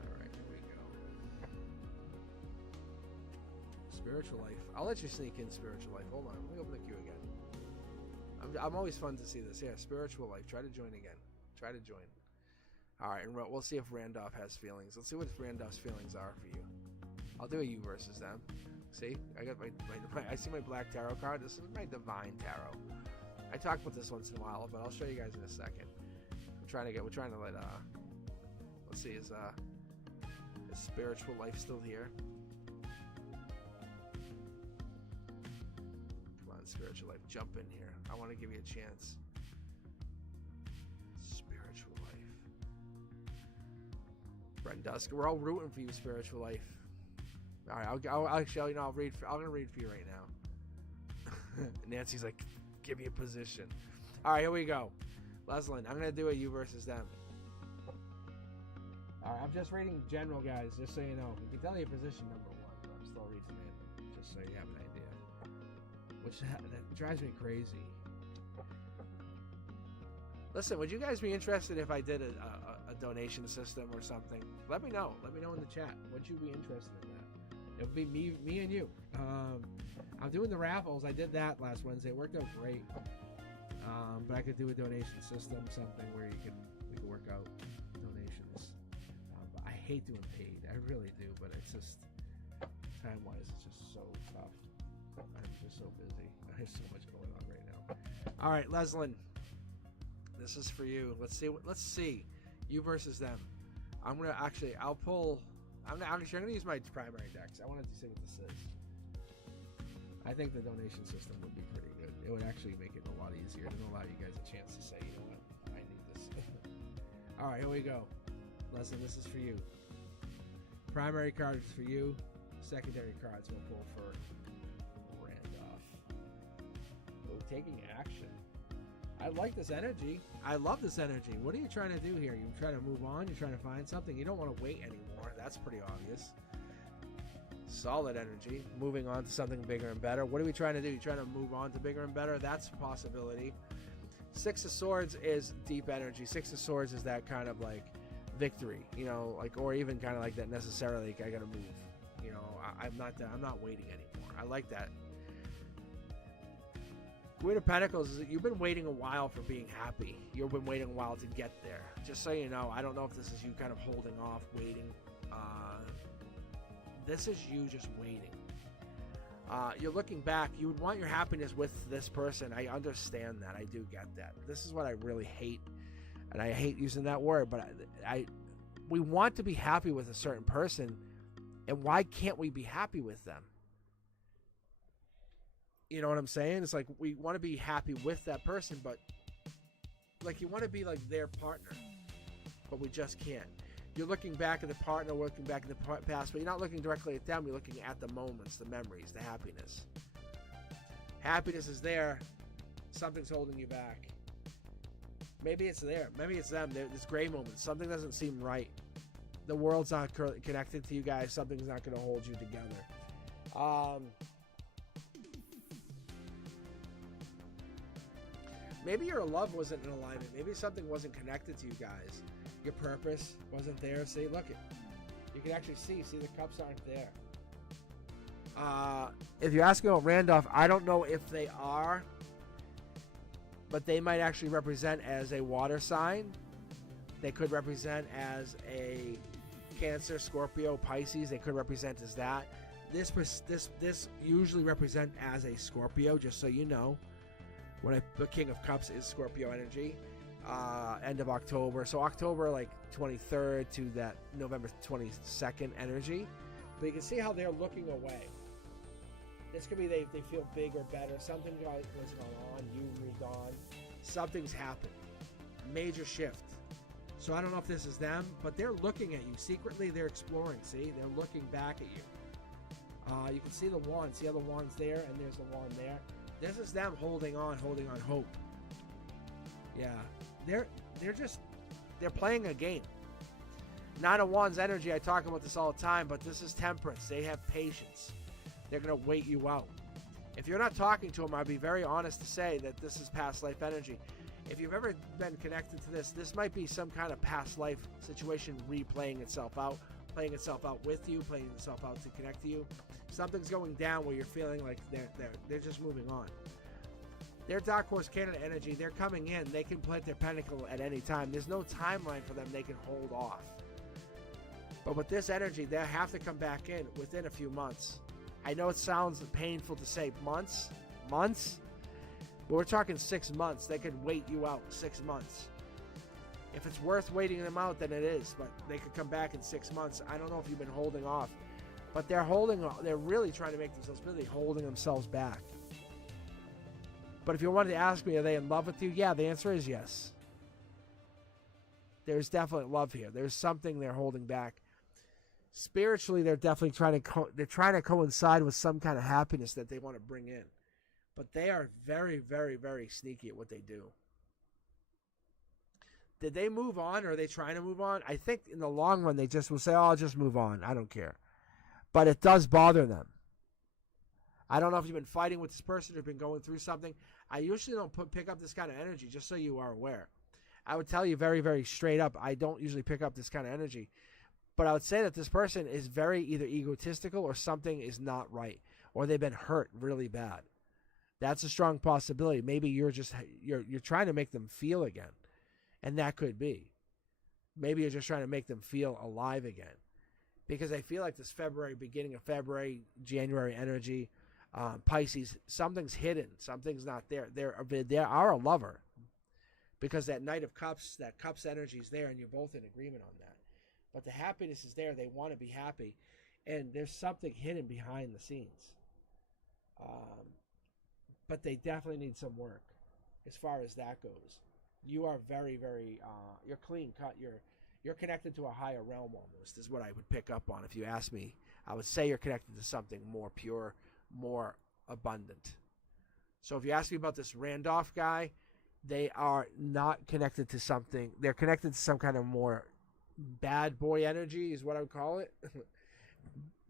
All right, here we go. Spiritual life. I'll let you sneak in spiritual life. Hold on, let me open the queue again. I'm always fun to see this. Yeah, spiritual life. Try to join again. Try to join. All right, and we'll see if Randolph has feelings. Let's see what Randolph's feelings are for you. I'll do a you versus them. See, I got I see my black tarot card. This is my divine tarot. I talk about this once in a while, but I'll show you guys in a second. We're trying to let let's see, is spiritual life still here? Come on, spiritual life, jump in here. I want to give you a chance. Spiritual life. Brent Dusk, we're all rooting for you, spiritual life. All right, I'll actually, you know, I'm gonna read for you right now. Nancy's like, give me a position. All right, here we go. Leslin, I'm gonna do a you versus them. All right, I'm just reading general, guys, just so you know. You can tell your position number 1, but I'm still reading it, just so you have an idea. Which that drives me crazy. Listen, would you guys be interested if I did a donation system or something? Let me know. Let me know in the chat. Would you be interested in that? It would be me and you. I'm doing the raffles. I did that last Wednesday. It worked out great. But I could do a donation system, something where we could work out donations. But I hate doing paid. I really do. But it's just time-wise, it's just so tough. I'm just so busy. I have so much going on right now. All right, Leslin. This is for you. Let's see. You versus them. I'm gonna use my primary decks. I wanted to see what this is. I think the donation system would be pretty good. It would actually make it a lot easier and allow you guys a chance to say, you know what, I need this. All right, here we go. Leslie, this is for you. Primary card is for you. Secondary cards we'll pull for Randolph. taking action. I like this energy. I love this energy. What are you trying to do here? You're trying to move on? You're trying to find something? You don't want to wait anymore. That's pretty obvious. Solid energy. Moving on to something bigger and better. What are we trying to do? You're trying to move on to bigger and better? That's a possibility. Six of Swords is deep energy. Six of Swords is that kind of like victory, you know, like, or even kind of like that necessarily, like, I gotta move. You know, I'm not waiting anymore. I like that. Queen of Pentacles is that you've been waiting a while for being happy. You've been waiting a while to get there. Just so you know, I don't know if this is you kind of holding off, waiting. This is you just waiting. You're looking back. You would want your happiness with this person. I understand that. I do get that. This is what I really hate. And I hate using that word, but we want to be happy with a certain person. And why can't we be happy with them? You know what I'm saying? It's like we want to be happy with that person, but like you want to be like their partner, but we just can't. You're looking back at the partner, looking back at the past, but you're not looking directly at them. You're looking at the moments, the memories, the happiness. Happiness is there. Something's holding you back. Maybe it's there. Maybe it's them. There's gray moments. Something doesn't seem right. The world's not connected to you guys. Something's not going to hold you together. Maybe your love wasn't in alignment. Maybe something wasn't connected to you guys. Your purpose wasn't there. See, look it. You can actually see the cups aren't there. If you're asking about Randolph, I don't know if they are, but they might actually represent as a water sign. They could represent as a Cancer, Scorpio, Pisces. They could represent as that. This usually represent as a Scorpio, just so you know. The King of Cups is Scorpio energy. End of October. So October like 23rd to that November 22nd energy. But you can see how they're looking away. This could be they feel big or better. Something was going on. You moved on. Something's happened. Major shift. So I don't know if this is them, but they're looking at you. Secretly, they're exploring. See? They're looking back at you. You can see the wand. See how the wand's there and there's the wand there? This is them holding on hope. Yeah. They're playing a game. Nine of Wands energy, I talk about this all the time, but this is Temperance. They have patience. They're going to wait you out. If you're not talking to them, I'd be very honest to say that this is past life energy. If you've ever been connected to this might be some kind of past life situation replaying itself out, playing itself out with you, playing itself out to connect to you. Something's going down where you're feeling like they're just moving on. They're Dark Horse Canada energy. They're coming in. They can plant their pentacle at any time. There's no timeline for them. They can hold off. But with this energy, they have to come back in within a few months. I know it sounds painful to say months, but we're talking 6 months. They could wait you out 6 months. If it's worth waiting them out, then it is. But they could come back in 6 months. I don't know if you've been holding off, but they're really trying to make themselves really holding themselves back. But if you wanted to ask me, are they in love with you? Yeah, the answer is yes. There's definitely love here. There's something they're holding back. Spiritually, they're definitely trying to coincide with some kind of happiness that they want to bring in. But they are very, very, very sneaky at what they do. Did they move on, or are they trying to move on? I think in the long run, they just will say, oh, I'll just move on. I don't care. But it does bother them. I don't know if you've been fighting with this person or been going through something. I usually don't pick up this kind of energy, just so you are aware. I would tell you very, very straight up, I don't usually pick up this kind of energy. But I would say that this person is very either egotistical or something is not right. Or they've been hurt really bad. That's a strong possibility. Maybe you're trying to make them feel again. And that could be. Maybe you're just trying to make them feel alive again. Because I feel like this February, beginning of February, January energy, Pisces, something's hidden. Something's not there. They are a lover. Because that Knight of Cups, that Cups energy is there, and you're both in agreement on that. But the happiness is there. They want to be happy. And there's something hidden behind the scenes. But they definitely need some work as far as that goes. You are very, very, you're clean cut. You're connected to a higher realm almost, is what I would pick up on. If you ask me, I would say you're connected to something more pure, more abundant. So if you ask me about this Randolph guy, they are not connected to something. They're connected to some kind of more bad boy energy is what I would call it.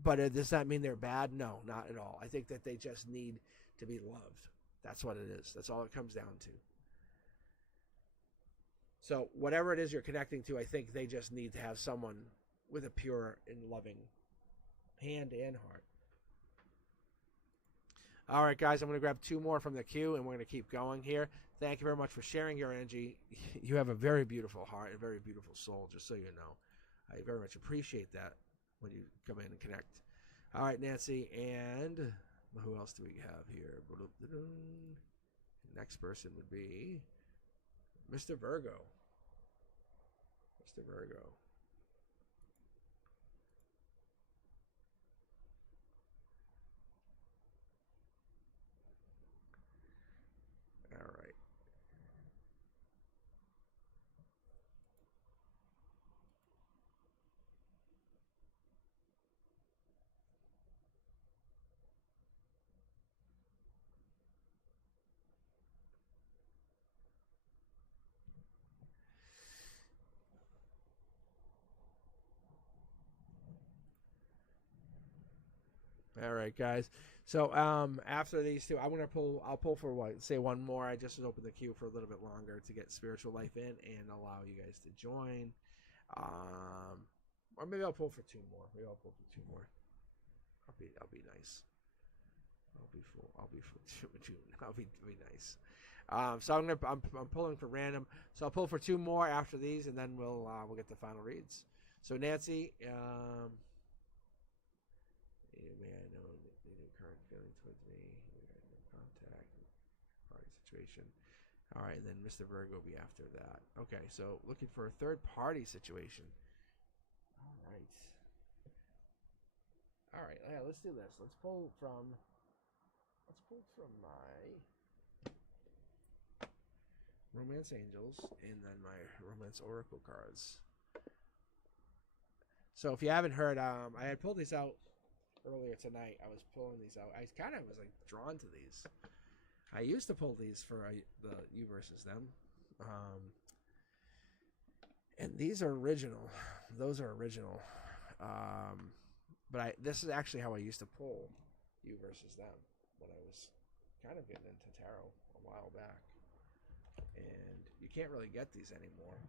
But does that mean they're bad? No, not at all. I think that they just need to be loved. That's what it is. That's all it comes down to. So whatever it is you're connecting to, I think they just need to have someone with a pure and loving hand and heart. All right, guys, I'm going to grab 2 more from the queue, and we're going to keep going here. Thank you very much for sharing your energy. You have a very beautiful heart and a very beautiful soul, just so you know. I very much appreciate that when you come in and connect. All right, Nancy, and who else do we have here? Next person would be Mr. Virgo. Mr. Virgo. All right. All right, guys. So after these 2, I'll pull for what? Say 1 more. I just opened the queue for a little bit longer to get Spiritual Life in and allow you guys to join. Or maybe I'll pull for 2 more. Maybe I'll pull for 2 more. I'll be nice. I'll be full June. I'll be nice. So I'm pulling for random. So I'll pull for 2 more after these, and then we'll get the final reads. So Nancy, may I know the current feelings towards me? No contact, party situation. All right, and then Mr. Virgo will be after that. Okay, so looking for a third party situation. All right. All right, yeah, let's do this. Let's pull from my Romance Angels and then my Romance Oracle cards. So if you haven't heard, I had pulled these out earlier tonight. I was pulling these out. I kind of was like drawn to these. I used to pull these for the You versus Them. And these are original. Those are original. But this is actually how I used to pull You versus Them when I was kind of getting into tarot a while back. And you can't really get these anymore.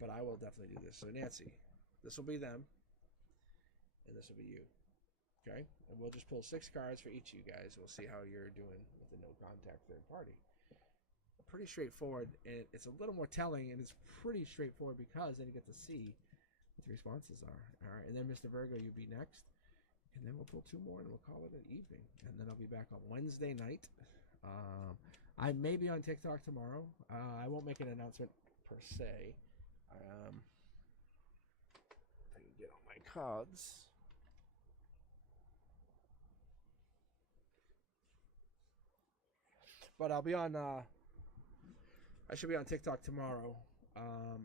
But I will definitely do this. So Nancy, this will be them. And this will be you. Okay? And we'll just pull 6 cards for each of you guys. We'll see how you're doing with the no contact third party. Pretty straightforward, and it's a little more telling, and it's pretty straightforward because then you get to see what the responses are. All right, and then Mr. Virgo, you'll be next. And then we'll pull 2 more, and we'll call it an evening. And then I'll be back on Wednesday night. I may be on TikTok tomorrow. I won't make an announcement per se. If I can get all my cards. But I'll be on. I should be on TikTok tomorrow.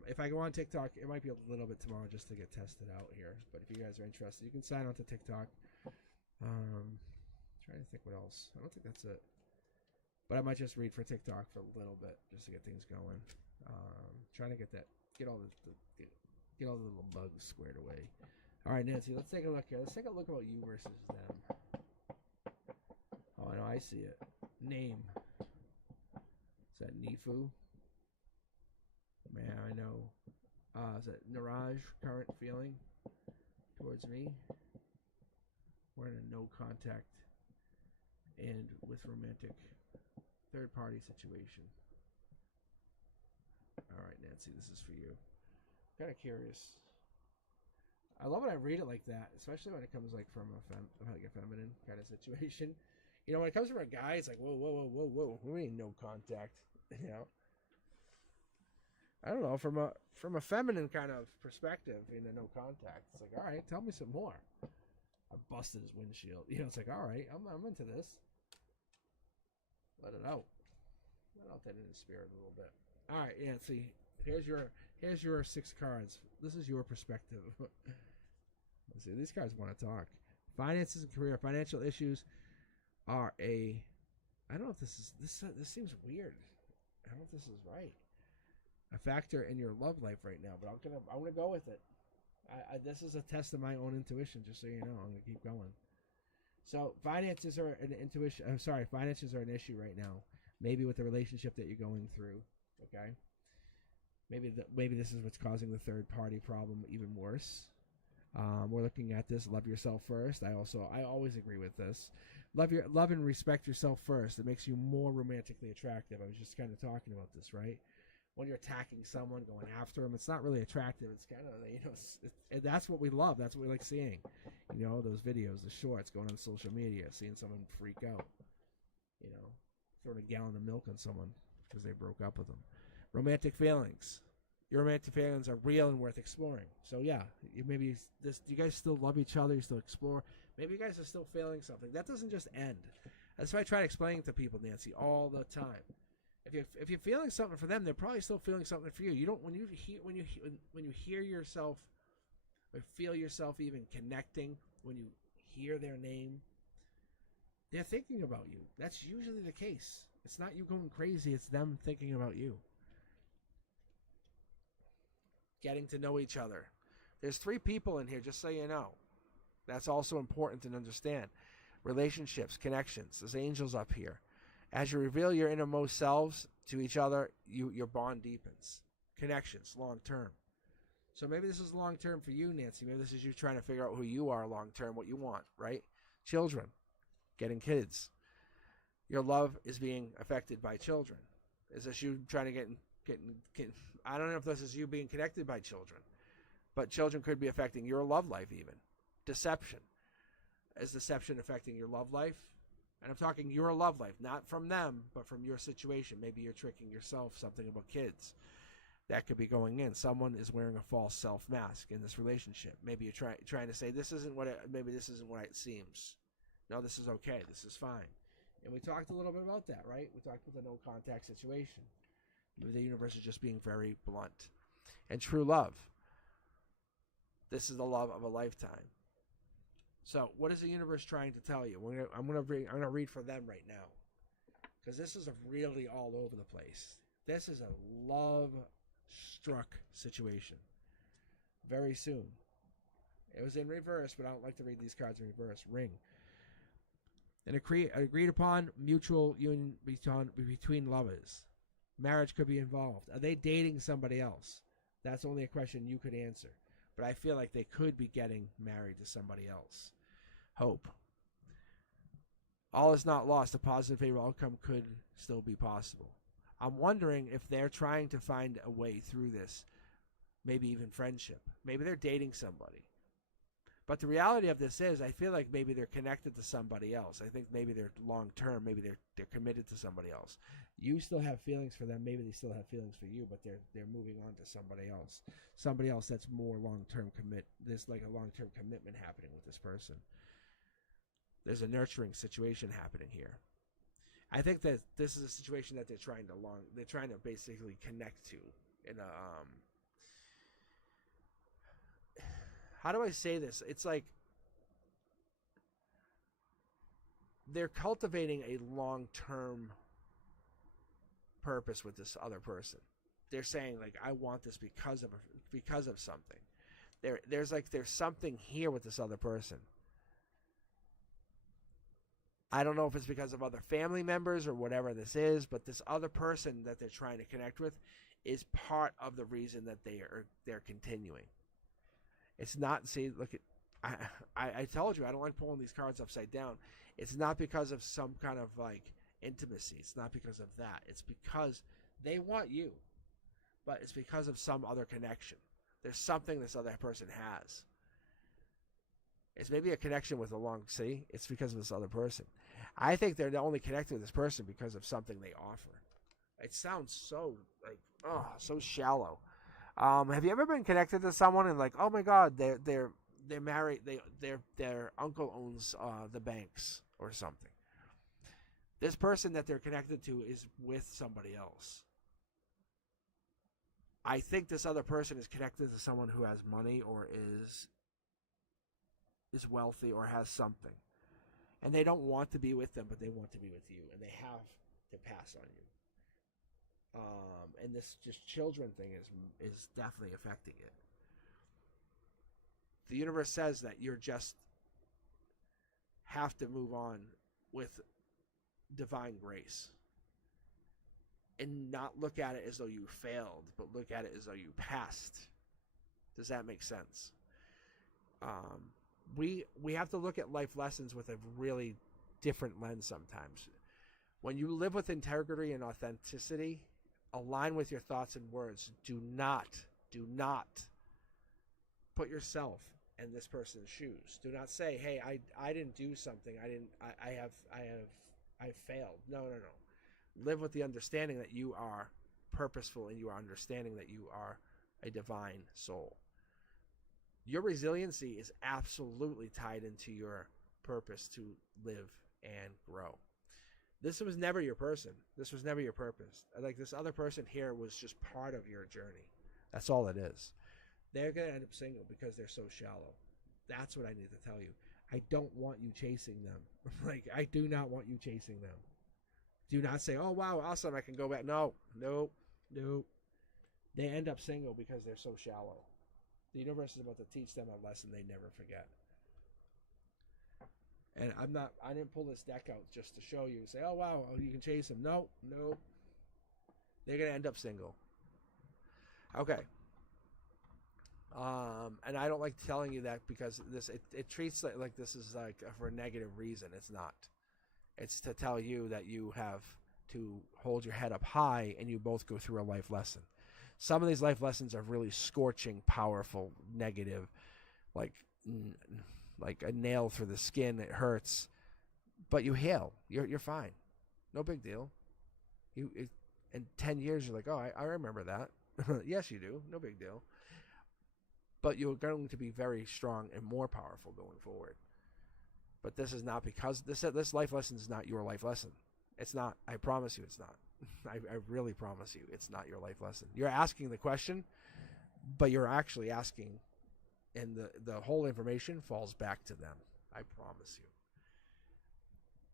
If I go on TikTok, it might be a little bit tomorrow just to get tested out here. But if you guys are interested, you can sign on to TikTok. Trying to think what else. I don't think that's it. But I might just read for TikTok for a little bit just to get things going. Trying to get all the little bugs squared away. All right, Nancy, let's take a look here. Let's take a look about You versus Them. Oh, no, I see it. Name. Is that Nifu? Man, I know. Is that Niraj, current feeling towards me? We're in a no contact and with romantic third party situation. All right, Nancy, this is for you. Kind of curious. I love when I read it like that, especially when it comes like from a feminine kind of situation. You know, when it comes from a guy, it's like, whoa. We ain't no contact. You know, I don't know, from a feminine kind of perspective, no contact. It's like, all right, tell me some more. I busted his windshield. You know, it's like, all right, I'm into this. Let it out. Let out that in the spirit a little bit. All right, yeah. See, here's your 6 cards. This is your perspective. Let's see, these cards want to talk. Finances and career. Financial issues are a I don't know if this seems weird. I don't know if this is right. A factor in your love life right now, but I'm gonna go with it. This is a test of my own intuition, just so you know. I'm gonna keep going. So finances are an intuition. I'm sorry, finances are an issue right now. Maybe with the relationship that you're going through. Okay. Maybe this is what's causing the third party problem even worse. We're looking at this. Love yourself first. I always agree with this. Love and respect yourself first. It makes you more romantically attractive. I was just kind of talking about this, right? When you're attacking someone, going after them, it's not really attractive. It's kind of, that's what we love. That's what we like seeing. Those videos, the shorts, going on social media, seeing someone freak out. Throwing a gallon of milk on someone because they broke up with them. Romantic feelings. Your romantic feelings are real and worth exploring. So yeah, maybe you guys still love each other. You still explore. Maybe you guys are still feeling something. That doesn't just end. That's why I try to explain to people, Nancy, all the time. If you're feeling something for them, they're probably still feeling something for you. You don't when you hear yourself or feel yourself even connecting when you hear their name, they're thinking about you. That's usually the case. It's not you going crazy. It's them thinking about you. Getting to know each other. There's 3 people in here, just so you know. That's also important to understand. Relationships, connections. There's angels up here. As you reveal your innermost selves to each other, your bond deepens. Connections, long term. So maybe this is long term for you, Nancy. Maybe this is you trying to figure out who you are long term, what you want, right? Children, getting kids. Your love is being affected by children. Is this you trying to get I don't know if this is you being connected by children, but children could be affecting your love life even. Deception. Is deception affecting your love life? And I'm talking your love life, not from them, but from your situation. Maybe you're tricking yourself, something about kids. That could be going in. Someone is wearing a false self-mask in this relationship. Maybe you're trying to say, maybe this isn't what it seems. No, this is okay. This is fine. And we talked a little bit about that, right? We talked about the no-contact situation. Maybe the universe is just being very blunt. And true love. This is the love of a lifetime. So, what is the universe trying to tell you? I'm gonna read for them right now, because this is really all over the place. This is a love-struck situation. Very soon. It was in reverse, but I don't like to read these cards in reverse. Ring. An agreed upon mutual union between lovers. Marriage could be involved. Are they dating somebody else? That's only a question you could answer. But I feel like they could be getting married to somebody else. Hope. All is not lost. A positive, favorable outcome could still be possible. I'm wondering if they're trying to find a way through this. Maybe even friendship. Maybe they're dating somebody. But the reality of this is, I feel like maybe they're connected to somebody else. I think maybe they're long-term. Maybe they're committed to somebody else. You still have feelings for them. Maybe they still have feelings for you, but they're moving on to somebody else. Somebody else that's more long-term commit. There's like a long-term commitment happening with this person. There's a nurturing situation happening here. I think that this is a situation that they're trying to basically connect to in a how do I say this? It's like they're cultivating a long-term purpose with this other person. They're saying like, I want this because of something. There's something here with this other person. I don't know if it's because of other family members or whatever this is, but this other person that they're trying to connect with is part of the reason that they're continuing. It's not, see, look at, I told you I don't like pulling these cards upside down. It's not because of some kind of like intimacy. It's not because of that. It's because they want you, but it's because of some other connection. There's something this other person has. It's maybe a connection with it's because of this other person. I think they're only connected with this person because of something they offer. It sounds so so shallow. Have you ever been connected to someone and like, oh my God, they're married, their uncle owns the banks or something. This person that they're connected to is with somebody else. I think this other person is connected to someone who has money or is wealthy or has something. And they don't want to be with them, but they want to be with you, and they have to pass on you. And this just children thing is definitely affecting it. The universe says that you're just have to move on with divine grace and not look at it as though you failed, but look at it as though you passed. Does that make sense? We have to look at life lessons with a really different lens sometimes. When you live with integrity and authenticity, align with your thoughts and words. Do not put yourself in this person's shoes. Do not say, "Hey, I didn't do something. I failed." No. Live with the understanding that you are purposeful and you are understanding that you are a divine soul. Your resiliency is absolutely tied into your purpose to live and grow. This was never your person. This was never your purpose. Like, this other person here was just part of your journey. That's all it is. They're going to end up single because they're so shallow. That's what I need to tell you. I don't want you chasing them. Like, I do not want you chasing them. Do not say, "Oh, wow, awesome, I can go back." No. They end up single because they're so shallow. The universe is about to teach them a lesson they never forget. And I didn't pull this deck out just to show you, say, "Oh, wow, you can chase them." No. They're going to end up single. Okay. And I don't like telling you that because it treats like this is like for a negative reason. It's not. It's to tell you that you have to hold your head up high and you both go through a life lesson. Some of these life lessons are really scorching, powerful, negative, like a nail through the skin. It hurts, but you heal. You're fine. No big deal. In 10 years, you're like, "Oh, I remember that." Yes, you do. No big deal. But you're going to be very strong and more powerful going forward. But this is not because this life lesson is not your life lesson. It's not. I promise you it's not. I really promise you it's not your life lesson. You're asking the question, but you're actually asking, and the whole information falls back to them. I promise you.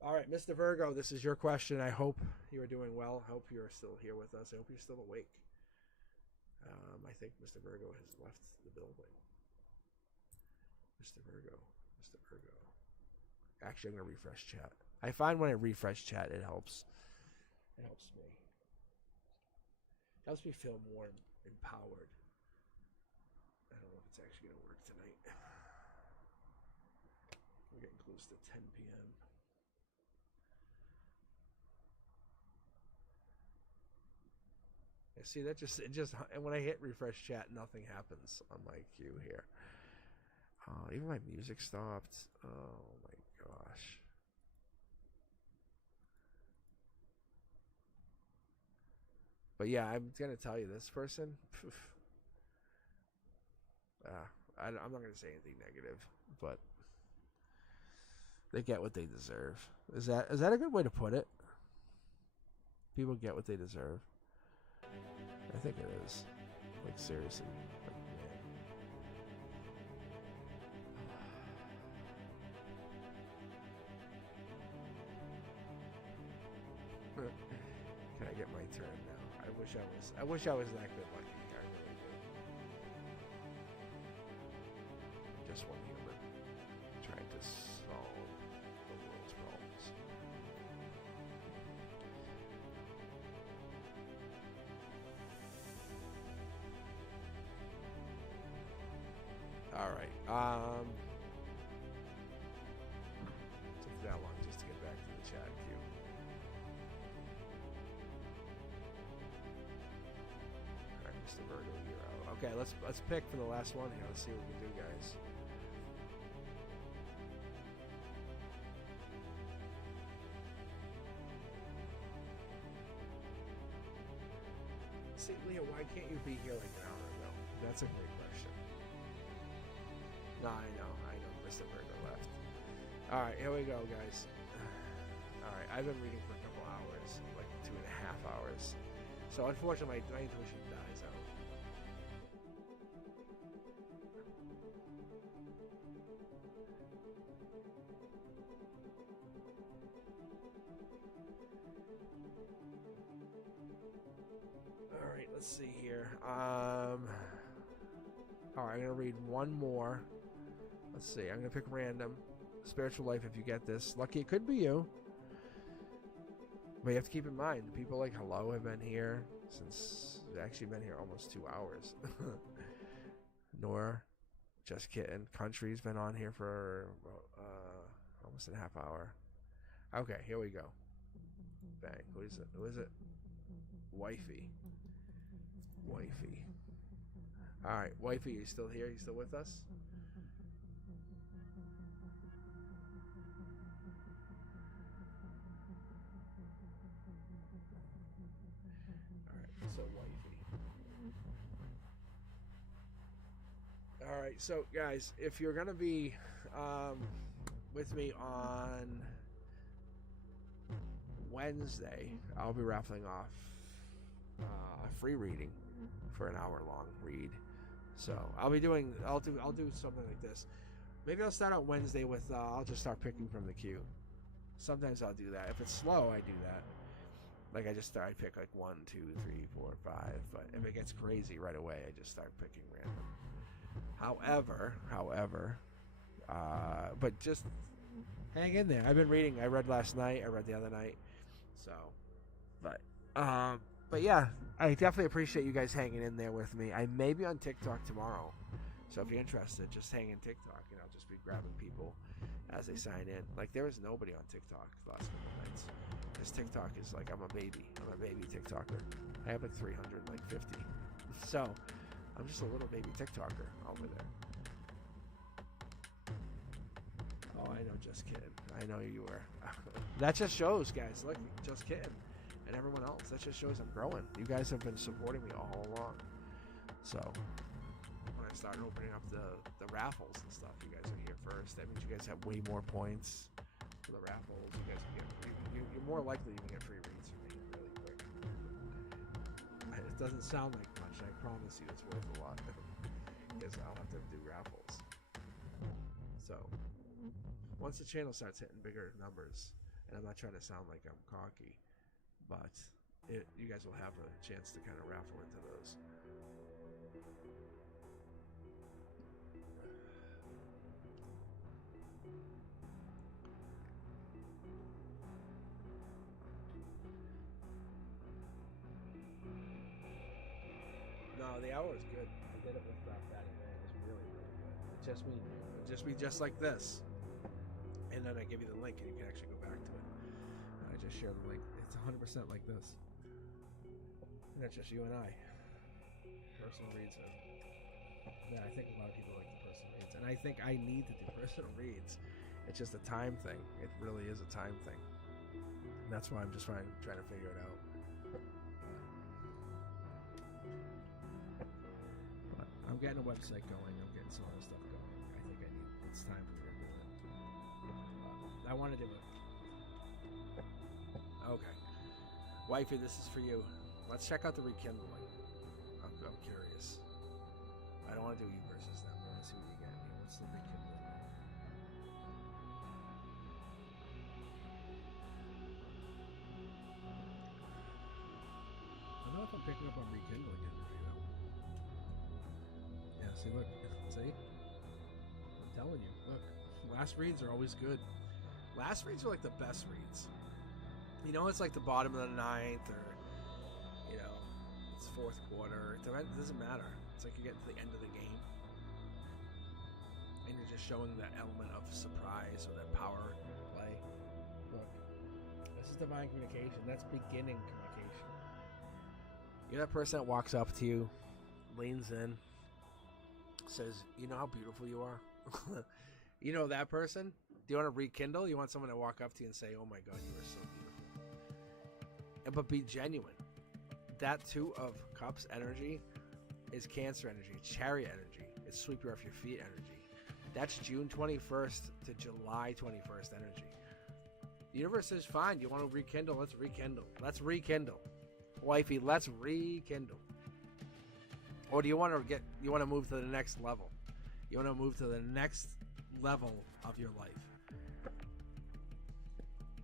All right, Mr. Virgo, this is your question. I hope you are doing well. I hope you're still here with us. I hope you're still awake. I think Mr. Virgo has left the building. Mr. Virgo. Actually, I'm going to refresh chat. I find when I refresh chat, it helps. It helps me. It helps me feel more empowered. I don't know if it's actually going to work tonight. We're getting close to 10 p.m. See, that just when I hit refresh chat, nothing happens on my queue here. Even my music stopped. Oh my gosh. But yeah, I'm gonna tell you, this person. I'm not gonna say anything negative, but they get what they deserve. Is that a good way to put it? People get what they deserve. I think it is. Like, seriously. Like, man. Can I get my turn now? I wish I was that good lucky. I really do. Just one human trying to solve the world's problems. All right. Took that long just to get back to the chat queue. All right, Mr. Virgo, you're out. Okay, let's pick for the last one here. Let's see what we can do, guys. See, Leo, why can't you be here like an hour ago? That's a great question. No, I know. Mr. Virgo left. Alright, here we go, guys. Alright, I've been reading for a couple hours, like 2.5 hours. So unfortunately, my intuition dies out. let's see here. All right, I'm gonna read one more. Let's see. I'm gonna pick random. Spiritual life. If you get this, lucky it could be you. But you have to keep in mind, people like Hello have been here since they've actually been here almost 2 hours. Nor, just kidding. Country's been on here for almost a half hour. Okay, here we go. Bang. Who is it? Who is it? Wifey. Wifey. All right, Wifey, you still here? You still with us? All right, so Wifey. All right, so guys, if you're gonna be with me on Wednesday, I'll be raffling off a free reading for an hour-long read. So I'll do something like this. Maybe I'll start out Wednesday with I'll just start picking from the queue. Sometimes I'll do that. If it's slow, I do that. Like I pick like 1, 2, 3, 4, 5. But if it gets crazy right away, I just start picking random. However, but just hang in there. I've been reading. I read last night. I read the other night. So, but yeah, I definitely appreciate you guys hanging in there with me. I may be on TikTok tomorrow, so if you're interested, just hang in TikTok, and I'll just be grabbing people as they sign in. Like there was nobody on TikTok the last couple of nights. This TikTok is like I'm a baby TikToker. I have like 350. So I'm just a little baby TikToker over there. Oh, I know, just kidding. I know you were. That just shows, guys. Look, just kidding. And everyone else, that just shows I'm growing. You guys have been supporting me all along. So when I start opening up the raffles and stuff, you guys are here first. That means you guys have way more points for the raffles. You guys can you're more likely to get free reads from me really quick. It doesn't sound like much. I promise you, it's worth a lot because I'll have to do raffles. So once the channel starts hitting bigger numbers, and I'm not trying to sound like I'm cocky, but you guys will have a chance to kind of raffle into those. No, the hour is good. I did it with Fatty Man. It was really, really good. It's just me. It'll just be just like this. And then I give you the link and you can actually go back to it. I just share the link. It's 100% like this. And that's just you and I. Personal reads. Yeah, I think a lot of people like the personal reads. And I think I need to do personal reads. It's just a time thing. It really is a time thing. And that's why I'm just trying to figure it out. But I'm getting a website going. I'm getting some other stuff going. I think it's time for me to do it. I want to do it. Okay. Wifey, this is for you. Let's check out the rekindling. I'm curious. I don't want to do you versus them. I want to see what you get. What's the rekindling? I don't know if I'm picking up on rekindling energy though. Yeah, see, look. See? I'm telling you. Look. Last reads are always good. Last reads are like the best reads. You know, it's like the bottom of the ninth or, you know, it's fourth quarter. It doesn't matter. It's like you're getting to the end of the game. And you're just showing that element of surprise or that power play. Look, this is divine communication. That's beginning communication. You know that person that walks up to you, leans in, says, you know how beautiful you are? You know that person? Do you want to rekindle? You want someone to walk up to you and say, oh my God, you are so beautiful. But be genuine. That Two of Cups energy is Cancer energy. It's Chariot energy. It's sweep you off your feet energy. That's June 21st to July 21st energy. The universe is fine. You want to rekindle? Let's rekindle. Let's rekindle. Wifey, let's rekindle. Or do you want to move to the next level? You want to move to the next level of your life.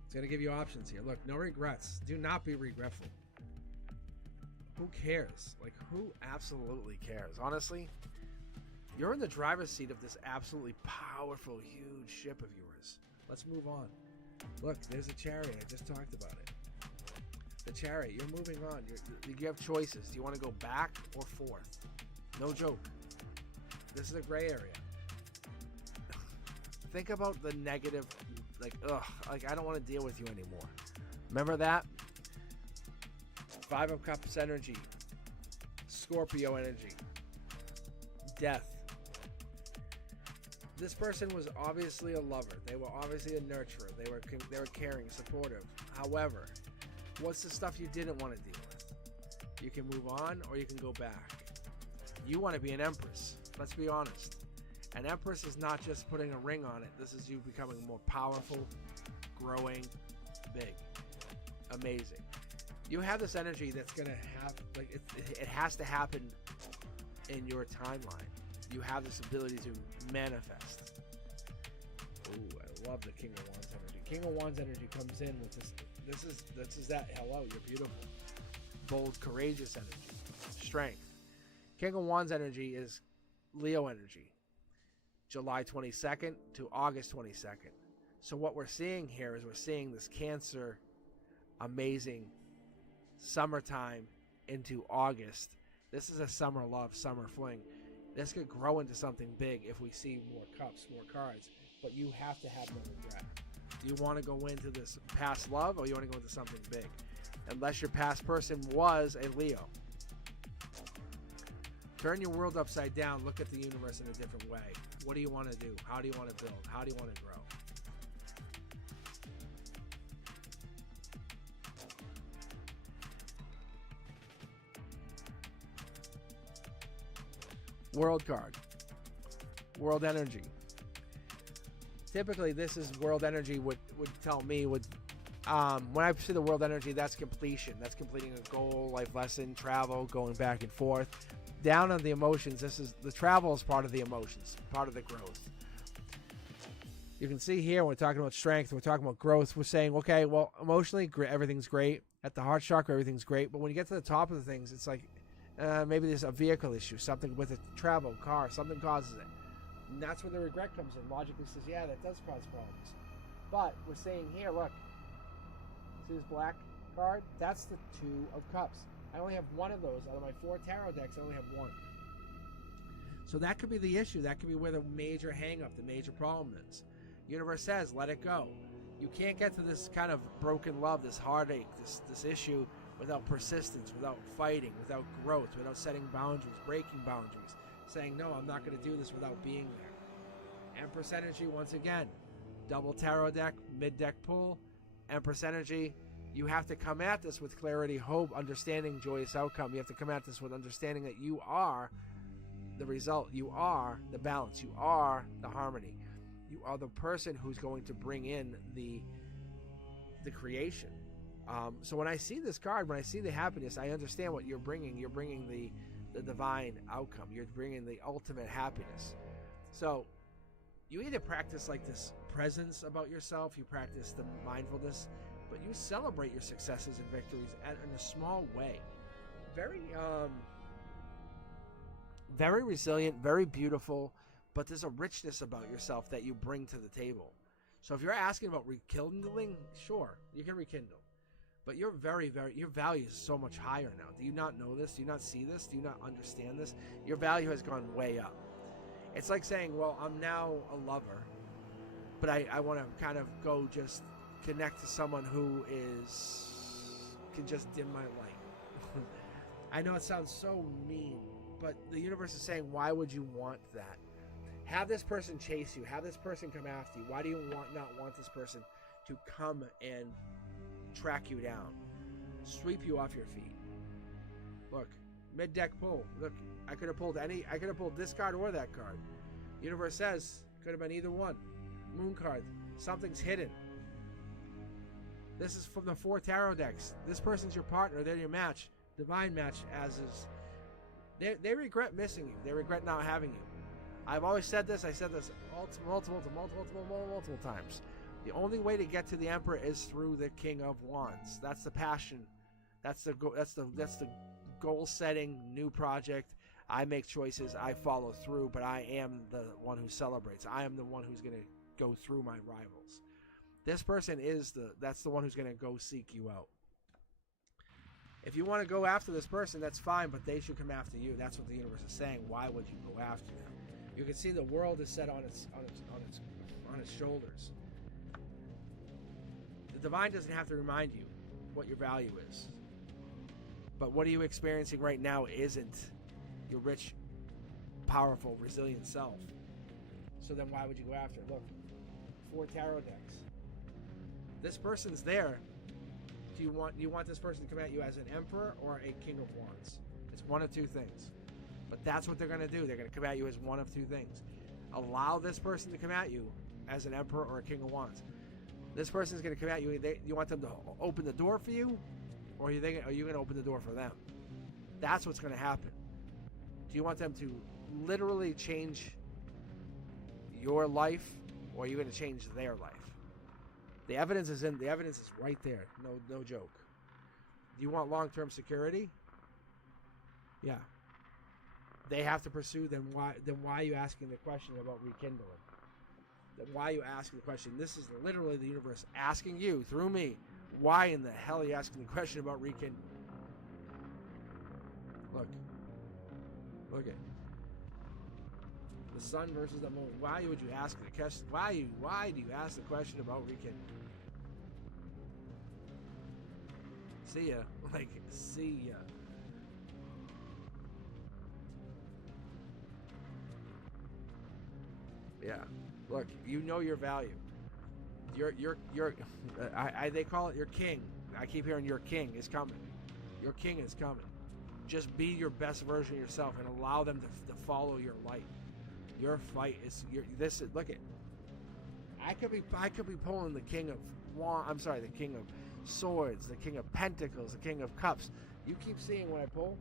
It's going to give you options here. Look, no regrets. Do not be regretful. Who cares? Like, who absolutely cares? Honestly, you're in the driver's seat of this absolutely powerful, huge ship of yours. Let's move on. Look, there's a chariot. I just talked about it. The chariot, you're moving on. You have choices. Do you want to go back or forth? No joke. This is a gray area. Think about the negative, like, like I don't want to deal with you anymore. Remember that? Five of Cups energy. Scorpio energy. Death. This person was obviously a lover. They were obviously a nurturer. They were caring, supportive. However, what's the stuff you didn't want to deal with? You can move on or you can go back. You want to be an empress. Let's be honest. An empress is not just putting a ring on it. This is you becoming more powerful, growing, big, amazing. You have this energy that's going to have, like, it has to happen in your timeline. You have this ability to manifest. Ooh, I love the King of Wands energy. King of Wands energy comes in with this. This is that. Hello, you're beautiful. Bold, courageous energy. Strength. King of Wands energy is Leo energy. July 22nd to August 22nd. So what we're seeing here is we're seeing this Cancer, amazing summertime into August. This is a summer love, summer fling. This could grow into something big if we see more cups, more cards. But you have to have no regret. Do you want to go into this past love or you want to go into something big? Unless your past person was a Leo. Turn your world upside down. Look at the universe in a different way. What do you want to do? How do you want to build? How do you want to grow? World card. World energy. Typically, this is world energy would tell me when I see the world energy, that's completion. That's completing a goal, life lesson, travel, going back and forth. Down on the emotions, this is the travel is part of the emotions, part of the growth. You can see here, we're talking about strength, we're talking about growth. We're saying, okay, well, emotionally, everything's great. At the heart chakra, everything's great. But when you get to the top of the things, it's like maybe there's a vehicle issue, something with a travel, car, something causes it. And that's where the regret comes in. Logically says, yeah, that does cause problems. But we're saying here, look, see this black card? That's the Two of Cups. I only have one of those. Out of my 4 tarot decks, I only have one. So that could be the issue. That could be where the major hang-up, the major problem is. Universe says, let it go. You can't get to this kind of broken love, this heartache, this issue without persistence, without fighting, without growth, without setting boundaries, breaking boundaries, saying, no, I'm not going to do this without being there. Empress energy, once again, double tarot deck, mid-deck pull, Empress energy. You have to come at this with clarity, hope, understanding, joyous outcome. You have to come at this with understanding that you are the result. You are the balance. You are the harmony. You are the person who's going to bring in the creation. So when I see this card, when I see the happiness, I understand what you're bringing. You're bringing the divine outcome. You're bringing the ultimate happiness. So you either practice like this presence about yourself, you practice the mindfulness, but you celebrate your successes and victories in a small way. Very resilient, very beautiful, but there's a richness about yourself that you bring to the table. So if you're asking about rekindling, sure, you can rekindle. But you're your value is so much higher now. Do you not know this? Do you not see this? Do you not understand this? Your value has gone way up. It's like saying, well, I'm now a lover, but I want to kind of go just connect to someone who can just dim my light. I know it sounds so mean, but the universe is saying, why would you want that? Have this person chase you. Have this person come after you. Why do you not want this person to come and track you down, sweep you off your feet? Look, mid-deck pull. Look, I could have pulled this card or that card. Universe says could have been either one. Moon card. Something's hidden. This is from the 4 tarot decks. This person's your partner. They're your match. Divine match, as is. They regret missing you. They regret not having you. I've always said this. I said this multiple times. The only way to get to the Emperor is through the King of Wands. That's the passion. That's the goal setting, new project. I make choices, I follow through, but I am the one who celebrates. I am the one who's going to go through my rivals. This person that's the one who's going to go seek you out. If you want to go after this person, that's fine, but they should come after you. That's what the universe is saying. Why would you go after them? You can see the world is set on its shoulders. The divine doesn't have to remind you what your value is. But what are you experiencing right now isn't your rich, powerful, resilient self. So then why would you go after it? Look, 4 tarot decks. This person's there. Do you want this person to come at you as an emperor or a king of wands? It's one of two things. But that's what they're going to do. They're going to come at you as one of two things. Allow this person to come at you as an emperor or a king of wands. This person's going to come at you. You want them to open the door for you, or are you going to open the door for them? That's what's going to happen. Do you want them to literally change your life, or are you going to change their life? The evidence is right there. No joke. Do you want long-term security? Yeah. They have to pursue. Then why are you asking the question about rekindling? Then why are you asking the question? This is literally the universe asking you through me. Why in the hell are you asking the question about rekindling? Look at the sun versus the moon. Why would you ask the question? Why do you ask the question about rekindling? See ya. See ya. Yeah. Look, you know your value. They call it your king. I keep hearing your king is coming. Your king is coming. Just be your best version of yourself and allow them to follow your light. Your fight is look at. I could be pulling the king of the king of swords, the king of pentacles, the king of cups. You keep seeing what I pull.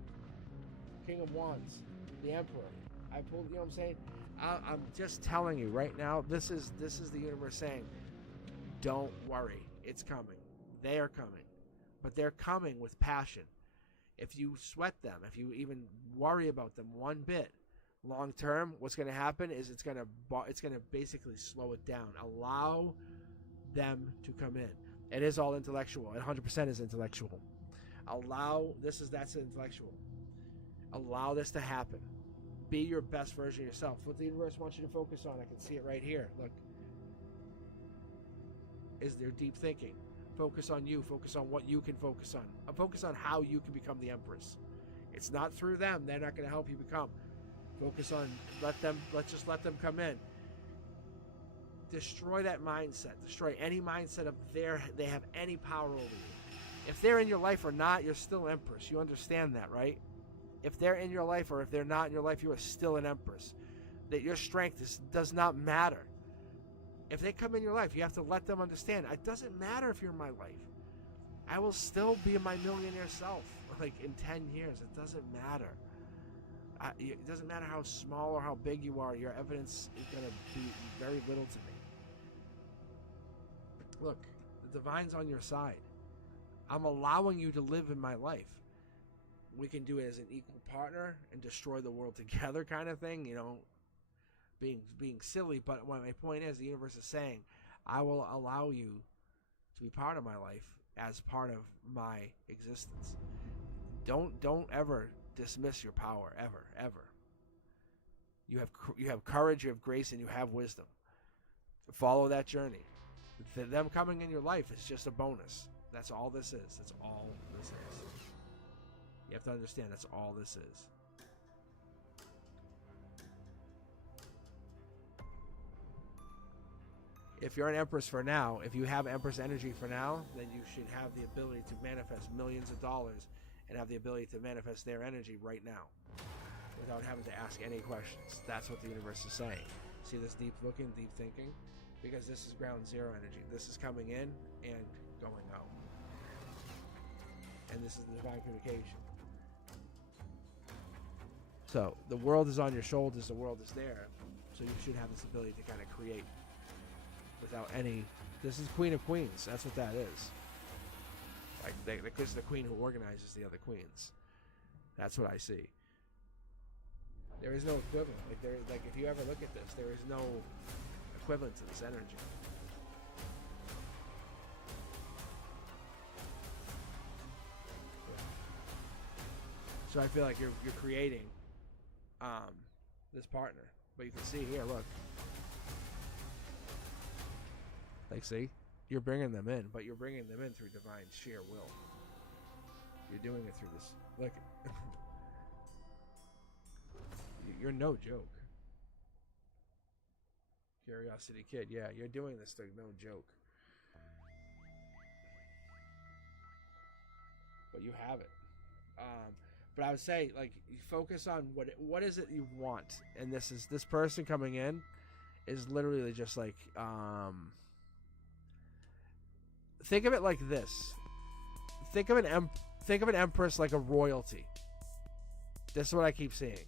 King of wands, the emperor. I pulled. You know what I'm saying? I'm just telling you right now. This is the universe saying, don't worry, it's coming. They are coming, but they're coming with passion. If you sweat them, if you even worry about them one bit, long term, what's going to happen is it's going to basically slow it down. Allow them to come in. It is all intellectual. 100% is intellectual. That's intellectual. Allow this to happen. Be your best version of yourself. What the universe wants you to focus on, I can see it right here. Look, is there deep thinking? Focus on you. Focus on what you can focus on. Focus on how you can become the empress. It's not through them. They're not going to help you become. Focus on let's just let them come in. Destroy that mindset. Destroy any mindset of they have any power over you. If they're in your life or not, you're still empress. You understand that, right? If they're in your life or if they're not in your life, you are still an empress. That your strength does not matter. If they come in your life, you have to let them understand. It doesn't matter if you're in my life. I will still be my millionaire self in 10 years. It doesn't matter. It doesn't matter how small or how big you are. Your evidence is going to be very little to me. Look, the divine's on your side. I'm allowing you to live in my life. We can do it as an equal partner and destroy the world together kind of thing, being silly. But what my point is, the universe is saying, I will allow you to be part of my life as part of my existence. Don't ever dismiss your power, ever. You have courage, you have grace, and you have wisdom. Follow that journey. Them coming in your life is just a bonus. That's all this is. That's all this is. You have to understand that's all this is. If you're an empress for now, if you have empress energy for now, then you should have the ability to manifest millions of dollars and have the ability to manifest their energy right now without having to ask any questions. That's what the universe is saying. See this deep looking, deep thinking? Because this is ground zero energy. This is coming in and going out. And this is the divine communication. So the world is on your shoulders, the world is there. So you should have this ability to kind of create without any. This is Queen of Queens. That's what that is. This is the queen who organizes the other queens. That's what I see. There is no equivalent. Like if you ever look at this, there is no equivalent to this energy. So I feel like you're creating this partner. But you can see here, look. Like, see? You're bringing them in, but you're bringing them in through divine sheer will. You're doing it through this. Look. You're no joke. Curiosity Kid, yeah, you're doing this thing, no joke. But you have it. But I would say, like, you focus on what is it you want, and this person coming in is literally just like, think of it like this. Think of an empress like a royalty. This is what I keep seeing,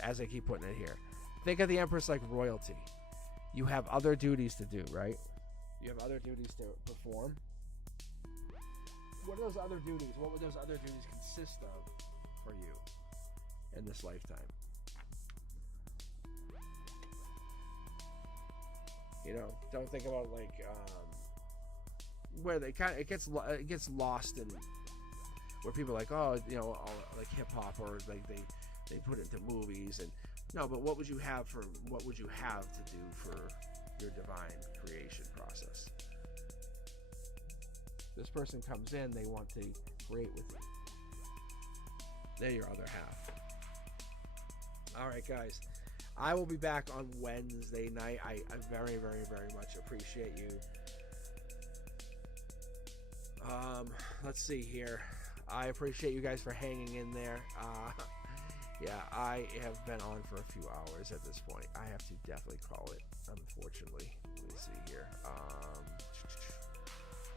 as I keep putting it here. Think of the empress like royalty. You have other duties to do, right? You have other duties to perform. What are those other duties? What would those other duties consist of for you in this lifetime? You know, don't think about like where they it gets lost in where people are like, oh, you know, all, like hip hop, or like they put it into movies. And no, but what would you have to do for your divine creation process? This person comes in, they want to create with you. They're your other half. All right, guys. I will be back on Wednesday night. I very, very, very much appreciate you. Let's see here. I appreciate you guys for hanging in there. Yeah, I have been on for a few hours at this point. I have to definitely call it, unfortunately. Let me see here.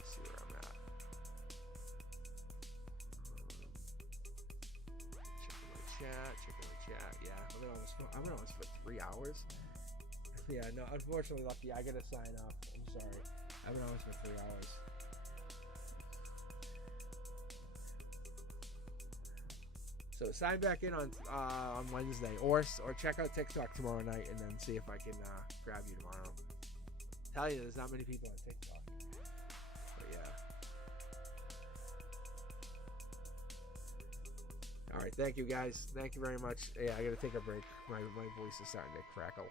See where I'm at. Checking my chat. Yeah, I've been on this for 3 hours. Yeah, no, unfortunately, Lucky, I gotta sign off. I'm sorry. I've been on this for 3 hours. So sign back in on Wednesday, or check out TikTok tomorrow night, and then see if I can grab you tomorrow. Tell you, there's not many people on TikTok, but yeah. All right, thank you guys. Thank you very much. Yeah, I gotta take a break. My voice is starting to crackle.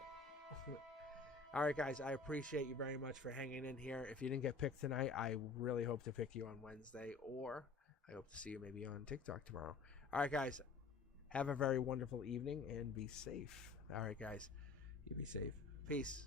All right, guys, I appreciate you very much for hanging in here. If you didn't get picked tonight, I really hope to pick you on Wednesday, or I hope to see you maybe on TikTok tomorrow. All right, guys, have a very wonderful evening and be safe. All right, guys, you be safe. Peace.